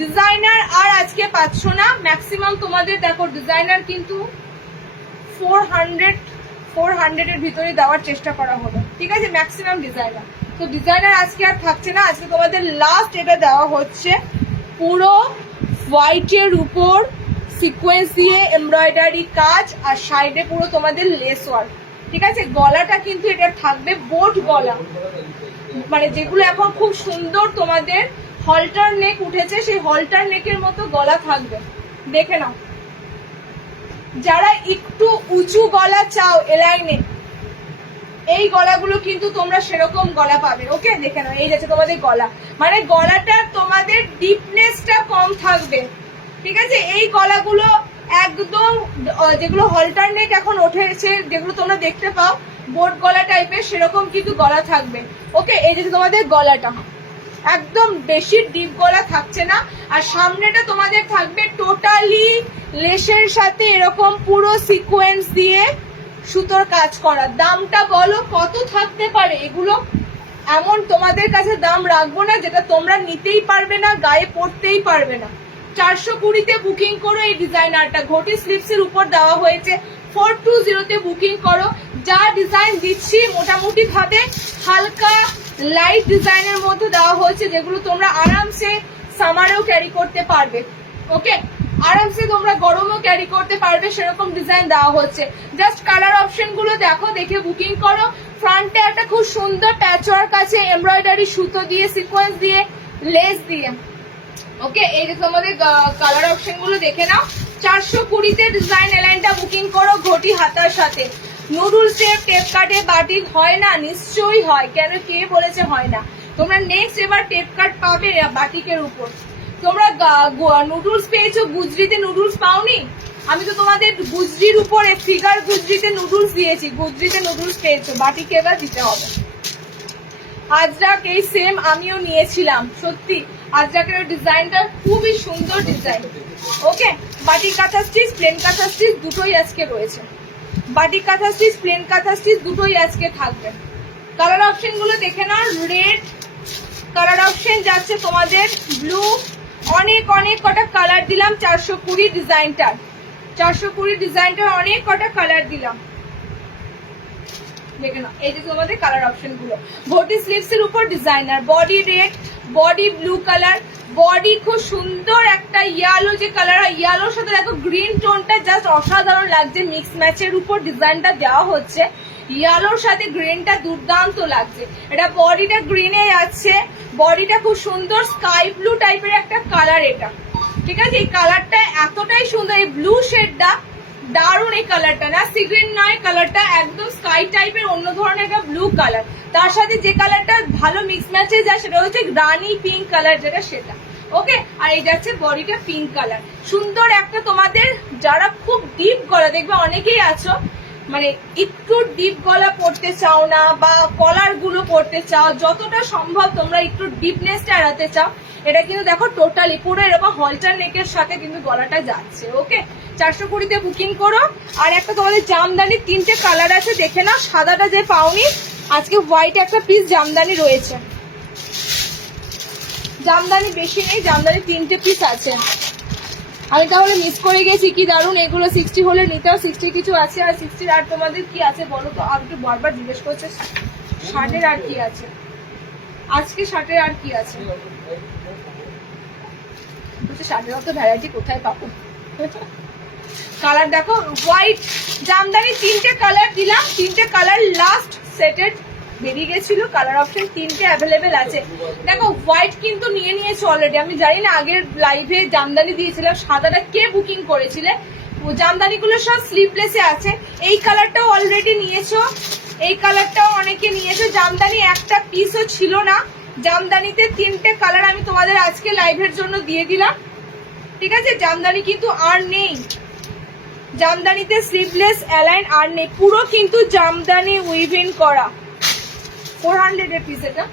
ডিজাইনার আর আজকে পাচ্ছ না। ম্যাক্সিমাম তোমাদের দেখো ডিজাইনার কিন্তু 400 এর ভিতরে দেওয়ার চেষ্টা করা হলো, ঠিক আছে, ম্যাক্সিমাম ডিজাইনার। তো ডিজাইনার আজকে আর থাকছে না। আজকে তোমাদের লাস্ট এটা দেওয়া হচ্ছে পুরো হোয়াইটের উপর সিকোয়েন্স দিয়ে এমব্রয়ডারি কাজ, আর সাইডে পুরো তোমাদের লেস ওয়ার্ক, ঠিক আছে। গলাটা কিন্তু এটা থাকবে বোট গলা, মানে যেগুলো এখন খুব সুন্দর তোমাদের হলটার নেক উঠেছে, সেই হলটার নেকের মতো গলা থাকবে, দেখে নাও। যারা একটু উঁচু গলা চাও এলাইনে, এই গলাগুলো কিন্তু তোমরা সেরকম গলা পাবে। ওকে দেখে নাও, এই যাচ্ছে তোমাদের গলা, মানে গলাটা তোমাদের ডিপনেসটা কম থাকবে, ঠিক আছে। এই গলাগুলো একদম যেগুলো হলটার নেক এখন উঠেছে, যেগুলো তোমরা দেখতে পাও বোট গলা টাইপের, সেরকম কিন্তু গলা থাকবে। ওকে এই যে তোমাদের গলাটা, একদম বেশি ডিপ গলা থাকছে না। আর সামনেটা তোমাদের থাকবে টোটালি লেসের সাথে এরকম পুরো সিকোয়েন্স দিয়ে সুতোর কাজ করা। দামটা বলো কত থাকতে পারে এগুলো? এমন তোমাদের কাছে দাম রাখবো না যেটা তোমরা নিতেই পারবে না, গায়ে পড়তেই পারবে না। 420-তে বুকিং করো এই ডিজাইনারটা। ঘটি স্লিপস এর উপর দেওয়া হয়েছে। 420-তে বুকিং করো। যা ডিজাইন দিচ্ছি মোটামুটি ভাবে হালকা লাইট ডিজাইনের মধ্যে দেওয়া হয়েছে, যেগুলো তোমরা আরামসে সামারেও ক্যারি করতে পারবে। ওকে, আরামসে তোমরা গরমও ক্যারি করতে পারবে, সেরকম ডিজাইন দেওয়া হচ্ছে। জাস্ট কালার অপশন গুলো দেখো, দেখে বুকিং করো। ফ্রন্টে একটা খুব সুন্দর প্যাচওয়ার্ক আছে, এমব্রয়ডারি সুতো দিয়ে, সিকোয়েন্স দিয়ে, লেস দিয়ে। ওকে, এই যে তোমাদের কালার অপশন গুলো দেখে নাও। 420-তে ডিজাইন এলাইনটা বুকিং করো ঘটি হাতার সাথে। নুডুল শেপ টেপ কাটে বাটিক হয় না? নিশ্চয়ই হয়, কেন কে বলেছে হয় না? তোমরা নেক্সট এবার টেপ কাট পাবে বাটিকের উপর। তোমরা নুডলস পেয়েছো, গুজরিতে নুডলস পাওনি? আমি তো তোমাদের গুজরির উপরে ফিগার গুজরিতে নুডলস দিয়েছি, গুজরিতে নুডলস পেয়েছো, বাটিকে এবার দিতে হবে। আজরাক এই সেম আমিও নিয়েছিলাম, সত্যি আজরাকের ডিজাইনটা খুবই সুন্দর ডিজাইন। ওকে, বাটিক কাঁথা স্টিচ, প্লেন কাঁথা স্টিচ দুটোই আজকে রয়েছে। বাটিক কাঁথা স্টিচ, প্লেন কাঁথা স্টিচ দুটোই আজকে থাকবে। কালার অপশন গুলো দেখে নাও। রেড কালার অপশন যাচ্ছে তোমাদের, ব্লু, অনেক অনেক কটা কালার দিলাম 420 ডিজাইনটার। 420 ডিজাইনটার অনেক কটা কালার দিলাম, দেখে নাও। এই যে তোমাদের কালার অপশন গুলো। ঘটি স্লিভস এর উপর designer, body red, body blue colour, body খুব সুন্দর একটা ইয়েলো যে কালার হয়, ইয়েলোর সাথে দেখো গ্রিন টোনটা জাস্ট অসাধারণ লাগছে। মিক্স ম্যাচের উপর ডিজাইনটা দেওয়া হচ্ছে, ইয়েলোর সাথে গ্রিনটা দুর্দান্ত লাগছে। এটা বডিটা গ্রিনে আছে, বডিটা খুব সুন্দর স্কাই ব্লু টাইপের একটা কালার এটা, ঠিক আছে? এই কালারটা এতটাই সুন্দর, এই ব্লু শেডটা দারুণ। এই কালারটা না সি গ্রিন নয়, কালারটা একদম স্কাই টাইপের অন্য ধরনের একটা ব্লু কালার। তার সাথে যে কালারটা ভালো মিক্স ম্যাচে যায় সেটা হচ্ছে রানি পিঙ্ক কালার, যেটা সেটা। ওকে, আর এই যাচ্ছে বডিটা পিঙ্ক কালার। সুন্দর একটা তোমাদের যারা খুব ডিপ গলা, দেখবে অনেকেই আছো মানে একটু ডিপ গলা পড়তে চাও না, বা কলার গুলো পড়তে চাও, যতটা সম্ভব তোমরা একটু ডিপনেসটা এড়াতে চাও, এটা কিন্তু দেখো টোটালি পুরো এরকম হলটার নেকের সাথে কিন্তু গলাটা যাচ্ছে। ওকে, 420-তে বুকিং করো। আর একটা তোমাদের জামদানি 3টে কালার আছে, দেখে নাও। সাদাটা যে পাওনি, আজকে হোয়াইট একটা পিস জামদানি রয়েছে। জামদানি বেশি নেই, জামদানি 3টে পিস আছে। আমি তাহলে মিস করে গেছি, কি দারুন। এগুলো 60 হলে নিতেও 60 কিছু আছে, আর 60 আর তোমাদের কি আছে বলো তো? আর একটু বারবার জিজ্ঞেস করছে শার্টের আর কি আছে, আজকে শার্টের আর কি আছে, শার্টের অত ভ্যারাইটি কোথায় পাবো? কালার দেখো, হোয়াইট জামদানি 3টে কালার দিলাম, 3টে কালার লাস্ট সেটেড বেরিয়ে গেছিল। কালার অপশন 3টে অ্যাভেলেবেল আছে। দেখো হোয়াইট কিন্তু নিয়ে নিয়েছো অলরেডি। আমি জানি না আগের লাইভে জামদানি দিয়েছিলাম, সাদাটা কে বুকিং করেছিলে। জামদানিগুলো সব স্লিভলেসে আছে। এই কালারটাও অলরেডি নিয়েছো, এই কালারটাও অনেকে নিয়েছো। জামদানি একটা পিসও ছিল না। জামদানিতে 3টে কালার আমি তোমাদের আজকে লাইভের জন্য দিয়ে দিলাম, ঠিক আছে? জামদানি কিন্তু আর নেই, জামদানিতে স্লিভলেস অ্যালাইন আর নেই। পুরো কিন্তু জামদানি উইভিং করা। 400 এর পিস এটা,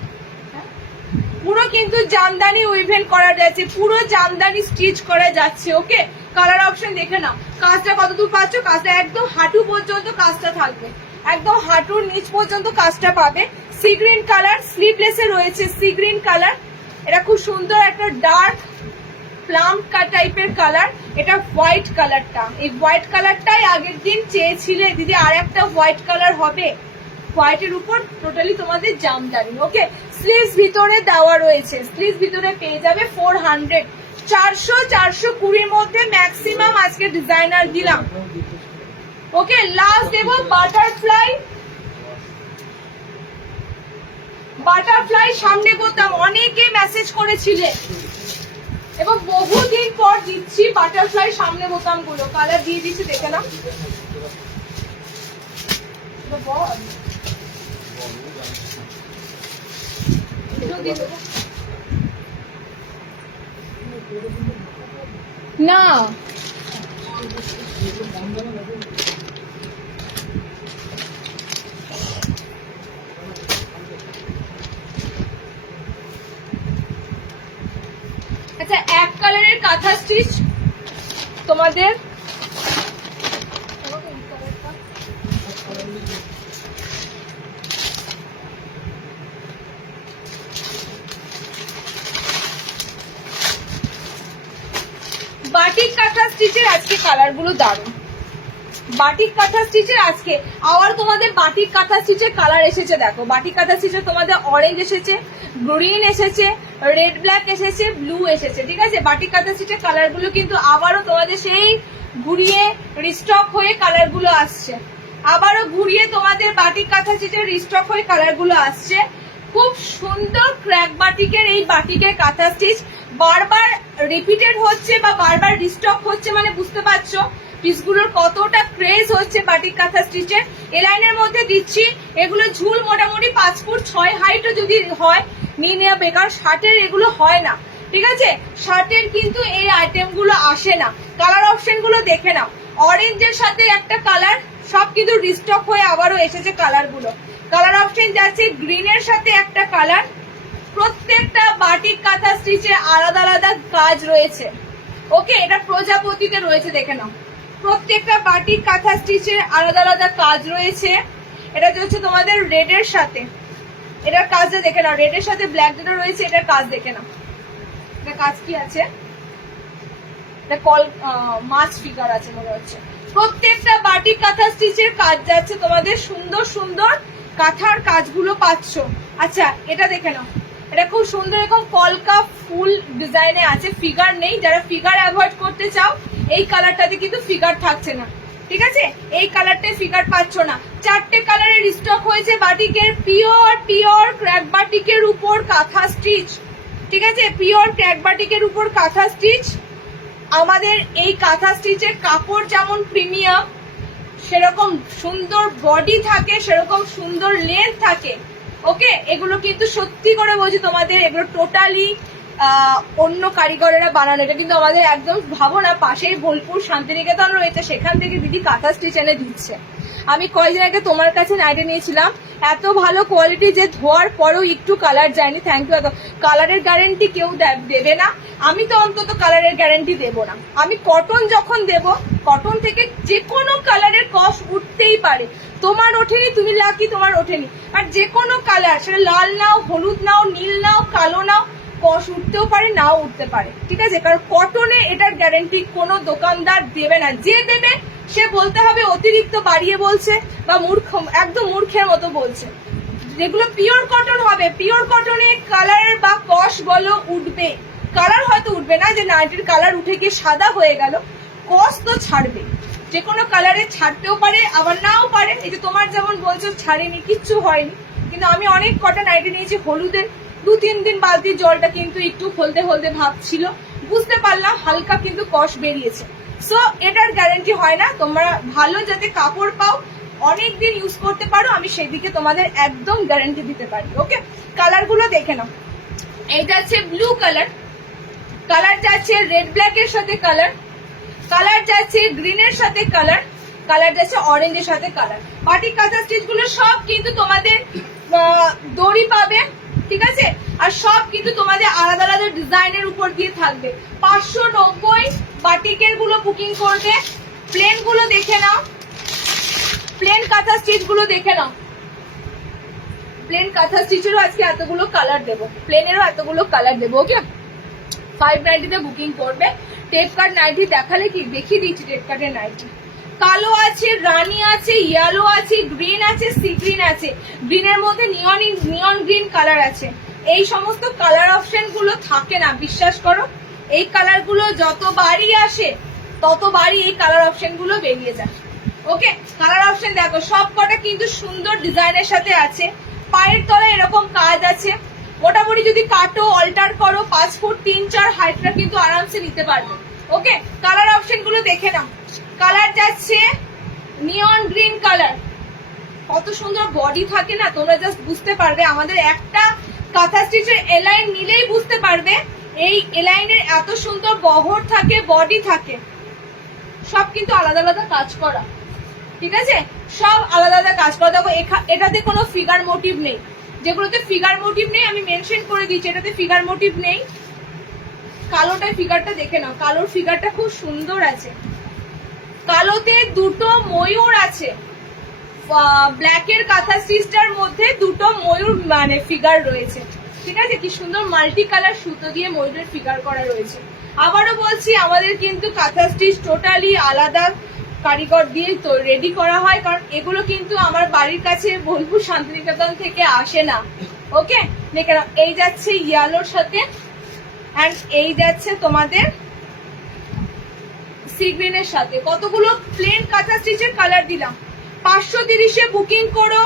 পুরো কিন্তু জামদানি উইভেন করা যাচ্ছে, পুরো জামদানি স্টিচ করা যাচ্ছে। ওকে, কালার অপশন দেখে নাও। কাজটা কতদূর পাচ্ছ? কাজটা একদম হাঁটু পর্যন্ত কাজটা থাকবে, একদম হাঁটুর নিচ পর্যন্ত কাজটা পাবে। সি গ্রিন কালার, স্লিভলেসে রয়েছে সি গ্রিন কালার। এটা খুব সুন্দর একটা ডার্ক প্লাম টাইপের কালার। এটা হোয়াইট কালারটা, এই হোয়াইট কালারটাই আগের দিন চেয়েছিলে দিদি, আর একটা হোয়াইট কালার হবে। হোয়াইটের উপর টোটালি তোমাদের জামদানি। ওকে, স্লিভস ভিতরে দেওয়া রয়েছে, স্লিভস ভিতরে পেয়ে যাবে 400। 400-420 মধ্যে ম্যাক্সিমাম আজকে ডিজাইনার দিলাম। ওকে, লাস্ট দেবো বাটারফ্লাই। বাটারফ্লাই সামনে বোতাম অনেকে মেসেজ করেছিলে এবং বহুদিন পর দিচ্ছি বাটারফ্লাই সামনে বোতাম গুলো। কালার দিয়ে দিচ্ছি, দেখে নাও। না কালারের কাঁথা স্টিচ তোমাদের বাটিক কাঁথা স্টিচের আজকে কালার গুলো দারুন। বাটিক কাঁথা স্টিচের আজকে আবার তোমাদের বাটিক কাঁথা স্টিচের কালার এসেছে। দেখো বাটিক কাঁথা স্টিচের তোমাদের অরেঞ্জ এসেছে, গ্রিন এসেছে, রেড ব্ল্যাক এসেছে, ব্লু এসেছে। ঠিক আছে, বাটিক কাঁথা স্টিচের কালার গুলো কিন্তু আবারও তোমাদের সেই ঘুরিয়ে রিস্টক হয়ে কালার গুলো আসছে। আবারও ঘুরিয়ে তোমাদের বাটিক কাঁথা স্টিচের রিস্টক হয়ে কালার গুলো আসছে। খুব সুন্দর ক্র্যাক বাটিকের এই বাটিকের কাঁথা স্টিচ বারবার রিপিটেড হচ্ছে বা বারবার রিস্টক হচ্ছে, মানে বুঝতে পারছো পিসগুলোর কতটা ক্রেজ হচ্ছে বাটিক কাঁথা স্টিচের। এ লাইনের মধ্যে দিচ্ছি, এগুলো ঝুল মোটামুটি 5 ফুট 6 হাইটও যদি হয় নিয়ে নেওয়া বেকার। শার্টের এগুলো হয় না, ঠিক আছে, শার্টের কিন্তু এই আইটেম গুলো আসে না। কালার অপশন গুলো দেখে নাও, অরেঞ্জের সাথে একটা কালার, সব কিন্তু রিস্টক হয়ে আবারও এসেছে কালার গুলো। কালার অপশন যাচ্ছে গ্রিনের সাথে একটা কালার। প্রত্যেকটা বাটিক কাঁথা স্টিচে আলাদা আলাদা কাজ রয়েছে। ওকে, এটা প্রজাপতিতে রয়েছে, দেখে নাও। প্রত্যেকটা বাটিক কাঁথা স্টিচের আলাদা আলাদা কাজ রয়েছে। এটা হচ্ছে তোমাদের রেডের সাথে, এটার কাজটা দেখে নাও। রেডের সাথে ব্ল্যাক যেটা রয়েছে এটার কাজ দেখে নাও। এটা কাজ কি আছে, এটা কল মাছ ফিগার আছে মনে হচ্ছে। প্রত্যেকটা বাটিক কাঁথা স্টিচের কাজ যাচ্ছে তোমাদের, সুন্দর সুন্দর কাঁথার কাজগুলো পাচ্ছ। আচ্ছা, এটা দেখে নাও, এটা খুব সুন্দর এরকম কলকা ফুল ডিজাইনে আছে, ফিগার নেই। যারা ফিগার অ্যাভয়েড করতে চাও এই কালারটাতে কিন্তু ফিগার থাকছে না, ঠিক আছে, এই কালারটায় ফিগার পাচ্ছ না। 4টে কালারের স্টক হয়েছে বাটিকের, পিওর ক্র্যাক বাটিকের উপর কাঁথা স্টিচ, ঠিক আছে, পিওর ক্র্যাক বাটিকের উপর কাঁথা স্টিচ। আমাদের এই কাঁথা স্টিচের কাপড় যেমন প্রিমিয়াম, সেরকম সুন্দর বডি থাকে, সেরকম সুন্দর লেন্থ থাকে। ওকে, এগুলো কিন্তু সত্যি করে বলছি তোমাদের, এগুলো টোটালি অন্য কারিগরেরা বানানো। এটা কিন্তু আমাদের একদম ভাবো না, পাশেই বোলপুর শান্তিনিকেতন রয়েছে, সেখান থেকে দিদি কাঁথা স্টিচ এনে দিচ্ছে। আমি কয়েকদিন আগে তোমার কাছে নাইটি নিয়েছিলাম, এত ভালো কোয়ালিটি যে ধোয়ার পরেও একটু কালার যায়নি। Thank you. এত কালারের গ্যারেন্টি কেউ দেবে না, আমি তো অন্তত কালারের গ্যারেন্টি দেবো না। আমি কটন যখন দেব, কটন থেকে যে কোনো কালারের কস উঠতেই পারে। তোমার ওঠেনি, তুমি লাকি, তোমার ওঠেনি। আর যে কোনো কালার, সেটা লাল নাও, হলুদ নাও, নীল নাও, কালো নাও, কস উঠতেও পারে, নাও উঠতে পারে, ঠিক আছে। কারণ কটনে এটার গ্যারেন্টি কোনো দোকানদার দেবে না। যে দেবে সে বলতে হবে অতিরিক্ত বাড়িয়ে বলছে বা মূর্খ, একদম মূর্খের মতো বলছে। যেগুলো পিওর কটন হবে, পিওর কটনে কালার বা কস বলো উঠবে, কালার হয়তো উঠবে না, যে নাইটির কালার উঠে গিয়ে সাদা হয়ে গেল, কস তো ছাড়বে। যে কোনো কালারে ছাড়তেও পারে, আবার নাও পারে। এই যে তোমার যেমন বলছো ছাড়েনি, কিচ্ছু হয়নি, কিন্তু আমি অনেক কটা নাইটি নিয়েছি হলুদের, 2-3 দিন বালতির জলটা কিন্তু একটু হলদে হলদে ভাব ছিল, বুঝতে পারলাম হালকা কিন্তু কস বেরিয়েছে। সো এটার গ্যারেন্টি হয় না। তোমরা ভালো যাতে কাপড় পাও, অনেকদিন ইউজ করতে পারো, আমি সেদিকে তোমাদের একদম গ্যারেন্টি দিতে পারি। ওকে, কালার গুলো দেখে নাও। এটা হচ্ছে ব্লু কালার, কালার যাচ্ছে রেড ব্ল্যাকের সাথে কালার, কালার যাচ্ছে গ্রিনের সাথে কালার, কালার যাচ্ছে অরেঞ্জের সাথে কালার। বাটিক কাঁথা স্টিচ গুলো সব কিন্তু তোমাদের দড়ি পাবে, ঠিক আছে, আর সব কিন্তু তোমাদের আলাদা আলাদা ডিজাইনের উপর দিয়ে থাকবে। 590 বাটিকের গুলো বুকিং করবে। প্লেন গুলো দেখে নাও, প্লেন কাঁথা স্টিচ গুলো দেখে নাও। প্লেন কাঁথা স্টিচেরও আজকে এতগুলো কালার দেবো, প্লেনেরও এতগুলো কালার দেবো। ওকে, 590 বুকিং করবে। টেপ কাট নাইটি দেখালে কি, দেখিয়ে দিচ্ছি টেপ কাটের নাইটি। কালো আছে, রানী আছে, ইয়েলো আছে, গ্রিন আছে, সি গ্রিন আছে, গ্রিনের মধ্যে নিয়ন গ্রিন কালার আছে। এই সমস্ত কালার অপশন গুলো থাকে না, বিশ্বাস করো। এই কালার গুলো যতবারই আসে ততবারই এই কালার অপশন গুলো বেরিয়ে যায়। ওকে, কালার অপশন দেখো, সব কটা কিন্তু সুন্দর ডিজাইনের সাথে আছে। পায়ের তলায় এরকম কাজ আছে। মোটামুটি যদি কাটো, অল্টার করো, 5 ফুট 3-4 হাইটটা কিন্তু আরামসে নিতে পারবে। ওকে, কালার অপশন গুলো দেখে নাও। কালার যাচ্ছে নিয়ন গ্রিন কালার, কত সুন্দর বডি থাকে না, তোমরা জাস্ট বুঝতে পারবে। আমাদের একটা কাঁথা স্টিচের এলাইন নিলেই বুঝতে পারবে এই এলাইনের এত সুন্দর বহর থাকে, বডি থাকে, সব কিন্তু আলাদা আলাদা কাজ করা, ঠিক আছে, সব আলাদা আলাদা কাজ করা। দেখো এটাতে কোনো ফিগার মোটিভ নেই, যেগুলোতে ফিগার মোটিভ নেই আমি মেনশন করে দিচ্ছি, এটাতে ফিগার মোটিভ নেই। কালোটায় ফিগারটা দেখে নাও, কালোর ফিগারটা খুব সুন্দর আছে, কালোতে দুটো ময়ূর আছে, ব্ল্যাকের কাঁথা স্টিচটার মধ্যে দুটো ময়ূর মানে ফিগার রয়েছে, ঠিক আছে, কি সুন্দর মাল্টি কালার সুতো দিয়ে ময়ূরের ফিগার করা রয়েছে। আবারও বলছি আমাদের কিন্তু কাঁথা স্টিচ টোটালি আলাদা কারিগর দিয়ে তো রেডি করা হয়, কারণ এগুলো কিন্তু আমার বাড়ির কাছে বোলপুর শান্তিনিকেতন থেকে আসে না। ওকে, দেখে নাও, এই যাচ্ছে ইয়েলোর সাথে অ্যান্ড এই যাচ্ছে তোমাদের সি গ্রিনের সাথে। কতগুলো প্লেন কাঁথা স্টিচের কালার দিলাম। 530-এ বুকিং করো।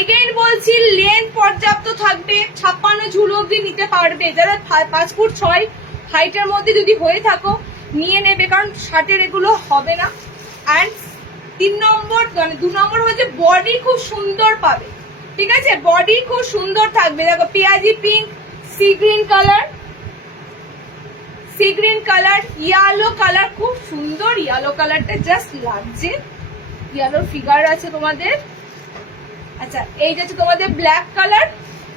এগেইন বলছি লেন্থ পর্যাপ্ত থাকবে, 56 ঝুল অবধি নিতে পারবে। যারা 5 ফুট 6 হাইটের মধ্যে যদি হয়ে থাকো নিয়ে নেবে, কারণ শার্টের এগুলো হবে না। অ্যান্ড 3 নম্বর মানে 2 নম্বর হচ্ছে বডি খুব সুন্দর পাবে, ঠিক আছে, বডি খুব সুন্দর থাকবে। দেখো পেঁয়াজি pink, sea green colour, sea green colour, yellow colour, খুব সুন্দর ইয়েলো কালারটা জাস্ট লাগছে, ইয়েলোর ফিগার আছে তোমাদের। আচ্ছা, এই যাচ্ছে তোমাদের ব্ল্যাক কালার,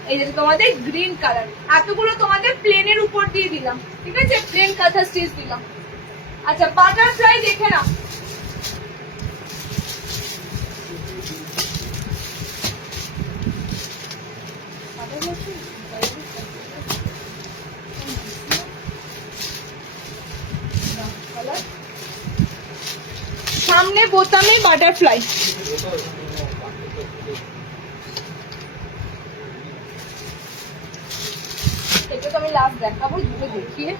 এই যাচ্ছে তোমাদের গ্রিন কালার। এতগুলো তোমাদের প্লেনের উপর দিয়ে দিলাম, ঠিক আছে, প্লেন কাঁথা স্টিচ দিলাম। আচ্ছা, বাটারফ্লাই দেখে নাও, সামনে বোতামে বাটারফ্লাই, এটা তো আমি লাস্ট দেখাবো, দুটো দেখিয়ে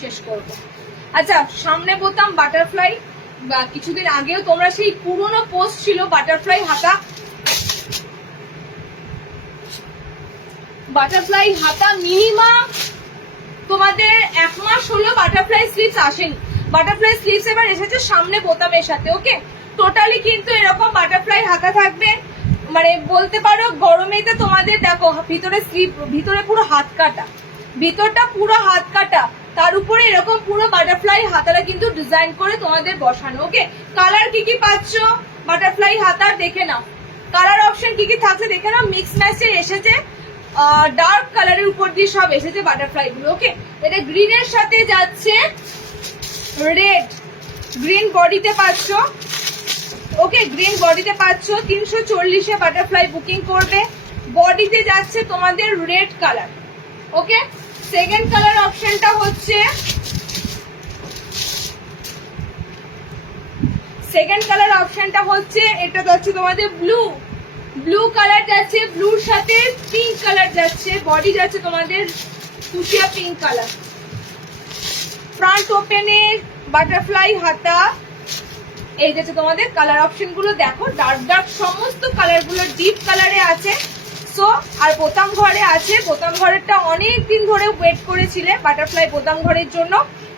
শেষ করবো। আচ্ছা, সামনে বোতাম বাটারফ্লাই, বা কিছুদিন আগেও তোমরা সেই পুরনো পোস্ট ছিল বাটারফ্লাই হাতা, বাটারফ্লাই হাতা মিনিমাম তোমাদের 1 মাস হলো বাটারফ্লাই স্লিভস আসেনি। বাটারফ্লাই স্লিভস এবার এসেছে সামনে বোতামের সাথে। ওকে, টোটালি কিন্তু এরকম বাটারফ্লাই হাতা থাকবে, মানে বলতে পারো গরমেতে তোমাদের দেখো ভিতরে স্লিভ, ভিতরে পুরো হাত কাটা, ভিতরটা পুরো হাত কাটা, তার উপরে এরকম পুরো বাটারফ্লাই হাতাটা কিন্তু ডিজাইন করে তোমাদের বসানো। ওকে, কালার কি কি পাচ্ছ বাটারফ্লাই হাতার দেখে নাও, কালার অপশন কি কি থাকছে দেখে নাও। মিক্স ম্যাচে এসেছে, ডার্ক কালারের উপর দিয়ে সব এসেছে বাটারফ্লাই গুলো। ওকে, এটা গ্রিনের সাথে যাচ্ছে রেড, গ্রিন বডিতে পাচ্ছ। ওকে, গ্রিন বডিতে পাচ্ছ। 340-এ বাটারফ্লাই বুকিং করবে, বডিতে যাচ্ছে তোমাদের রেড কালার। ওকে, সেকেন্ড কালার অপশনটা হচ্ছে, সেকেন্ড কালার অপশনটা হচ্ছে এটা যাচ্ছে তোমাদের ব্লু, ব্লু কালার যাচ্ছে, ব্লুর সাথে পিঙ্ক কালার যাচ্ছে, বডি যাচ্ছে তোমাদের ফুসিয়া পিঙ্ক কালার। ফ্রন্ট ওপেনে বাটারফ্লাই হাতা, এই যাচ্ছে তোমাদের কালার অপশন গুলো দেখো, ডার্ক ডার্ক সমস্ত কালার গুলো ডিপ কালারে আছে। সো আর বোতাম ঘরে আছে, বোতাম ঘরেরটা অনেক দিন ধরে ওয়েট করেছিলে বাটারফ্লাই বোতাম ঘরের জন্য।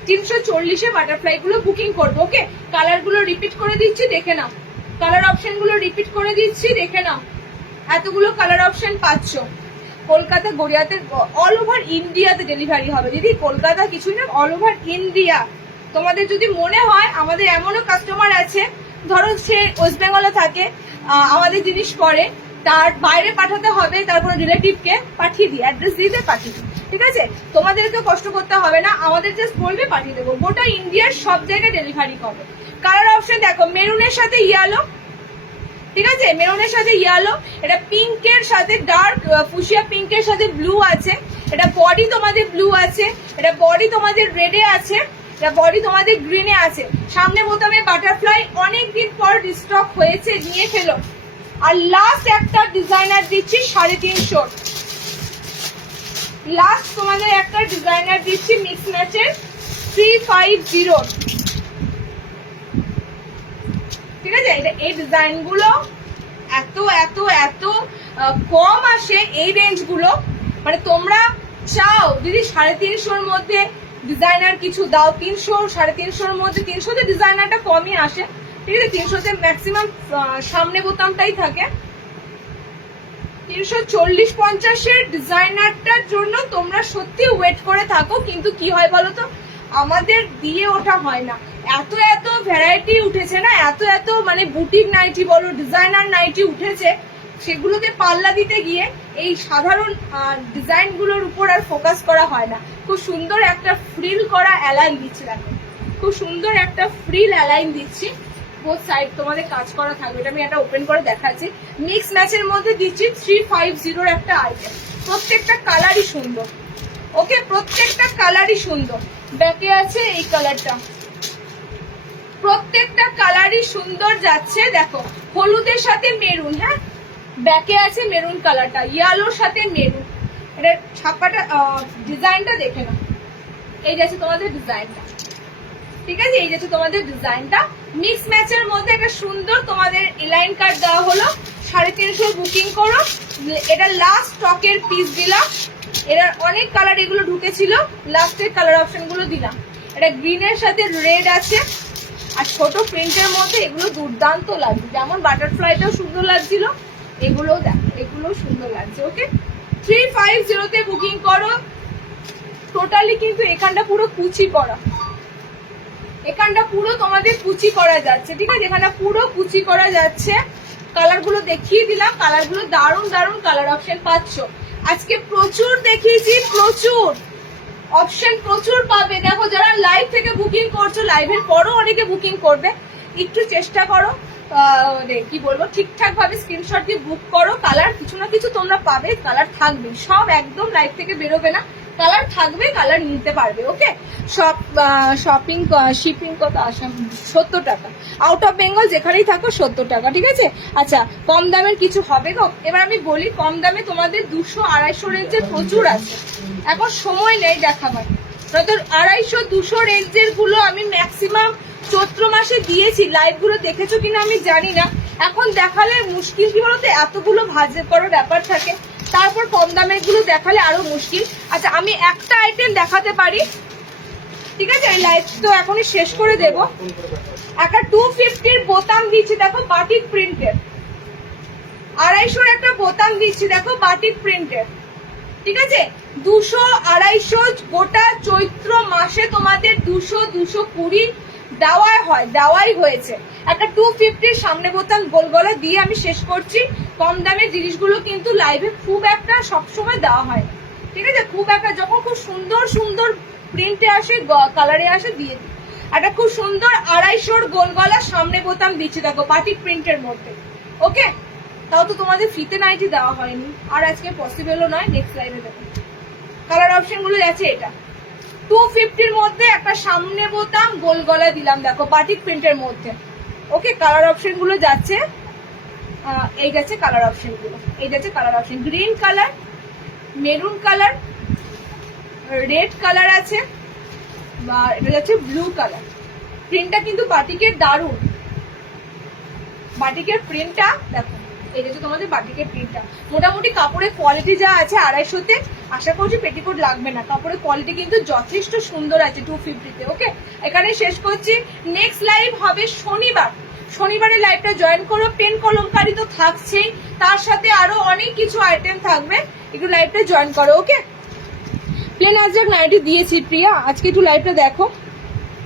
340-এ বাটারফ্লাই গুলো বুকিং করবো। ওকে, কালার গুলো রিপিট করে দিচ্ছি দেখে নাও, কালার অপশন গুলো রিপিট করে দিচ্ছি দেখে নাও। এতগুলো কালার অপশন পাচ্ছ। কলকাতা, গড়িয়াতে, অল ওভার ইন্ডিয়াতে ডেলিভারি হবে দিদি, কলকাতা কিছুই না, অল ওভার ইন্ডিয়া। তোমাদের যদি মনে হয়, আমাদের এমনও কাস্টমার আছে ধরো সে ওয়েস্ট বেঙ্গলে থাকে, আমাদের জিনিস পরে, তার বাইরে পাঠাতে হবে, তারপরে রিলেটিভকে পাঠিয়ে দিই, অ্যাড্রেস দিয়ে পাঠিয়ে দিই, ঠিক আছে, তোমাদেরকে কষ্ট করতে হবে না, আমাদের জাস্ট বলবে পাঠিয়ে দেবো, গোটা ইন্ডিয়ার সব জায়গায় ডেলিভারি করবে। কালার অপশন দেখো, মেরুনের সাথে ইয়েলো, ঠিক আছে, মেরুনের সাথে ইয়েলো, এটা পিঙ্কের সাথে ডার্ক ফুসিয়া পিঙ্কের সাথে ব্লু আছে, এটা বডি তোমাদের ব্লু আছে, এটা বডি তোমাদের রেডে আছে, এটা বডি তোমাদের গ্রিনে আছে। সামনে বোতামে বাটারফ্লাই অনেকদিন পর রিস্টক হয়েছে, নিয়ে ফেলো। আর লাস্ট একটা ডিজাইনার দিচ্ছি 350, লাস্ট তোমাদের একটা ডিজাইনার দিচ্ছি মিক্স ম্যাচের 350, ঠিক আছে। এই ডিজাইন গুলো এত এত এত কম আসে, এই রেঞ্জ গুলো, মানে তোমরা চাও যদি 350-এর মধ্যে ডিজাইনার কিছু দাও, 300 350-এর মধ্যে, 300-তে ডিজাইনারটা কমই আসে, ঠিক আছে, 300-তে ম্যাক্সিমাম সামনে বোতামটাই থাকে। 340-50-এর ডিজাইনারটার জন্য তোমরা সত্যি ওয়েট করে থাকো, কিন্তু কি হয় বলো তো, আমাদের দিয়ে ওটা হয় না। এত এত ভ্যারাইটি উঠেছে না, এত এত মানে বুটিক নাইটি বলো, ডিজাইনার নাইটি উঠেছে, সেগুলোতে পাল্লা দিতে গিয়ে এই সাধারণ ডিজাইনগুলোর উপর আর ফোকাস করা হয় না। খুব সুন্দর একটা ফ্রিল করা অ্যালাইন দিচ্ছি, দেখো খুব সুন্দর একটা ফ্রিল অ্যালাইন দিচ্ছি, বোথ সাইড তোমাদের কাজ করা থাকবে। এটা আমি একটা ওপেন করে দেখাচ্ছি। মিক্স ম্যাচের মধ্যে দিচ্ছি 350 একটা আইটেম, প্রত্যেকটা কালারই সুন্দর। ওকে, প্রত্যেকটা কালারই সুন্দর। ব্যাকে আছে এই কালারটা, প্রত্যেকটা কালারই সুন্দর যাচ্ছে। দেখো হলুদের সাথে মেরুন, হ্যাঁ ব্যাকে আছে মেরুন কালারটা, ইয়েলোর সাথে মেরুন। এটা ছাপাটা ডিজাইনটা দেখে নাও, এই যাচ্ছে তোমাদের ডিজাইনটা, ঠিক আছে, এই যাচ্ছে তোমাদের ডিজাইনটা। মিক্স ম্যাচের মধ্যে একটা সুন্দর তোমাদের এলাইন কার্ড দেওয়া হলো, 350 বুকিং করো। এটা লাস্ট স্টকের পিস দিলাম, এটার অনেক কালার এগুলো ঢুকেছিল, লাস্টের কালার অপশন গুলো দিলাম। এটা গ্রিনের সাথে রেড আছে, আর ছোট প্রিন্টের মধ্যে এগুলো দুর্দান্ত লাগছে, যেমন বাটারফ্লাইটাও সুন্দর লাগছিল, এগুলোও দেখো এগুলো সুন্দর লাগছে। ওকে, 350 বুকিং করো। টোটালি কিন্তু এখানটা পুরো কুচি করা, এখানটা পুরো তোমাদের কুচি করা যাচ্ছে, ঠিক আছে, এখানটা পুরো কুচি করা যাচ্ছে। কালার গুলো দেখিয়ে দিলাম, কালার গুলো দারুণ দারুণ কালার অপশন পাচ্ছ। আজকে প্রচুর দেখিয়েছি, প্রচুর অপশন প্রচুর পাবে। দেখো যারা লাইভ থেকে বুকিং করছো, লাইভের পরও অনেকে বুকিং করবে, একটু চেষ্টা করো কি বলবো ঠিকঠাক ভাবে স্ক্রিনশট দিয়ে বুক করো। কালার কিছু না কিছু তোমরা পাবে, কালার থাকবে, সব একদম লাইভ থেকে বেরোবে না, কালার থাকবে, কালার নিতে পারবে। ওকে, সব শপিং শিপিং কত আসাম 70 টাকা, আউট অফ বেঙ্গল যেখানেই থাকো 70 টাকা, ঠিক আছে। আচ্ছা, কম দামের কিছু হবে গো। এবার আমি বলি কম দামে তোমাদের 200-250 রেঞ্জের প্রচুর আছে, এখন সময় নেই দেখাবার। নয়তো 250-200 রেঞ্জের গুলো আমি ম্যাক্সিমাম চৈত্র মাসে দিয়েছি, লাইভ গুলো দেখেছো কিনা আমি জানি না। এখন দেখালে মুশকিল, কি বলতো এতগুলো ভাজে করার ব্যাপার থাকে, তারপর কম দামের গুলো দেখালে আরো মুশকিল। আচ্ছা, আমি একটা আইটেম দেখাতে পারি, ঠিক আছে, এই লাইভ তো এখনই শেষ করে দেব। একটা 250 বোতাম দিচ্ছি, দেখো বাটিক প্রিন্টের, 250 একটা বোতাম দিচ্ছি, দেখো বাটিক প্রিন্টের, ঠিক আছে। 200-250 গোটা চৈত্র মাসে তোমাদের 200-220 দেওয়াই হয়েছে। একটা 250 সামনে বোতাম গোল গলা দিয়ে আমি শেষ করছি। কম দামের জিনিসগুলো কিন্তু লাইভে খুব একটা সবসময় দেওয়া হয়, ঠিক আছে, খুব একটা যখন খুব সুন্দর সুন্দর প্রিন্টে আসে, কালারে আসে, দিয়ে দিই। একটা খুব সুন্দর 250 গোল গলা সামনে বোতাম দিচ্ছি, দেখো বাটিক প্রিন্টের মধ্যে। ওকে, তাও তো তোমাদের ফিতে নাইটি দেওয়া হয়নি, আর আজকে পসিবলও নয়, নেক্সট লাইভে দেবো। কালার অপশন গুলো আছে, এটা 250-র মধ্যে একটা সামনে বোতাম গোল গলা দিলাম, দেখো বাটিক প্রিন্টের মধ্যে। ওকে, কালার অপশন গুলো যাচ্ছে, এই যাচ্ছে কালার অপশন গুলো, এই যাচ্ছে colour option, green colour, maroon colour, red colour আছে, বা এটা যাচ্ছে ব্লু কালার। প্রিন্টটা কিন্তু বাটিকের দারুণ, বাটিকের প্রিন্টটা দেখো, এই যে তোমাদের বাটিকের প্রিন্টটা। মোটামুটি কাপড়ের কোয়ালিটি যা আছে 250-তে, আশা করছি পেটিকোট লাগবে না, কাপড়ের কোয়ালিটি কিন্তু যথেষ্ট সুন্দর আছে 250-তে। ওকে, এখানে শেষ করছি। নেক্সট লাইভ হবে শনিবার, শনিবারের লাইভটা জয়েন করো। পেন কলমকারি তো থাকছেই, তার সাথে আরো অনেক কিছু আইটেম থাকবে, একটু লাইভটা জয়েন করো। ওকে, প্লেন আজরাক নাইটি দিয়েছি প্রিয়া, আজকে একটু লাইভটা দেখো।